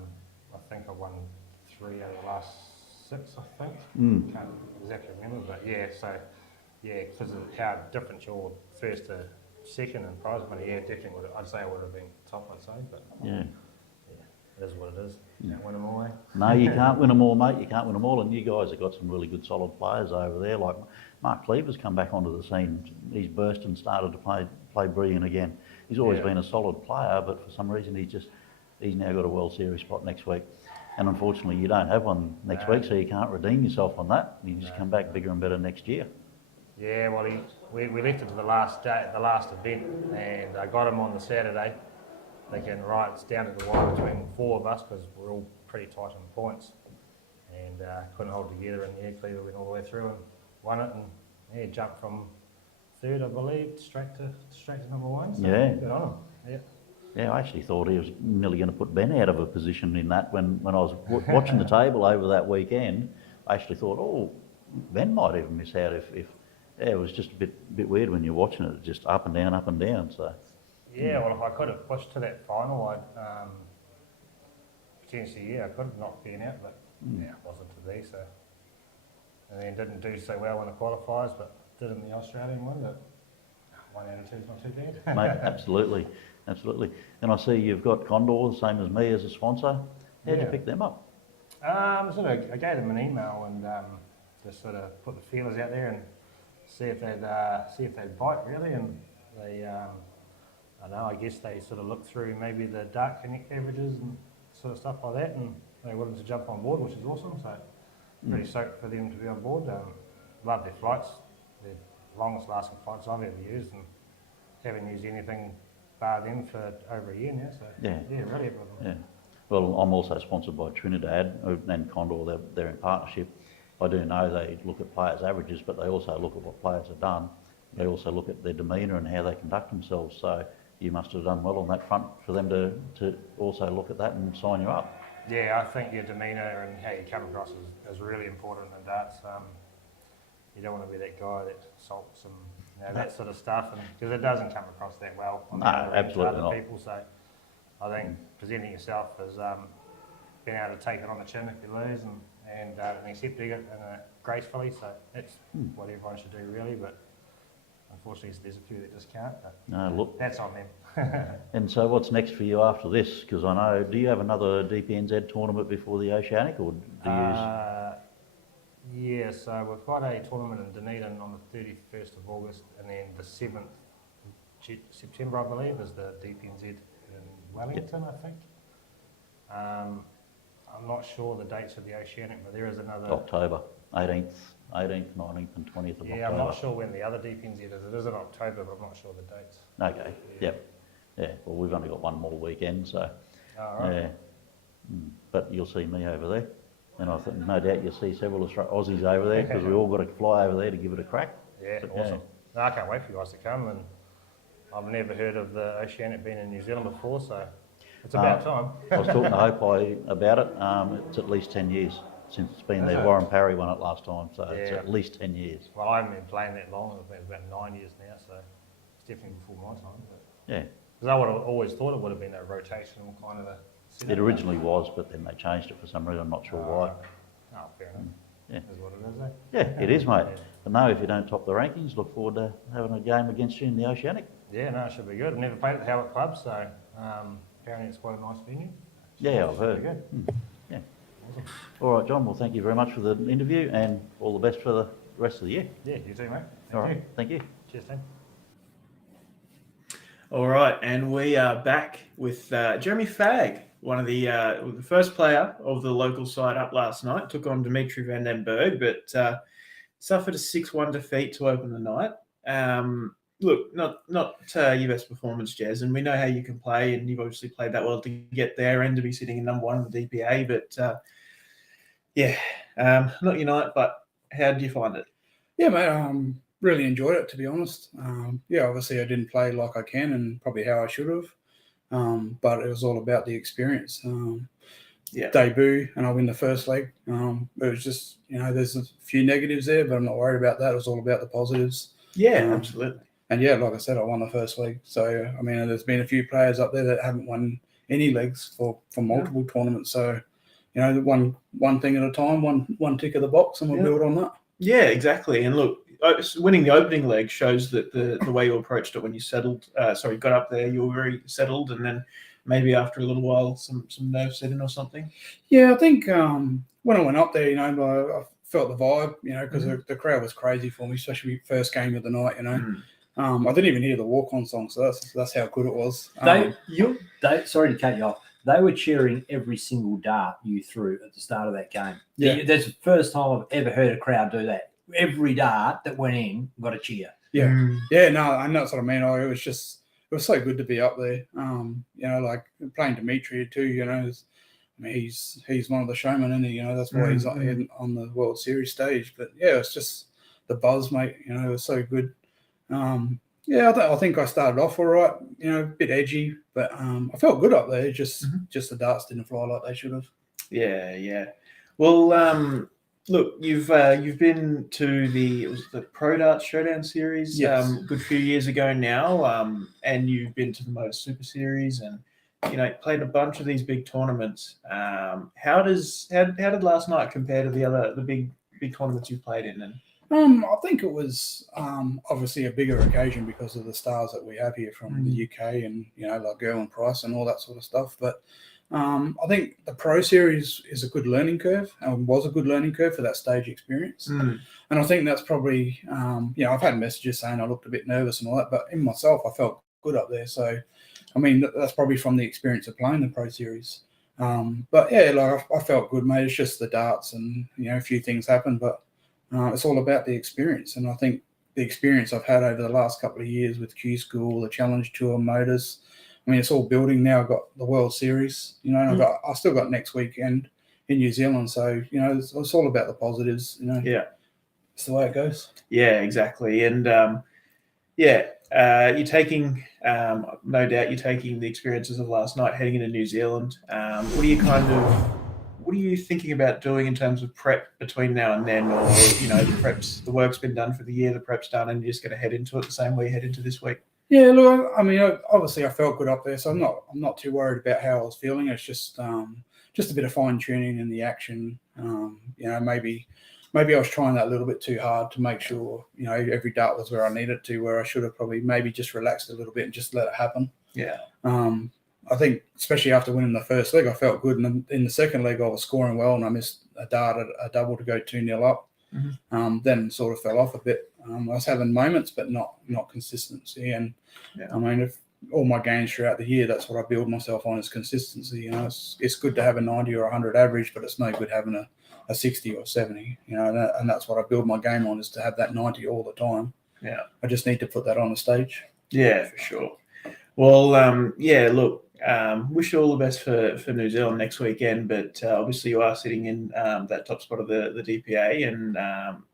think I won 3 out of the last 6, I think. Can't exactly remember, but because of how different your first to second and prize money, definitely I'd say it would have been top, I'd say, but it is what it is. You can't win them all, eh? No, you can't win them all, mate. You can't win them all, and you guys have got some really good solid players over there. Like Mark Cleaver's come back onto the scene. He's burst and started to play brilliant again. He's always been a solid player, but for some reason he's now got a World Series spot next week. And unfortunately, you don't have one next week, so you can't redeem yourself on that. You just come back bigger and better next year. Yeah, well, we left it to the last event, and I got him on the Saturday, thinking, right, it's down to the wire between 4 of us, because we're all pretty tight on points, and couldn't hold together, and Cleaver went all the way through and won it, and jumped from 3rd, I believe, straight to number 1. So good on him. Yeah, I actually thought he was nearly going to put Ben out of a position in that when I was watching the table over that weekend. I actually thought, oh, Ben might even miss out if yeah, it was just a bit weird when you're watching it, just up and down. So Yeah, well, if I could have pushed to that final, I'd potentially, I could have knocked Ben out, but yeah, it wasn't to be. So, and then didn't do so well in the qualifiers, but did in the Australian one. But 1 out of 2 is not too bad. Mate, absolutely. And I see you've got Condor, the same as me, as a sponsor. How'd you pick them up? I gave them an email and just sort of put the feelers out there and see if they'd bite really. And they, I guess they sort of looked through maybe the Dark Connect averages and sort of stuff like that, and they wanted to jump on board, which is awesome. So pretty stoked for them to be on board. Love their flights. They're longest lasting flights I've ever used, and haven't used anything bar them for over a year now. So yeah, really happy with them. Yeah. Well, I'm also sponsored by Trinidad and Condor. They're in partnership. I do know they look at players' averages, but they also look at what players have done. They also look at their demeanour and how they conduct themselves. So you must have done well on that front for them to also look at that and sign you up. Yeah, I think your demeanour and how you come across is really important in darts. You don't want to be that guy that sulks and that sort of stuff, because it doesn't come across that well on the other end to other people. So I think presenting yourself as being able to take it on the chin if you lose and accepting it gracefully. So that's what everyone should do really, but unfortunately there's a few that just can't. But no, look, that's on them. And so what's next for you after this? Because I know, do you have another DPNZ tournament before the Oceanic, or do you Yeah, so we've got a tournament in Dunedin on the 31st of August, and then the 7th September, I believe, is the DPNZ in Wellington, I think. I'm not sure the dates of the Oceanic, but there is another... October, 18th, 19th and 20th of October. Yeah, I'm not sure when the other DPNZ is. It is in October, but I'm not sure the dates. Okay, yep. Yeah, well, we've only got one more weekend, so... right. Yeah. But you'll see me over there. And I think no doubt you'll see several Aussies over there, because we all got to fly over there to give it a crack. Yeah, But, awesome. No, I can't wait for you guys to come, and I've never heard of the Oceanic being in New Zealand before, so it's about time. I was talking to Hope about it. It's at least 10 years since it's been there. Warren Parry won it last time, so it's at least 10 years. Well, I haven't been playing that long. It's been about 9 years now, so it's definitely before my time. But yeah. Because I would have always thought it would have been a rotational kind of a setup. It originally was, but then they changed it for some reason. I'm not sure why. Oh, fair enough. Yeah. Is what it is, eh? Yeah, it is, mate. But no, if you don't top the rankings, look forward to having a game against you in the Oceanic. Yeah, no, it should be good. I've never played at the Howard Club, so apparently it's quite a nice venue. Yeah, I've heard. Good. Yeah. Awesome. All right, John. Well, thank you very much for the interview, and all the best for the rest of the year. Yeah, you too, mate. All right. Thank you. Cheers, Tim. All right, and we are back with Jeremy Fagg, one of the first player of the local side up last night. Took on Dimitri van den Berg, but suffered a 6-1 defeat to open the night. Look, not your best performance, Jez, and we know how you can play, and you've obviously played that well to get there and to be sitting in number 1 in the DPA. But not your night. But how did you find it? Yeah, mate. Really enjoyed it, to be honest. Obviously I didn't play like I can and probably how I should have. But it was all about the experience. Debut, and I win the first leg. It was just, there's a few negatives there, but I'm not worried about that. It was all about the positives. Yeah, absolutely. And like I said, I won the first leg. So, I mean, there's been a few players up there that haven't won any legs for multiple tournaments. So, one thing at a time, one tick of the box, and we'll build on that. Yeah, exactly. And look, winning the opening leg shows that the way you approached it when you got up there, you were very settled, and then maybe after a little while, some nerves set in or something. Yeah, I think when I went up there, I felt the vibe, because the crowd was crazy for me, especially first game of the night, I didn't even hear the walk-on song, so that's how good it was. Sorry to cut you off. They were cheering every single dart you threw at the start of that game. Yeah. That's the first time I've ever heard a crowd do that. Every dart that went in got a cheer. Yeah. Yeah, no, and that's what I mean. It was so good to be up there. Like playing Dimitri too, he's one of the showmen, and that's why he's on the World Series stage. But yeah, it's just the buzz, mate. It was so good. Yeah, I think I started off all right. A bit edgy, but I felt good up there. Just the darts didn't fly like they should have. Yeah. Well, look, you've been to the Pro Darts Showdown Series, Yes. good few years ago now, and you've been to the Motor Super Series, and played a bunch of these big tournaments. How did last night compare to the big tournaments you've played in? And I think it was obviously a bigger occasion because of the stars that we have here from the UK and like Gerwyn Price and all that sort of stuff. But I think the Pro Series is a good learning curve and was a good learning curve for that stage experience. And I think that's probably I've had messages saying I looked a bit nervous and all that, but in myself I felt good up there. So I mean that's probably from the experience of playing the Pro Series. But yeah, like I felt good, mate. It's just the darts and a few things happened, but it's all about the experience. And I think the experience I've had over the last couple of years with Q School, the Challenge Tour, Motors, I mean, it's all building now. I've got the World Series, and I still got next weekend in New Zealand. So, it's all about the positives, Yeah. It's the way it goes. Yeah, exactly. And you're taking, no doubt, you're taking the experiences of last night heading into New Zealand. What are you thinking about doing in terms of prep between now and then, or the work's been done for the year, the prep's done, and you're just going to head into it the same way you head into this week? Yeah, look, I mean, obviously I felt good up there, so I'm not too worried about how I was feeling. It's just a bit of fine tuning in the action. Maybe I was trying that a little bit too hard to make sure every dart was where I needed to, where I should have probably maybe just relaxed a little bit and just let it happen. Yeah. I think especially after winning the first leg, I felt good, and in the second leg I was scoring well, and I missed a dart, a double to go 2-0 up. Then sort of fell off a bit. I was having moments, but not consistency. And I mean, if all my games throughout the year, that's what I build myself on is consistency. It's good to have a 90 or 100 average, but it's no good having a 60 or 70. And that's what I build my game on, is to have that 90 all the time. Yeah, I just need to put that on the stage. Yeah, for sure. Well, look. Wish you all the best for New Zealand next weekend, but obviously you are sitting in that top spot of the DPA, and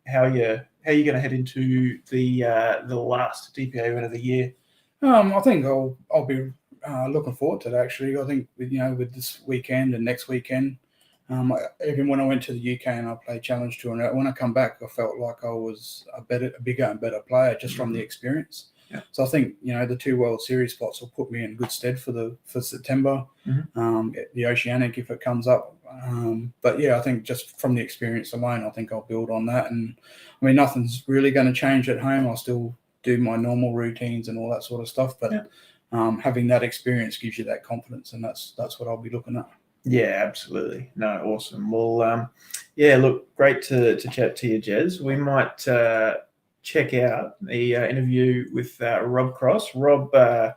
how are you going to head into the last DPA event of the year? I think I'll be looking forward to it. Actually, I think with this weekend and next weekend, even when I went to the UK and I played Challenge Tour, and when I come back, I felt like I was a bigger and better player just from the experience. Yeah. So I think the 2 World Series spots will put me in good stead for September. The Oceanic if it comes up. But yeah, I think just from the experience alone, I think I'll build on that. And I mean, nothing's really going to change at home. I'll still do my normal routines and all that sort of stuff. But having that experience gives you that confidence, and that's what I'll be looking at. Yeah, absolutely. No, awesome. Well, look, great to chat to you, Jez. We might check out the interview with Rob Cross. Rob got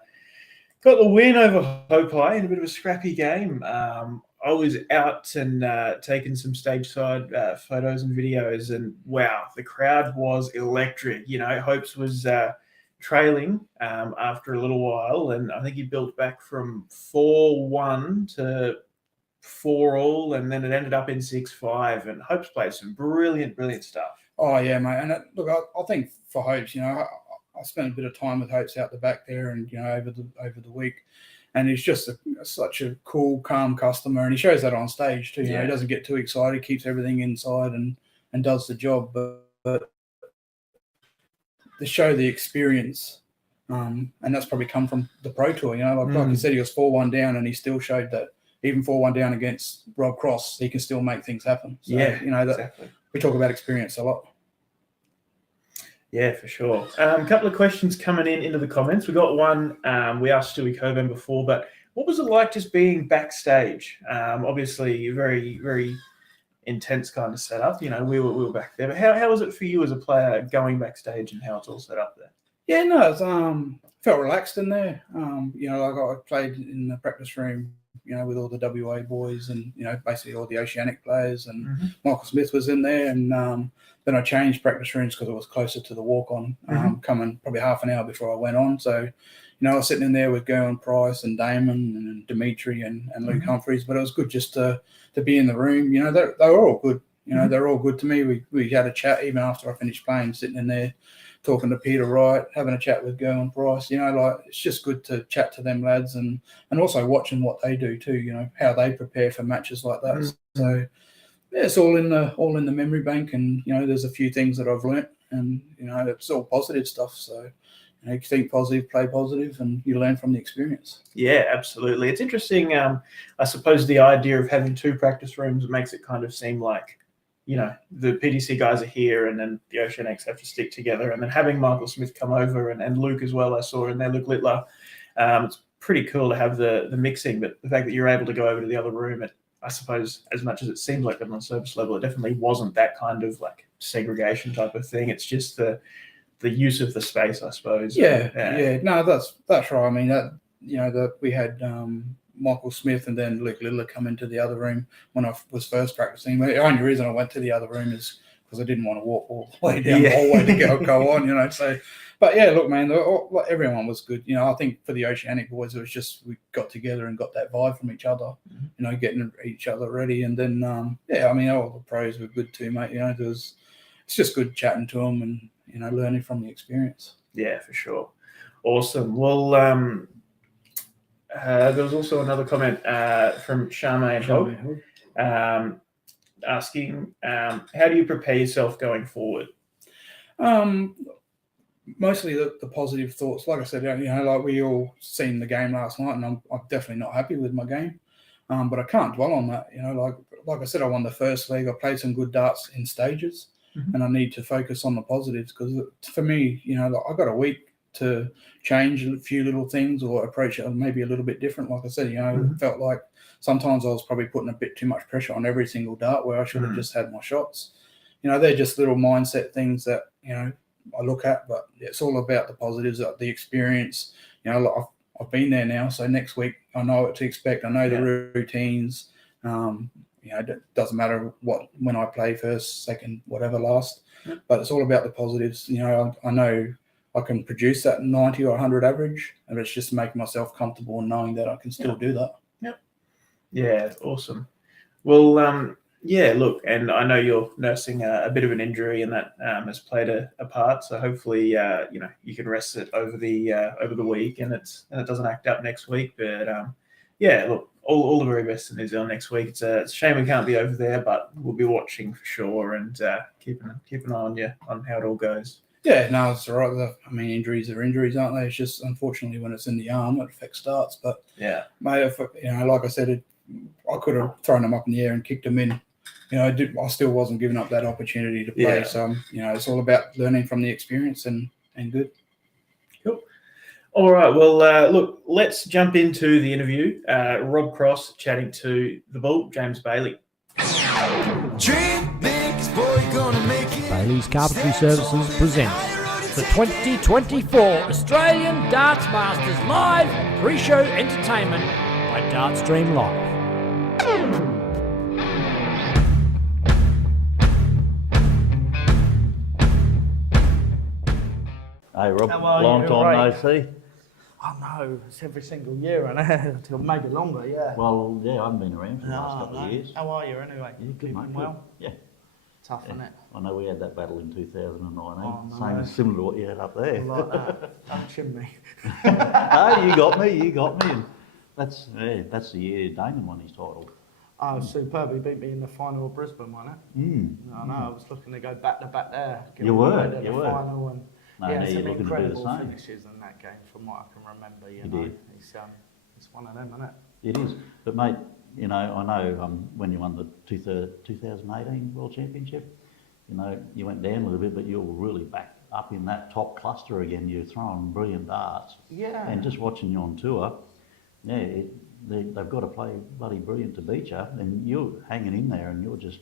the win over Hoplay in a bit of a scrappy game. I was out and taking some stage side photos and videos, and wow, the crowd was electric. Hopes was trailing after a little while, and I think he built back from 4-1 to 4-all, and then it ended up in 6-5. And Hopes played some brilliant stuff. Oh yeah, mate. And look, I think for Hopes, I spent a bit of time with Hopes out the back there, and over the week, and he's just such a cool, calm customer, and he shows that on stage too. He doesn't get too excited, keeps everything inside, and does the job. But to show the experience, and that's probably come from the Pro Tour. Like you said, he was 4-1 down, and he still showed that even 4-1 down against Rob Cross, he can still make things happen. So, exactly. We talk about experience a lot. Yeah, for sure. A couple of questions coming into the comments. We got one. We asked Stewie Coburn before, but what was it like just being backstage? Obviously, a very, very intense kind of setup. We were back there. But how was it for you as a player going backstage, and how it's all set up there? Yeah, no, it's, felt relaxed in there. Like I played in the practice room, with all the WA boys and, basically all the Oceanic players, and Michael Smith was in there. And then I changed practice rooms because it was closer to the walk-on, coming probably half an hour before I went on. So, I was sitting in there with Gerwyn Price and Damon and Dimitri and Luke Humphreys, but it was good just to be in the room. They were all good. They're all good to me. We had a chat even after I finished playing, sitting in there talking to Peter Wright, having a chat with Gerwin Price. Like it's just good to chat to them lads and also watching what they do too. How they prepare for matches like that. Mm-hmm. So yeah, it's all in the memory bank, and there's a few things that I've learnt, and it's all positive stuff. So you think positive, play positive, and you learn from the experience. Yeah, absolutely. It's interesting. I suppose the idea of having 2 practice rooms makes it kind of seem like, the PDC guys are here, and then the Oceanics have to stick together, and then having Michael Smith come over and Luke as well. I saw in there, Luke Littler. It's pretty cool to have the mixing, but the fact that you're able to go over to the other room, I suppose, as much as it seemed like on the surface level, it definitely wasn't that kind of like segregation type of thing. It's just the use of the space, I suppose. Yeah. No, that's right. I mean, that we had Michael Smith and then Luke Littler come into the other room when I was first practicing. The only reason I went to the other room is because I didn't want to walk all the way down the hallway to go on. So, but yeah, look, man, everyone was good. I think for the Oceanic boys, it was just we got together and got that vibe from each other. Getting each other ready, and then I mean, all the pros were good too, mate. It's just good chatting to them and learning from the experience. Yeah, for sure. Awesome. Well, there was also another comment from Charmaine Hogg asking, how do you prepare yourself going forward? Mostly the positive thoughts. Like I said, like we all seen the game last night, and I'm definitely not happy with my game. But I can't dwell on that. Like I said, I won the first leg. I played some good darts in stages, and I need to focus on the positives because for me, I got a week to change a few little things or approach it maybe a little bit different. Like I said, it felt like sometimes I was probably putting a bit too much pressure on every single dart where I should have just had my shots. They're just little mindset things that I look at, but it's all about the positives, the experience. I've been there now, so next week I know what to expect. I know the routines. It doesn't matter when I play first, second, whatever, last. But it's all about the positives. I know I can produce that 90 or 100 average, and it's just making myself comfortable and knowing that I can still do that. Yep. Yeah, awesome. Well, yeah, look, and I know you're nursing a bit of an injury, and that has played a part. So hopefully, you can rest it over the week, and it doesn't act up next week. But yeah, look, all the very best in New Zealand next week. It's a shame we can't be over there, but we'll be watching for sure and keep an eye on you on how it all goes. Yeah, no, it's all right. I mean, injuries are injuries, aren't they? It's just unfortunately when it's in the arm, it affects starts. But yeah, mate, like I said, I could have thrown them up in the air and kicked them in. I still wasn't giving up that opportunity to play. Yeah. So, it's all about learning from the experience and good. Cool. All right. Well, look, let's jump into the interview. Rob Cross chatting to the Bull, James Bailey. Dream big, boy, gonna make it. Bailey's Carpentry Services presents the 2024 Australian Darts Masters Live pre-show entertainment by Dartstream Live. Hey Rob, How are long you? time Right. no see. Oh no, it's every single year, and until maybe longer, yeah. Well, yeah, I haven't been around for the last No, couple no. of years. How are you anyway? Yeah, good, Keeping mate. well? Good. Yeah. Tough, isn't it? I know we had that battle in 2019. Oh, no. Same as similar to what you had up there. Like that. Don't chin me. Hey, you got me. And that's the year Damon won his title. Oh, superb. He beat me in the final of Brisbane, wasn't it? I know. I was looking to go back to back there. You were. Final and No, yeah, now some you're looking to do the incredible same. finishes in that game, from what I can remember. You You know, did. It's one of them, isn't it? It is. But mate, I know when you won the 2018 World Championship, you went down a little bit, but you were really back up in that top cluster again. You're throwing brilliant darts. Yeah. And just watching you on tour, they've got to play bloody brilliant to beat you, and you're hanging in there, and you're just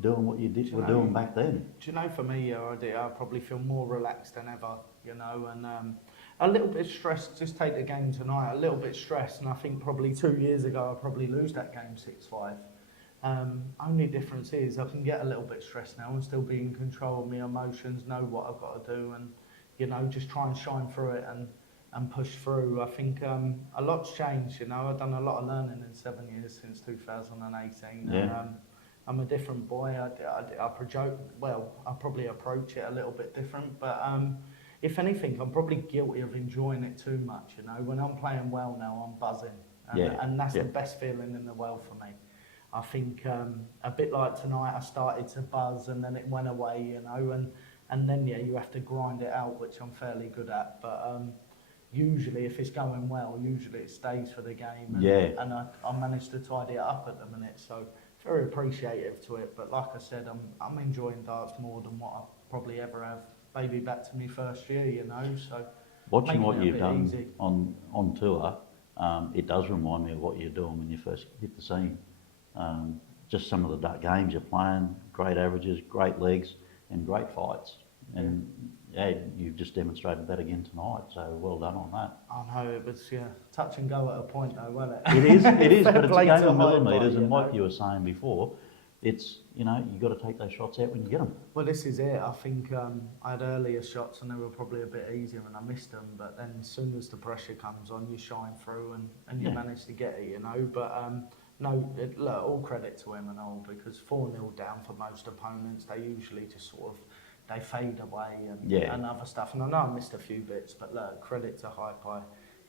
doing what you were doing back then. Do you know, for me, I probably feel more relaxed than ever, and a little bit stressed. Just take the game tonight, a little bit stressed, and I think probably 2 years ago I'd probably lose that game 6-5. Only difference is I can get a little bit stressed now and still be in control of my emotions, know what I've got to do, and just try and shine through it and push through. I think a lot's changed. I've done a lot of learning in 7 years since 2018. Yeah. And, I'm a different boy. I probably approach it a little bit different, but if anything, I'm probably guilty of enjoying it too much. You know, when I'm playing well now, I'm buzzing, and that's the best feeling in the world for me. I think a bit like tonight, I started to buzz and then it went away, you know, and then you have to grind it out, which I'm fairly good at. But usually, if it's going well, usually it stays for the game, and I managed to tidy it up at the minute, so very appreciative to it. But like I said, I'm enjoying darts more than what I probably ever have. Maybe back to my first year, you know. So watching what you've done easy. on tour, it does remind me of what you're doing when you first hit the scene. Just some of the games you're playing, great averages, great legs, and great fights. And you've just demonstrated that again tonight. So well done on that. I know it was touch and go at a point though, wasn't it? It is, but it's a Play game to of high millimetres, body, and like you were saying before, it's you got to take those shots out when you get them. Well, this is it. I think I had earlier shots and they were probably a bit easier and I missed them. But then as soon as the pressure comes on, you shine through and you manage to get it, you know. But look, all credit to him and all, because 4-0 down for most opponents, they usually just sort of they fade away and other stuff. And I know I missed a few bits, but look, credit to Hi-Pi.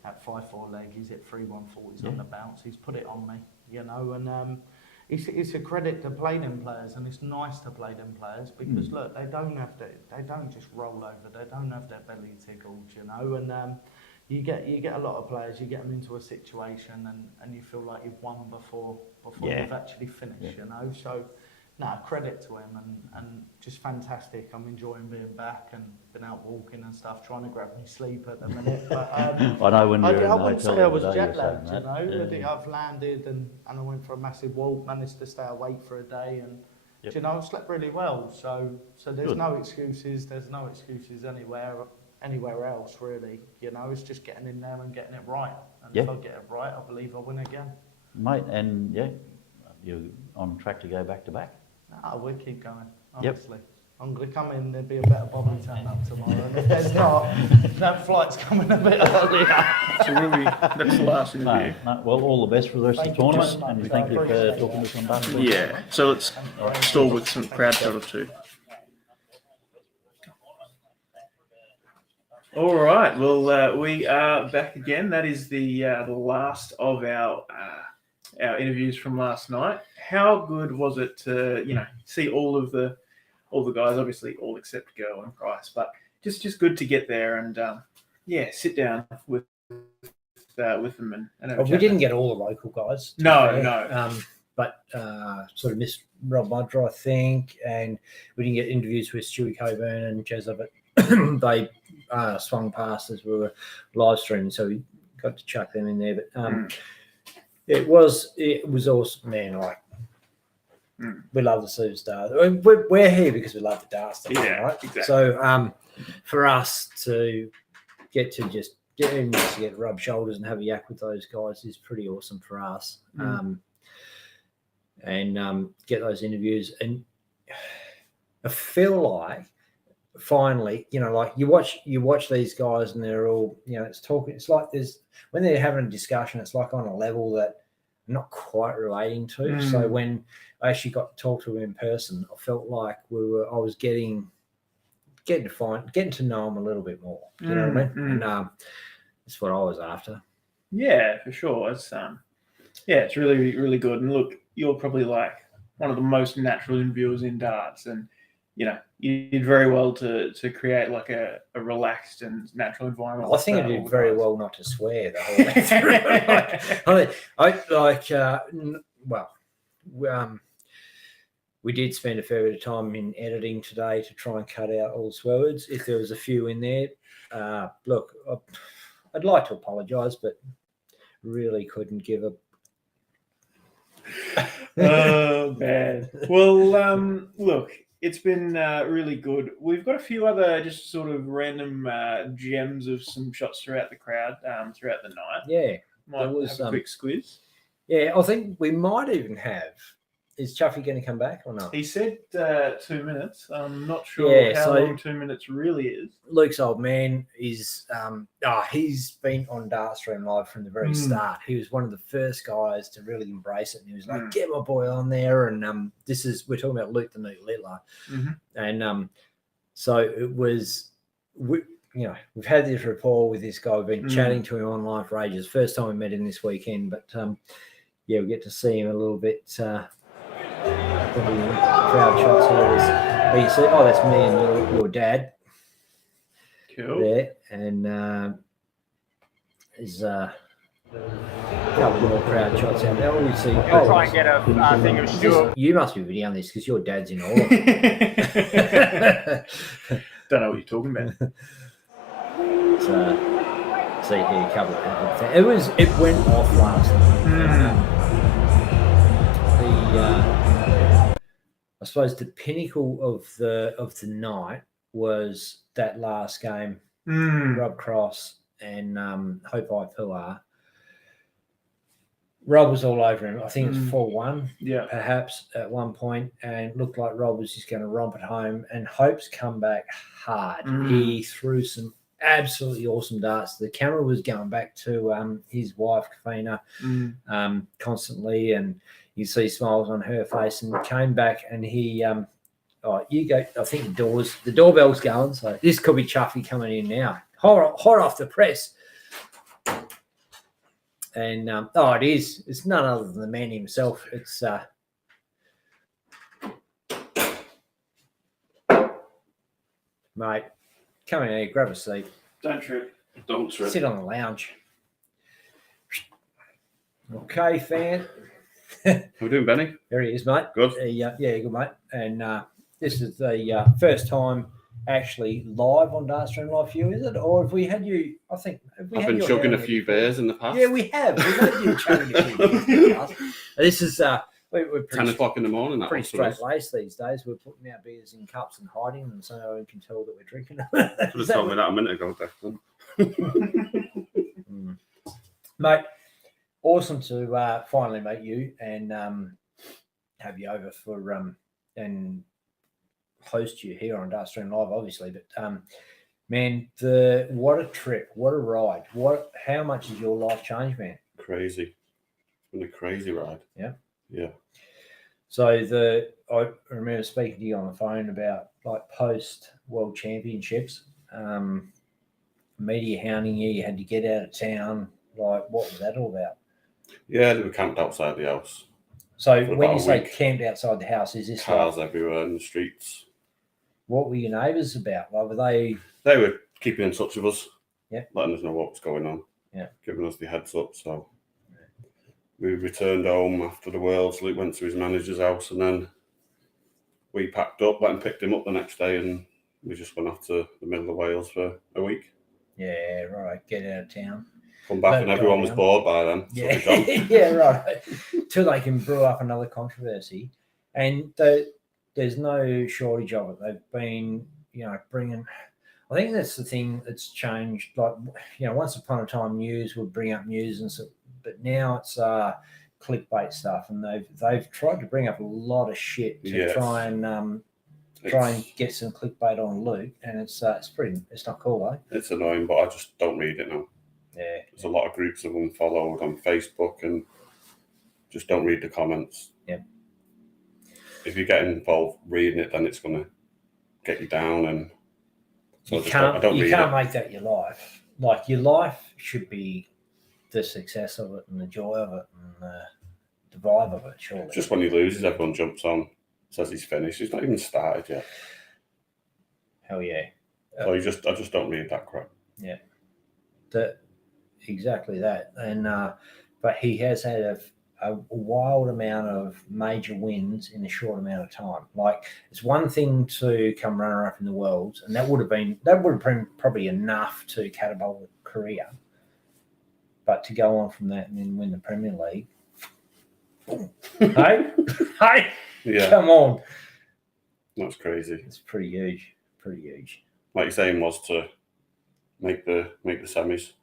At 5-4 leg, he's at 3-1-40s on the bounce. He's put it on me, you know, and it's a credit to play them players, and it's nice to play them players because look, they don't just roll over, they don't have their belly tickled, you know, and you get a lot of players, you get them into a situation and you feel like you've won before you've actually finished, you know. So credit to him and just fantastic. I'm enjoying being back and been out walking and stuff, trying to grab me sleep at the minute. But I know when you're in I the wouldn't hotel say I was the other day, jet you were lagged, you saying know. that. I've landed and I went for a massive walk, managed to stay awake for a day, and you know, I slept really well. So there's Good. no excuses. There's no excuses anywhere else really. You know, it's just getting in there and getting it right. And if I get it right, I believe I'll win again. Mate, and you're on track to go back to back. We'll keep going, honestly. I'm going to come in, there'll be a better bobby turn up tomorrow. And if there's not, that flight's coming a bit earlier. So that's the last interview. No, well, all the best for the rest of the tournament, and thank you for talking to us on basketball. Yeah, so let's stall with some crowd shot or two. All right, well, we are back again. That is the last of our interviews from last night. How good was it to see all the guys, obviously all except Girl and Price, but just good to get there and sit down with them and have a We chat. didn't get all the local guys. No. But sort of missed Rob Mudra, I think, and we didn't get interviews with Stewie Coburn and Jezza, but they swung past as we were live streaming, so we got to chuck them in there. But it was awesome, man. Like we love the superstar. I mean, we're here because we love the dart stuff, right? Exactly. So for us to get to just get rub shoulders and have a yak with those guys is pretty awesome for us. And get those interviews, and I feel like finally, like you watch these guys and they're all, it's talking. It's like when they're having a discussion, it's like on a level that I'm not quite relating to. So when I actually got to talk to them in person, I felt like I was getting to know them a little bit more. You know what I mean? And that's what I was after. Yeah, for sure. It's it's really, really good. And look, you're probably like one of the most natural interviewers in darts, and you did very well to create like a relaxed and natural environment. I think I did very well not to swear the whole way through. We did spend a fair bit of time in editing today to try and cut out all the swear words. If there was a few in there, look, I'd like to apologise, but really couldn't give a. Oh, bad. Well, look, it's been really good. We've got a few other just sort of random gems of some shots throughout the crowd, throughout the night. Yeah. Might have a quick squiz. Yeah, I think we might even have. Is Chuffy going to come back or not? He said 2 minutes. I'm not sure how long 2 minutes really is. Luke's old man is he's been on Dartstream Live from the very start. He was one of the first guys to really embrace it, and he was like, "Get my boy on there." And we're talking about Luke the new Littler, and so it was. you know, we've had this rapport with this guy. We've been Mm. chatting to him online for ages. First time we met him this weekend, but yeah, we get to see him a little bit. Probably crowd shots here. You see, oh, that's me and your dad. Cool. There, and there's a couple more crowd shots out there. We see. I'll try and get a thing of Stuart. You must be videoing this because your dad's in all. Don't know what you're talking about. So, see here, a couple of it went off last night. I suppose the pinnacle of the night was that last game. Rob Cross and Hope Pilar. Rob was all over him. I think it's 4-1, perhaps at one point, and looked like Rob was just going to romp it home. And Hope's come back hard. He threw some absolutely awesome darts. The camera was going back to his wife, Kafina, constantly, and you see smiles on her face. And came back, and he, you go. I think the doorbell's going. So this could be Chuffy coming in now. Hot off the press. And it is. It's none other than the man himself. It's mate, come in here, grab a seat. Don't trip. Don't trip. Sit on the lounge. Okay, fan. How we doing, Benny? There he is, mate. Good. Yeah, good, mate. And this is the first time actually live on Dartstream Live for you, is it? Or have we had you? I think I've been chugging a few beers in the past. Yeah, we have. We've had you chugging a few beers in the past. This is we're 10 o'clock in the morning. That pretty was for us. straight laced these days. We're putting our beers in cups and hiding them so no one can tell that we're drinking them. Should have told me that a minute ago, Declan. Mate, awesome to finally meet you and have you over for and host you here on Dartstream Live, obviously. But man, what a trip, what a ride! How much has your life changed, man? Crazy. It's been a crazy ride. Yeah. Yeah. So I remember speaking to you on the phone about like post World Championships, media hounding you. You had to get out of town. Like, what was that all about? Yeah, they were camped outside the house. So when you say camped outside the house, is this cars everywhere in the streets? What were your neighbours about? Like, were they? They were keeping in touch with us. Yeah. Letting us know what was going on. Yeah. Giving us the heads up. So we returned home after the Worlds. Luke went to his manager's house, and then we packed up, went and picked him up the next day, and we just went off to the middle of Wales for a week. Yeah, right. Get out of town. Come back, and everyone was bored by then. So Yeah, they gone. yeah, right. Till they can brew up another controversy, and there's no shortage of it. They've been, bringing. I think that's the thing that's changed. Like, once upon a time, news would bring up news, and so, but now it's clickbait stuff, and they've tried to bring up a lot of shit to try and get some clickbait on Luke, and it's not cool, eh? It's annoying, but I just don't read it now. Yeah. There's a lot of groups of unfollowed on Facebook, and just don't read the comments. Yeah. If you get involved reading it, then it's going to get you down, and so You can't make that your life. Like, your life should be the success of it and the joy of it and the vibe of it, surely. Just when he loses, everyone jumps on, says he's finished. He's not even started yet. Hell yeah. So I just don't read that crap. Yeah. Exactly that. And but he has had a wild amount of major wins in a short amount of time. Like, it's one thing to come runner up in the Worlds, and that would have been probably enough to catapult a career. But to go on from that and then win the Premier League, hey, Yeah. come on, That's crazy. it's pretty huge, pretty huge. Like your saying was to make the semis,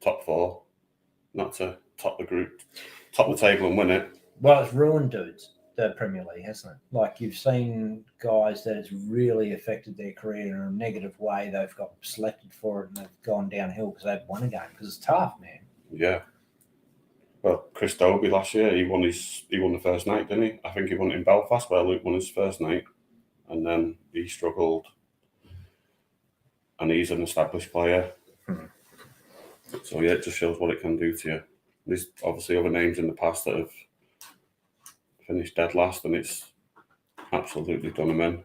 top four, not to top the group, top the table and win it. Well, it's ruined dudes, the Premier League, hasn't it? Like, you've seen guys that it's really affected their career in a negative way. They've got selected for it and they've gone downhill because they've won a game, because it's tough, man. Yeah. Well, Chris Dobie last year, he won the first night, didn't he? I think he won it in Belfast, where Luke won his first night, and then he struggled and he's an established player. So yeah, it just shows what it can do to you. There's obviously other names in the past that have finished dead last, and it's absolutely done them in.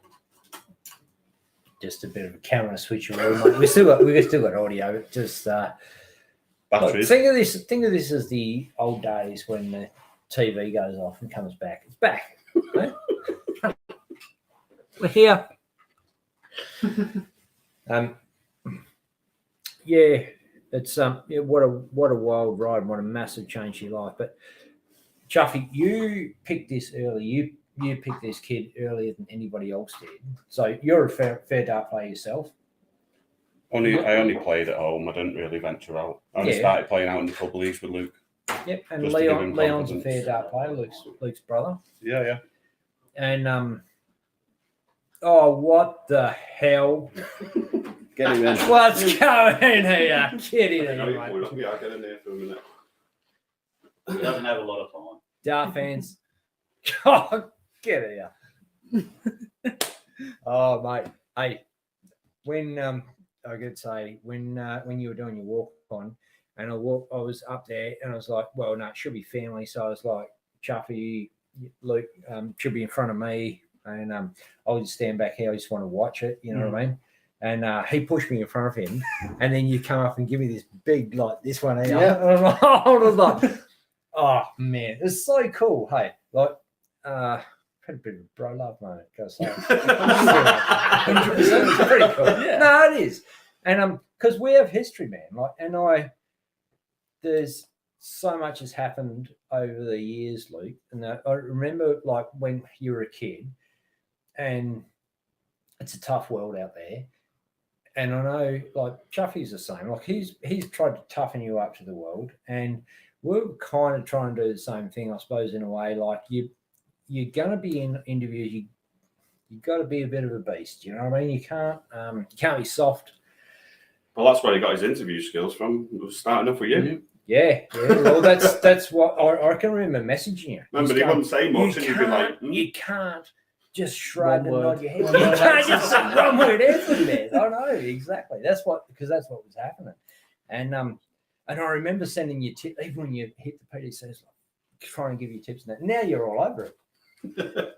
Just a bit of a camera switcheroo, mate. We've still got audio. Just batteries. Think of this as the old days when the TV goes off and comes back. It's back. Right? We're here. Yeah, it's yeah, what a wild ride and what a massive change to your life. But Chuffy, you picked this early. You picked this kid earlier than anybody else did. So you're a fair dart player yourself. I only played at home. I didn't really venture out. I only started playing out in the club leagues with Luke. Yep, and Leon's a fair dart player, Luke's brother. Yeah. And oh, what the hell? Get him in. What's going here? Get in here, Yeah, I'll get in there for a minute. He doesn't have a lot of time. Dart fans. Oh, get here. Oh, mate. Hey, when I could say when you were doing your walk on, and I was up there, and I was like, well, no, it should be family. So I was like, Chuffy, Luke, should be in front of me, and I'll just stand back here. I just want to watch it. You know what I mean? And he pushed me in front of him, and then you come up and give me this big, like this one here. Yeah. And I was like, oh man, it's so cool. Hey, like, had a bit of a bro love moment. Gotta say, 100%. It's pretty cool. Yeah. No, it is, and because we have history, man. Like, and there's so much has happened over the years, Luke. And I remember, like, when you were a kid, and it's a tough world out there. And I know, like, Chuffy's the same. Like, he's tried to toughen you up to the world, and we're kind of trying to do the same thing, I suppose, in a way. Like, you're going to be in interviews. You got to be a bit of a beast. You know what I mean? You can't be soft. Well, that's where he got his interview skills from. It was starting off with you. Yeah. Well, that's what I can remember messaging you. Remember, he wouldn't say much, and you'd be like, you can't just shrug and nod your head. You can't just say one word answer there. I know, exactly. That's what was happening. And I remember sending you tips, even when you hit the PDCs, like, trying to give you tips and that. Now you're all over it.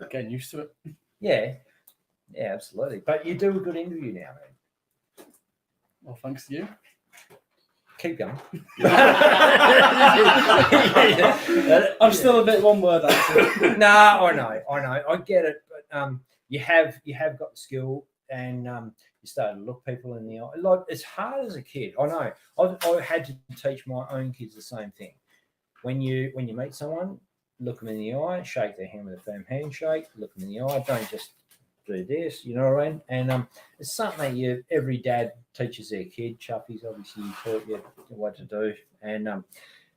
Getting used to it. Yeah, absolutely. But you do a good interview now, man. Well, thanks to you. Keep going. I'm still a bit one word answer. No, I know. I get it. But you have got the skill, and you start to look people in the eye. Like, it's hard as a kid. I know. I had to teach my own kids the same thing. When you meet someone, look them in the eye, shake their hand with a firm handshake, look them in the eye. Don't just do this, you know what I mean? And it's something that every dad teaches their kid. Chuffy's obviously taught you what to do, and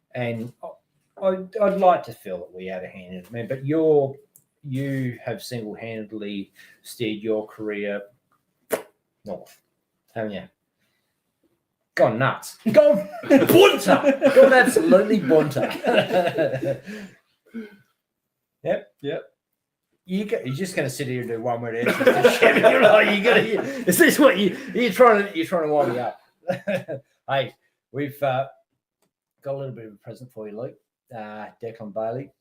I'd like to feel that we had a hand in it, man. But you have single-handedly steered your career north, haven't you? Gone nuts. Gone bunter. Gone absolutely bunter. Yep. You're just going to sit here and do one word answers. You're like, is this what you're trying to wind me up? Hey, we've got a little bit of a present for you, Luke. Declan Bailey,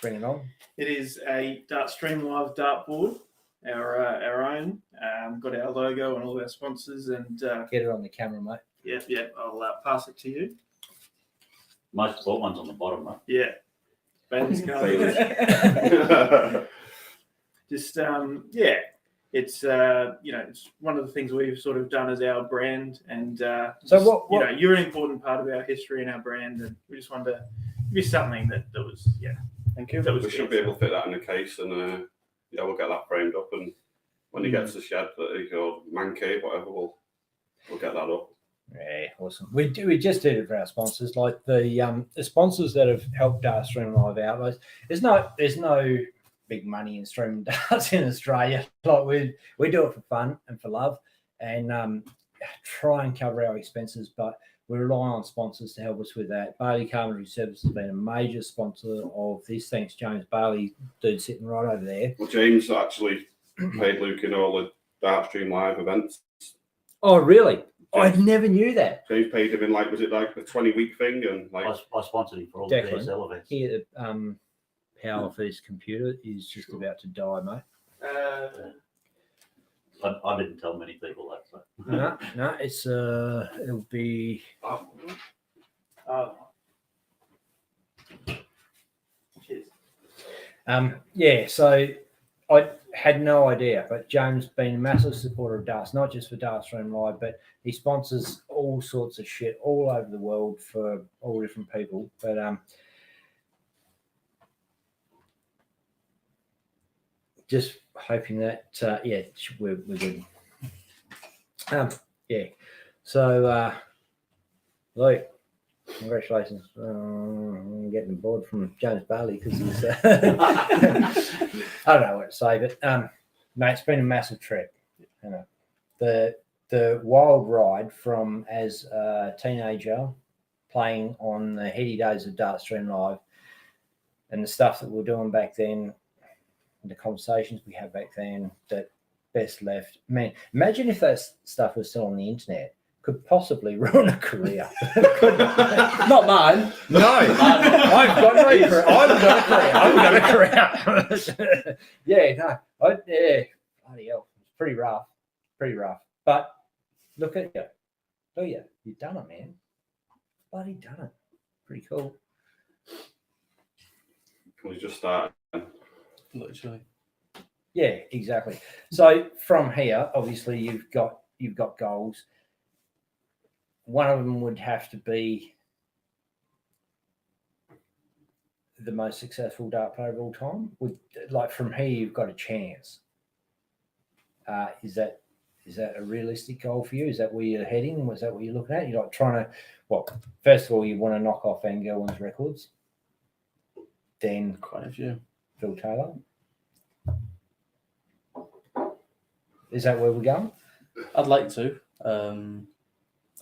bring it on. It is a Dartstream Live dartboard, our own. Got our logo and all our sponsors, and get it on the camera, mate. Yeah. I'll pass it to you. Most sport ones on the bottom, mate. Yeah. Bailey's colours. Just it's it's one of the things we've sort of done as our brand, and so what you're an important part of our history and our brand, and we just wanted to give you something that was thank you. We should be able to fit that in a case, and we'll get that framed up, and when he gets the shed or man cave, whatever, we'll get that up. Yeah, awesome. We just did it for our sponsors, like the sponsors that have helped Dartstream Live out. Like, there's no big money in streaming darts in Australia. Like, we do it for fun and for love, and try and cover our expenses, but we rely on sponsors to help us with that. Bailey Carpentry Services has been a major sponsor of this. Thanks, James Bailey, dude sitting right over there. Well, James actually paid Luke in all the Dartstream Live events. Oh, really? I never knew that. James paid him in like, was it like a 20-week thing? And like, I sponsored him for all Declan, the PSL events. here, power for his computer is just about to die, mate. I didn't tell many people that. So. No, it's it'll be. Yeah, so I had no idea, but James been a massive supporter of darts, not just for Darts Room Live, but he sponsors all sorts of shit all over the world for all different people. But just hoping that yeah, we're good. Yeah. So Luke, congratulations. I'm getting bored from James Bailey because he's I don't know what to say, but mate, it's been a massive trip. You know, the wild ride from as a teenager playing on the heady days of Dartstream Live and the stuff that we were doing back then, the conversations we had back then that best left. Man, imagine if that stuff was still on the internet. Could possibly ruin a career. Not mine. No, I've got no career. I've got a career. Yeah, no, yeah, bloody hell, it's pretty rough, But look at you, you've done it, man. Bloody done it. Pretty cool. we just started. Literally. Yeah, exactly. So from here, obviously, you've got goals. One of them would have to be the most successful dart player of all time. Like from here, you've got a chance. Is that a realistic goal for you? Is that where you're heading? Was that what you're looking at? You're like trying to, well, first of all, you want to knock off Van Gerwen's records. Then quite a few. Phil Taylor. Is that where we're going? I'd like to.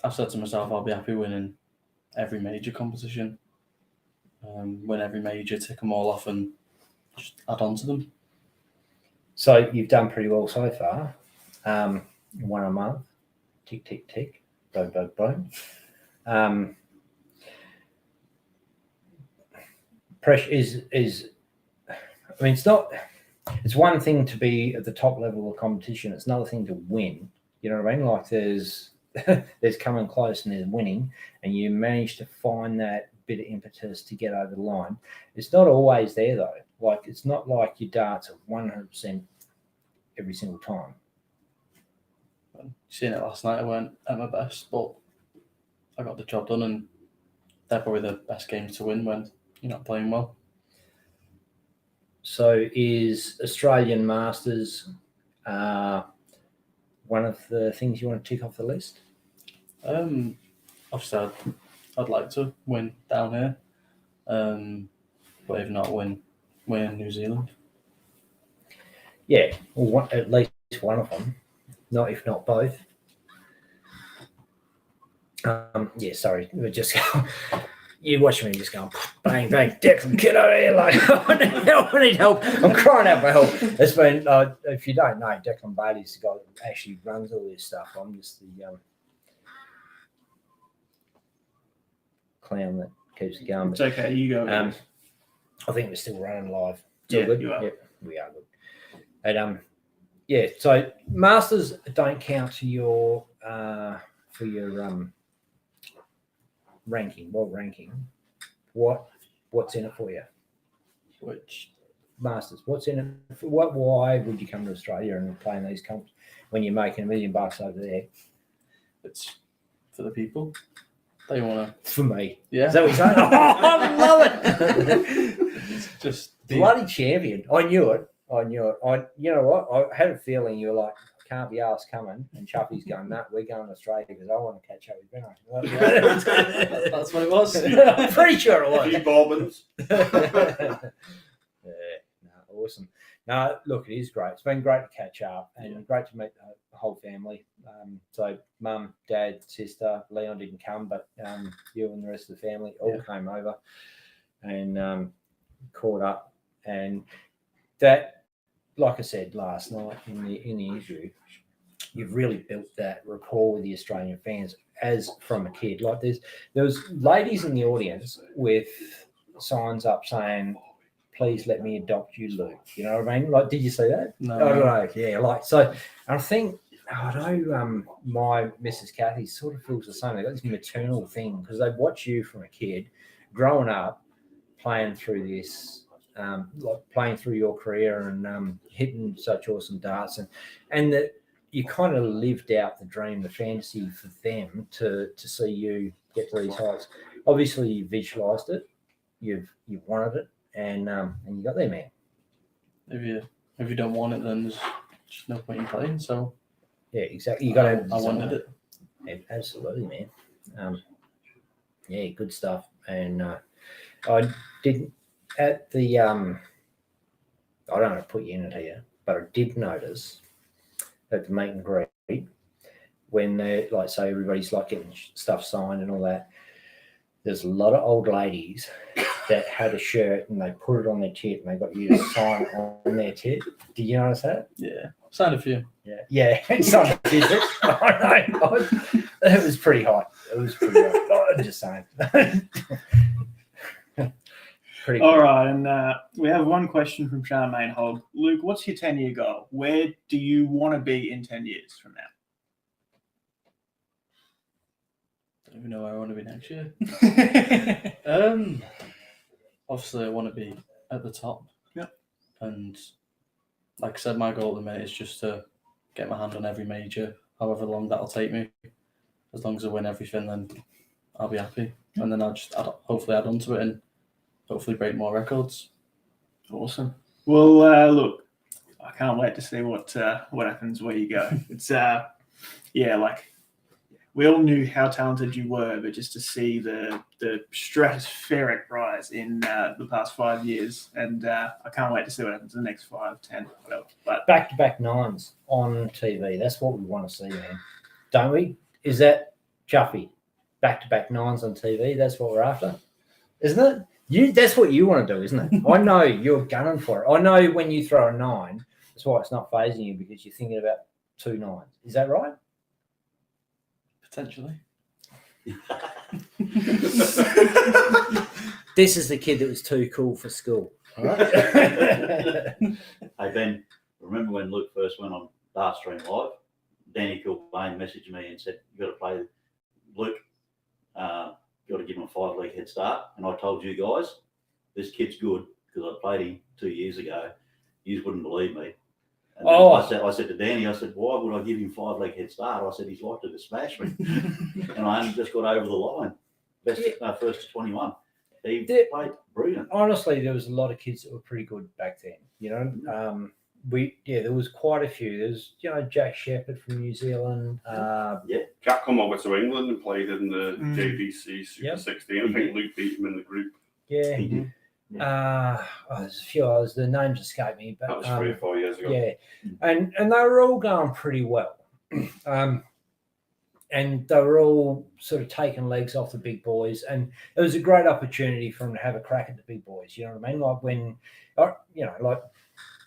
I've said to myself, I'll be happy winning every major competition, win every major, tick them all off, and just add on to them. So you've done pretty well so far. 1 a month, tick, tick, tick, boom, boom, boom. Pressure is. I mean, it's not. It's one thing to be at the top level of competition. It's another thing to win. You know what I mean? Like there's coming close and there's winning, and you manage to find that bit of impetus to get over the line. It's not always there though. Like it's not like your darts are 100% every single time. Seeing it last night, I weren't at my best, but I got the job done, and they're probably the best games to win when you're not playing well. So is Australian Masters one of the things you want to tick off the list? Obviously, I'd like to win down here, but if not, win in New Zealand. Yeah, well, at least one of them, if not both. Yeah, sorry, we're just you watch me just going bang bang, Declan, get over here! Like I need help. I'm crying out for help. It's been if you don't know, Declan Bailey's the guy that actually runs all this stuff. I'm just the clown that keeps it going. It's okay, you go. I think we're still running live. Yeah, good? you are. Yep, we are good. And yeah, so Masters don't count to your for your ranking, world ranking. What's in it for you? Which Masters? What's in it? Why would you come to Australia and play in these comps when you're making $1 million over there? It's for the people. They want to. For me. Yeah. Is that what you're saying? Oh, I love it. It's just bloody champion. I knew it. You know what? I had a feeling you were like, can't be asked coming, and Chuffy's going, nah, we're going to Australia because I want to catch up with Benno. That's what it was. I'm pretty sure it was. A few Bourbons. Yeah, no, awesome. No, look, it is great. It's been great to catch up and great to meet the whole family. So mum, dad, sister, Leon didn't come, but you and the rest of the family all came over and caught up. And that, like I said last night in the interview, you've really built that rapport with the Australian fans as from a kid. Like there was ladies in the audience with signs up saying, "Please let me adopt you, Luke." You know what I mean? Like, did you see that? No. I don't know. Yeah, like so. I think I know my Mrs. Kathy sort of feels the same. They got this maternal thing because they watch you from a kid growing up, playing through this, like playing through your career and hitting such awesome darts, and that you kind of lived out the dream, the fantasy for them to see you get to these heights. Obviously, you visualized it, you've wanted it, and you got there, man. If you don't want it, then there's just no point in playing. So yeah, exactly. You got to. I wanted it. Yeah, absolutely, man. Yeah, good stuff. And I didn't at the I don't know to put you in it here, but I did notice at the meet and greet when they like say everybody's like getting stuff signed and all that. There's a lot of old ladies that had a shirt and they put it on their tit and they got you to sign on their tit. Did you notice that? Yeah, signed a few. Yeah, signed a few. I know. It was pretty hot. It was pretty hot. I'm just saying. Pretty cool. All right, and we have one question from Charmaine Hogg. Luke, what's your 10-year goal? Where do you want to be in 10 years from now? Don't even know where I want to be next year. Obviously, I want to be at the top. Yep. And like I said, my goal at the minute is just to get my hand on every major, however long that'll take me. As long as I win everything, then I'll be happy. And then I'll hopefully add on to it and hopefully break more records. Awesome. Well, look, I can't wait to see what happens where you go. It's like we all knew how talented you were, but just to see the stratospheric rise in the past 5 years, and I can't wait to see what happens in the next 5, 10, whatever. But back-to-back nines on TV. That's what we want to see, man. Don't we? Is that Chuffy? Back-to-back nines on TV. That's what we're after, isn't it? That's what you want to do, isn't it? I know you're gunning for it. I know when you throw a 9, that's why it's not phasing you because you're thinking about 2 9s. Is that right? Potentially. This is the kid that was too cool for school. Right? Hey Ben, remember when Luke first went on Dartstream Live? Danny Kilbane messaged me and said, "You got to play Luke. Got to give him a 5-leg head start." And I told you guys, this kid's good because I played him 2 years ago. You wouldn't believe me. And I said to Danny, I said, "Why would I give him 5-leg head start?" I said, "He's likely to smash me." And I only just got over the line. First to 21. He played brilliant. Honestly, there was a lot of kids that were pretty good back then. You know, there was quite a few. There's Jack Shepherd from New Zealand. Jack come over to England and played in the JVC Super 16. I think Luke beat him in the group. Yeah, he did. There's a few others. The names escape me, but that was 3 or 4 years ago. Yeah, and they were all going pretty well, and they were all sort of taking legs off the big boys, and it was a great opportunity for them to have a crack at the big boys. You know what I mean? Like when, like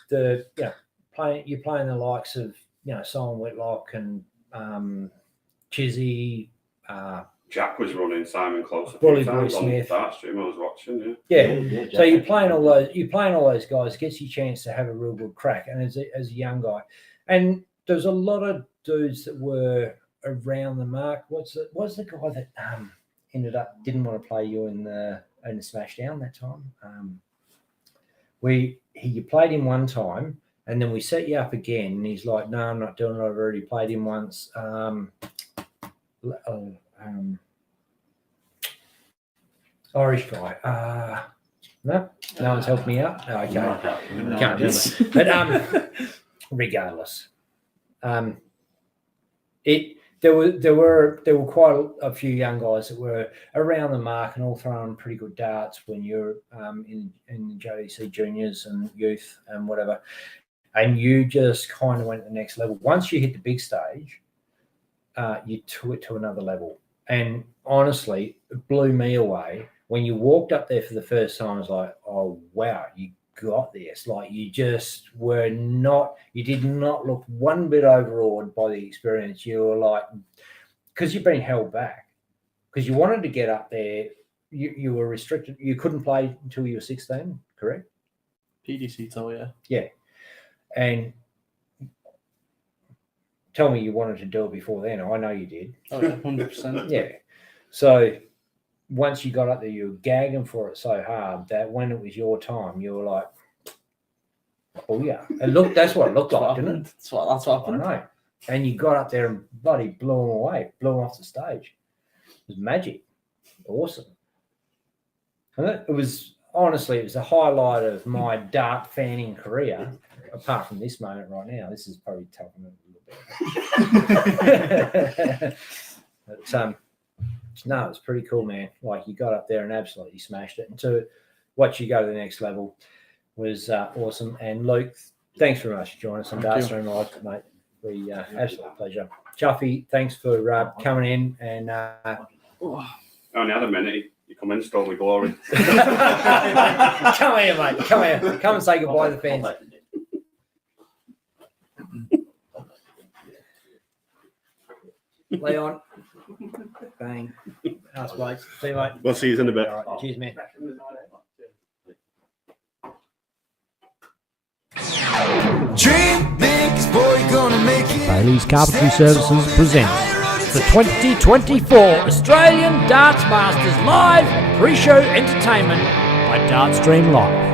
you're playing the likes of Simon Whitlock and Chizzy. Jack was running Simon Close a Bully few times Boy on Smith. that stream I was watching. Yeah. So you're playing all those guys, gets you a chance to have a real good crack, and as a young guy, and there's a lot of dudes that were around the mark. What's the guy that ended up didn't want to play you in the Smashdown that time? You played him one time, and then we set you up again, and he's like, "No, I'm not doing it. I've already played him once." Irish guy. No one's helped me out. No, okay. Can't do it. But regardless, there were quite a few young guys that were around the mark and all throwing pretty good darts when you're in the JDC juniors and youth and whatever, and you just kind of went to the next level. Once you hit the big stage, you took it to another level, and honestly, it blew me away when you walked up there for the first time. I was like, "Oh wow, you got there, it's like you just were not, you did not look one bit overawed by the experience. You were like, because you've been held back, because you wanted to get up there, you were restricted. You couldn't play until you were 16, correct? PDC told, yeah. Yeah. And tell me you wanted to do it before then. I know you did. Oh, yeah, 100%. Yeah. So once you got up there, you were gagging for it so hard that when it was your time, you were like, oh, yeah. And look, that's what it looked like, didn't it? That's what happened. I know. And you got up there and bloody blew them away, blew them off the stage. It was magic. Awesome. And it was, honestly, it was the highlight of my dart fanning career, apart from this moment right now. This is probably toughening it a little bit. But, no, it's pretty cool, man. Like, you got up there and absolutely smashed it. And to watch you go to the next level was awesome. And Luke, thanks very much for joining us on Dartstream Live, mate. We absolute pleasure. Chuffy, thanks for coming in. And only had a minute. You come in, stole my glory. Come here, mate. Come here. Come and say goodbye to the fans. Leon. Bang. Nice, blokes. See you, mate. We'll see you in a bit. All right. Cheers, man. Dream big, boy, gonna make it. Bailey's Carpentry Services presents the 2024 Australian Darts Masters Live Pre-Show Entertainment by Dartstream Live.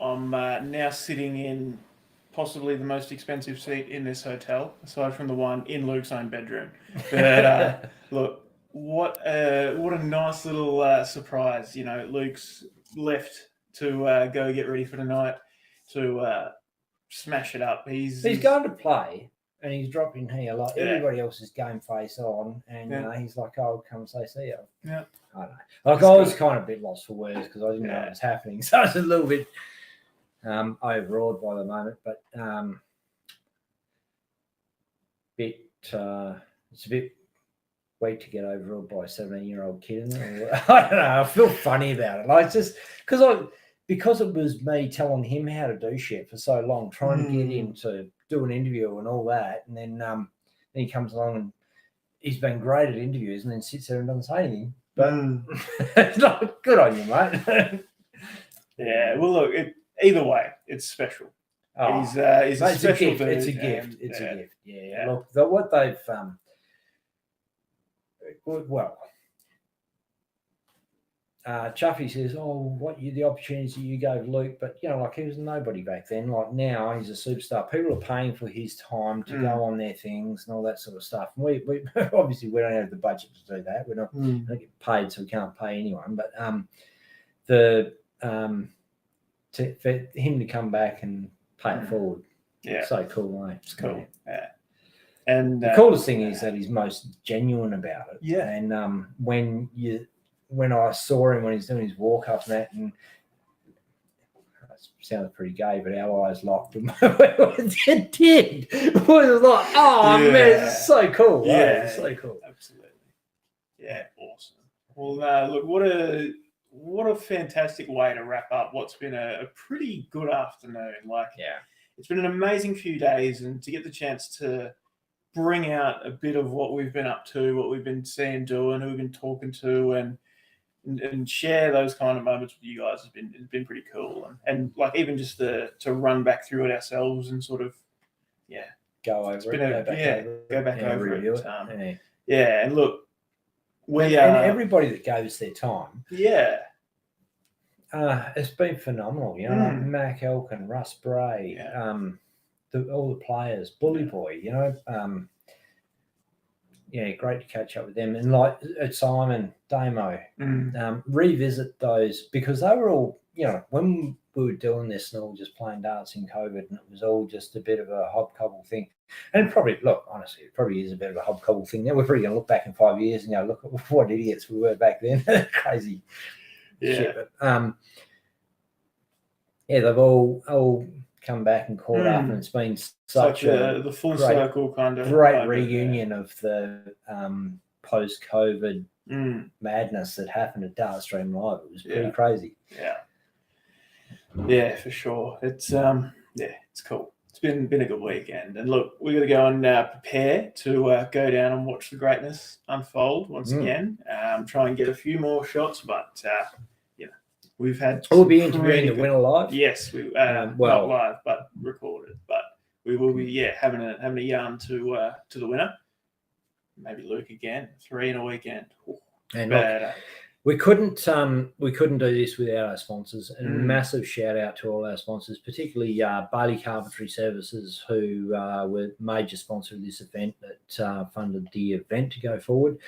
I'm now sitting in possibly the most expensive seat in this hotel, aside from the one in Luke's own bedroom. But look, what a nice little surprise. You know, Luke's left to go get ready for tonight to smash it up. He's going to play, and he's dropping here like Yeah. everybody else's game face on, and Yeah. He's like, "Oh, come say see you." Yeah. I don't know. Like, I was kind of a bit lost for words because I didn't know Yeah. what was happening, so I was a little bit overawed by the moment. But it's a bit weak to get overawed by a 17-year-old kid. Isn't it? I don't know. I feel funny about it. Like, just because it was me telling him how to do shit for so long, trying to get him to do an interview and all that, and then he comes along and he's been great at interviews, and then sits there and doesn't say anything. But it's not good on you, mate. Yeah. Well, look. Either way, it's special. Oh, he's a mate, special gift. dude. It's a gift. and, It's yeah. a gift. Yeah. Yeah. Look, what they've Chuffy says, "Oh, the opportunities that you gave Luke," but like, he was nobody back then. Like, now he's a superstar. People are paying for his time to go on their things and all that sort of stuff. And we obviously we don't have the budget to do that. We're not get paid, so we can't pay anyone. But for him to come back and pay it forward, Yeah. so cool, mate. It's cool. Yeah. And the coolest thing is that he's most genuine about it. Yeah. And when I saw him when he's doing his walk up and that, and it sounds pretty gay, but our eyes locked. It did. It was like, oh Yeah. man, it's so cool. Yeah. Right? It's so cool. Absolutely. Yeah. Awesome. Well, look, what a fantastic way to wrap up what's been a pretty good afternoon. Like, it's been an amazing few days, and to get the chance to bring out a bit of what we've been up to, what we've been seeing, doing, who we've been talking to, and share those kind of moments with you guys has been pretty cool. And like, even just to run back through it ourselves and sort of go over it. Go back over review it. it. And look, and everybody that goes their time. Yeah. It's been phenomenal, like Mac Elkin, Russ Bray, all the players, Bully Boy, great to catch up with them. And like Simon, Damo, revisit those, because they were all, when we were doing this and all just playing darts in COVID, and it was all just a bit of a hobcobble thing. And probably, look, honestly, it probably is a bit of a hobcobble thing. Now we're probably going to look back in 5 years and go, look at what idiots we were back then. Crazy shit. But, they've all come back and caught up, and it's been Such such a the full great, circle kind of great moment, reunion of the post-COVID madness that happened at Dartstream Live. It was pretty crazy. Yeah, for sure. It's it's cool. It's been a good weekend, and look, we're going to go and prepare to go down and watch the greatness unfold once again. Try and get a few more shots, but we've had. We'll be interviewing the winner live. Yes, we not live, but recorded. But we will be having a yarn to the winner. Maybe Luke again, 3 in a weekend. Ooh, and look, we couldn't do this without our sponsors. And a massive shout out to all our sponsors, particularly Bailey Carpentry Services, who were major sponsor of this event that funded the event to go forward.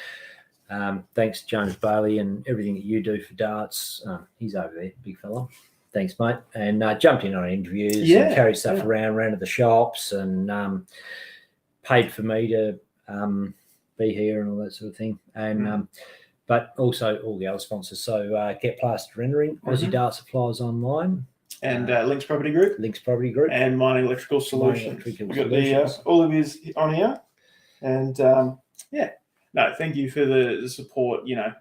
Thanks, James Bailey, and everything that you do for darts. He's over there, big fella. Thanks, mate. And jumped in on interviews and carried stuff around to the shops, and paid for me to be here and all that sort of thing. And but also all the other sponsors. So Get Plastered Rendering, Aussie Dart Supplies Online, and Lynx Property Group, and Mining Electrical Solutions. We've got all of these on here, and no, thank you for the support. It's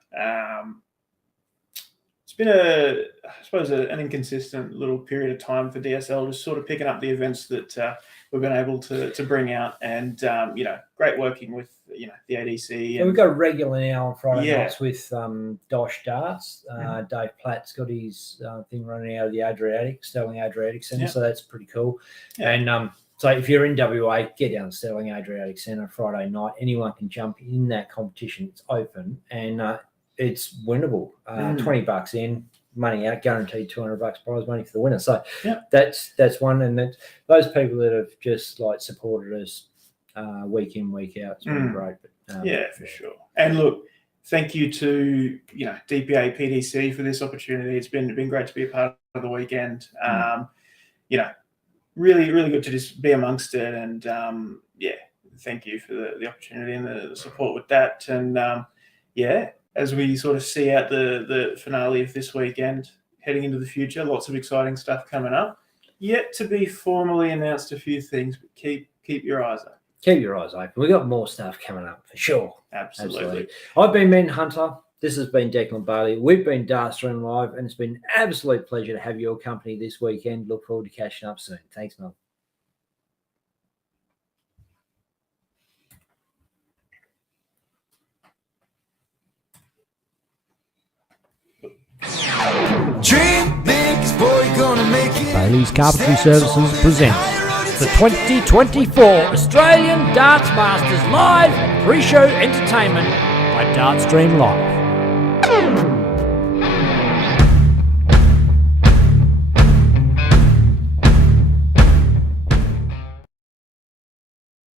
been an inconsistent little period of time for DSL, just sort of picking up the events that we've been able to bring out, and great working with the ADC. And we've got a regular now on Friday nights with Dosh Darts. Dave Platt's got his thing running out of the Sterling Adriatic Centre, so that's pretty cool. And so if you're in WA, get down to Sterling Adriatic Centre Friday night. Anyone can jump in that competition. It's open, and it's winnable. $20 in, money out, guaranteed $200 prize money for the winner. So that's one, and those people that have just supported us week in, week out, it's been great. But, for sure. And look, thank you to DPA PDC for this opportunity. It's been great to be a part of the weekend. Really, really good to just be amongst it, and thank you for the opportunity and the support with that. And as we sort of see out the finale of this weekend, heading into the future, lots of exciting stuff coming up. Yet to be formally announced a few things, but keep your eyes open. Keep your eyes open. We've got more stuff coming up for sure. Absolutely. I've been Men Hunter. This has been Declan Bailey. We've been Dartstream Live, and it's been an absolute pleasure to have your company this weekend. Look forward to catching up soon. Thanks, Mel. Dream big, boy, gonna make it. Bailey's Carpentry Services presents the 2024 Australian Darts Masters Live Pre-Show Entertainment by Dartstream Live.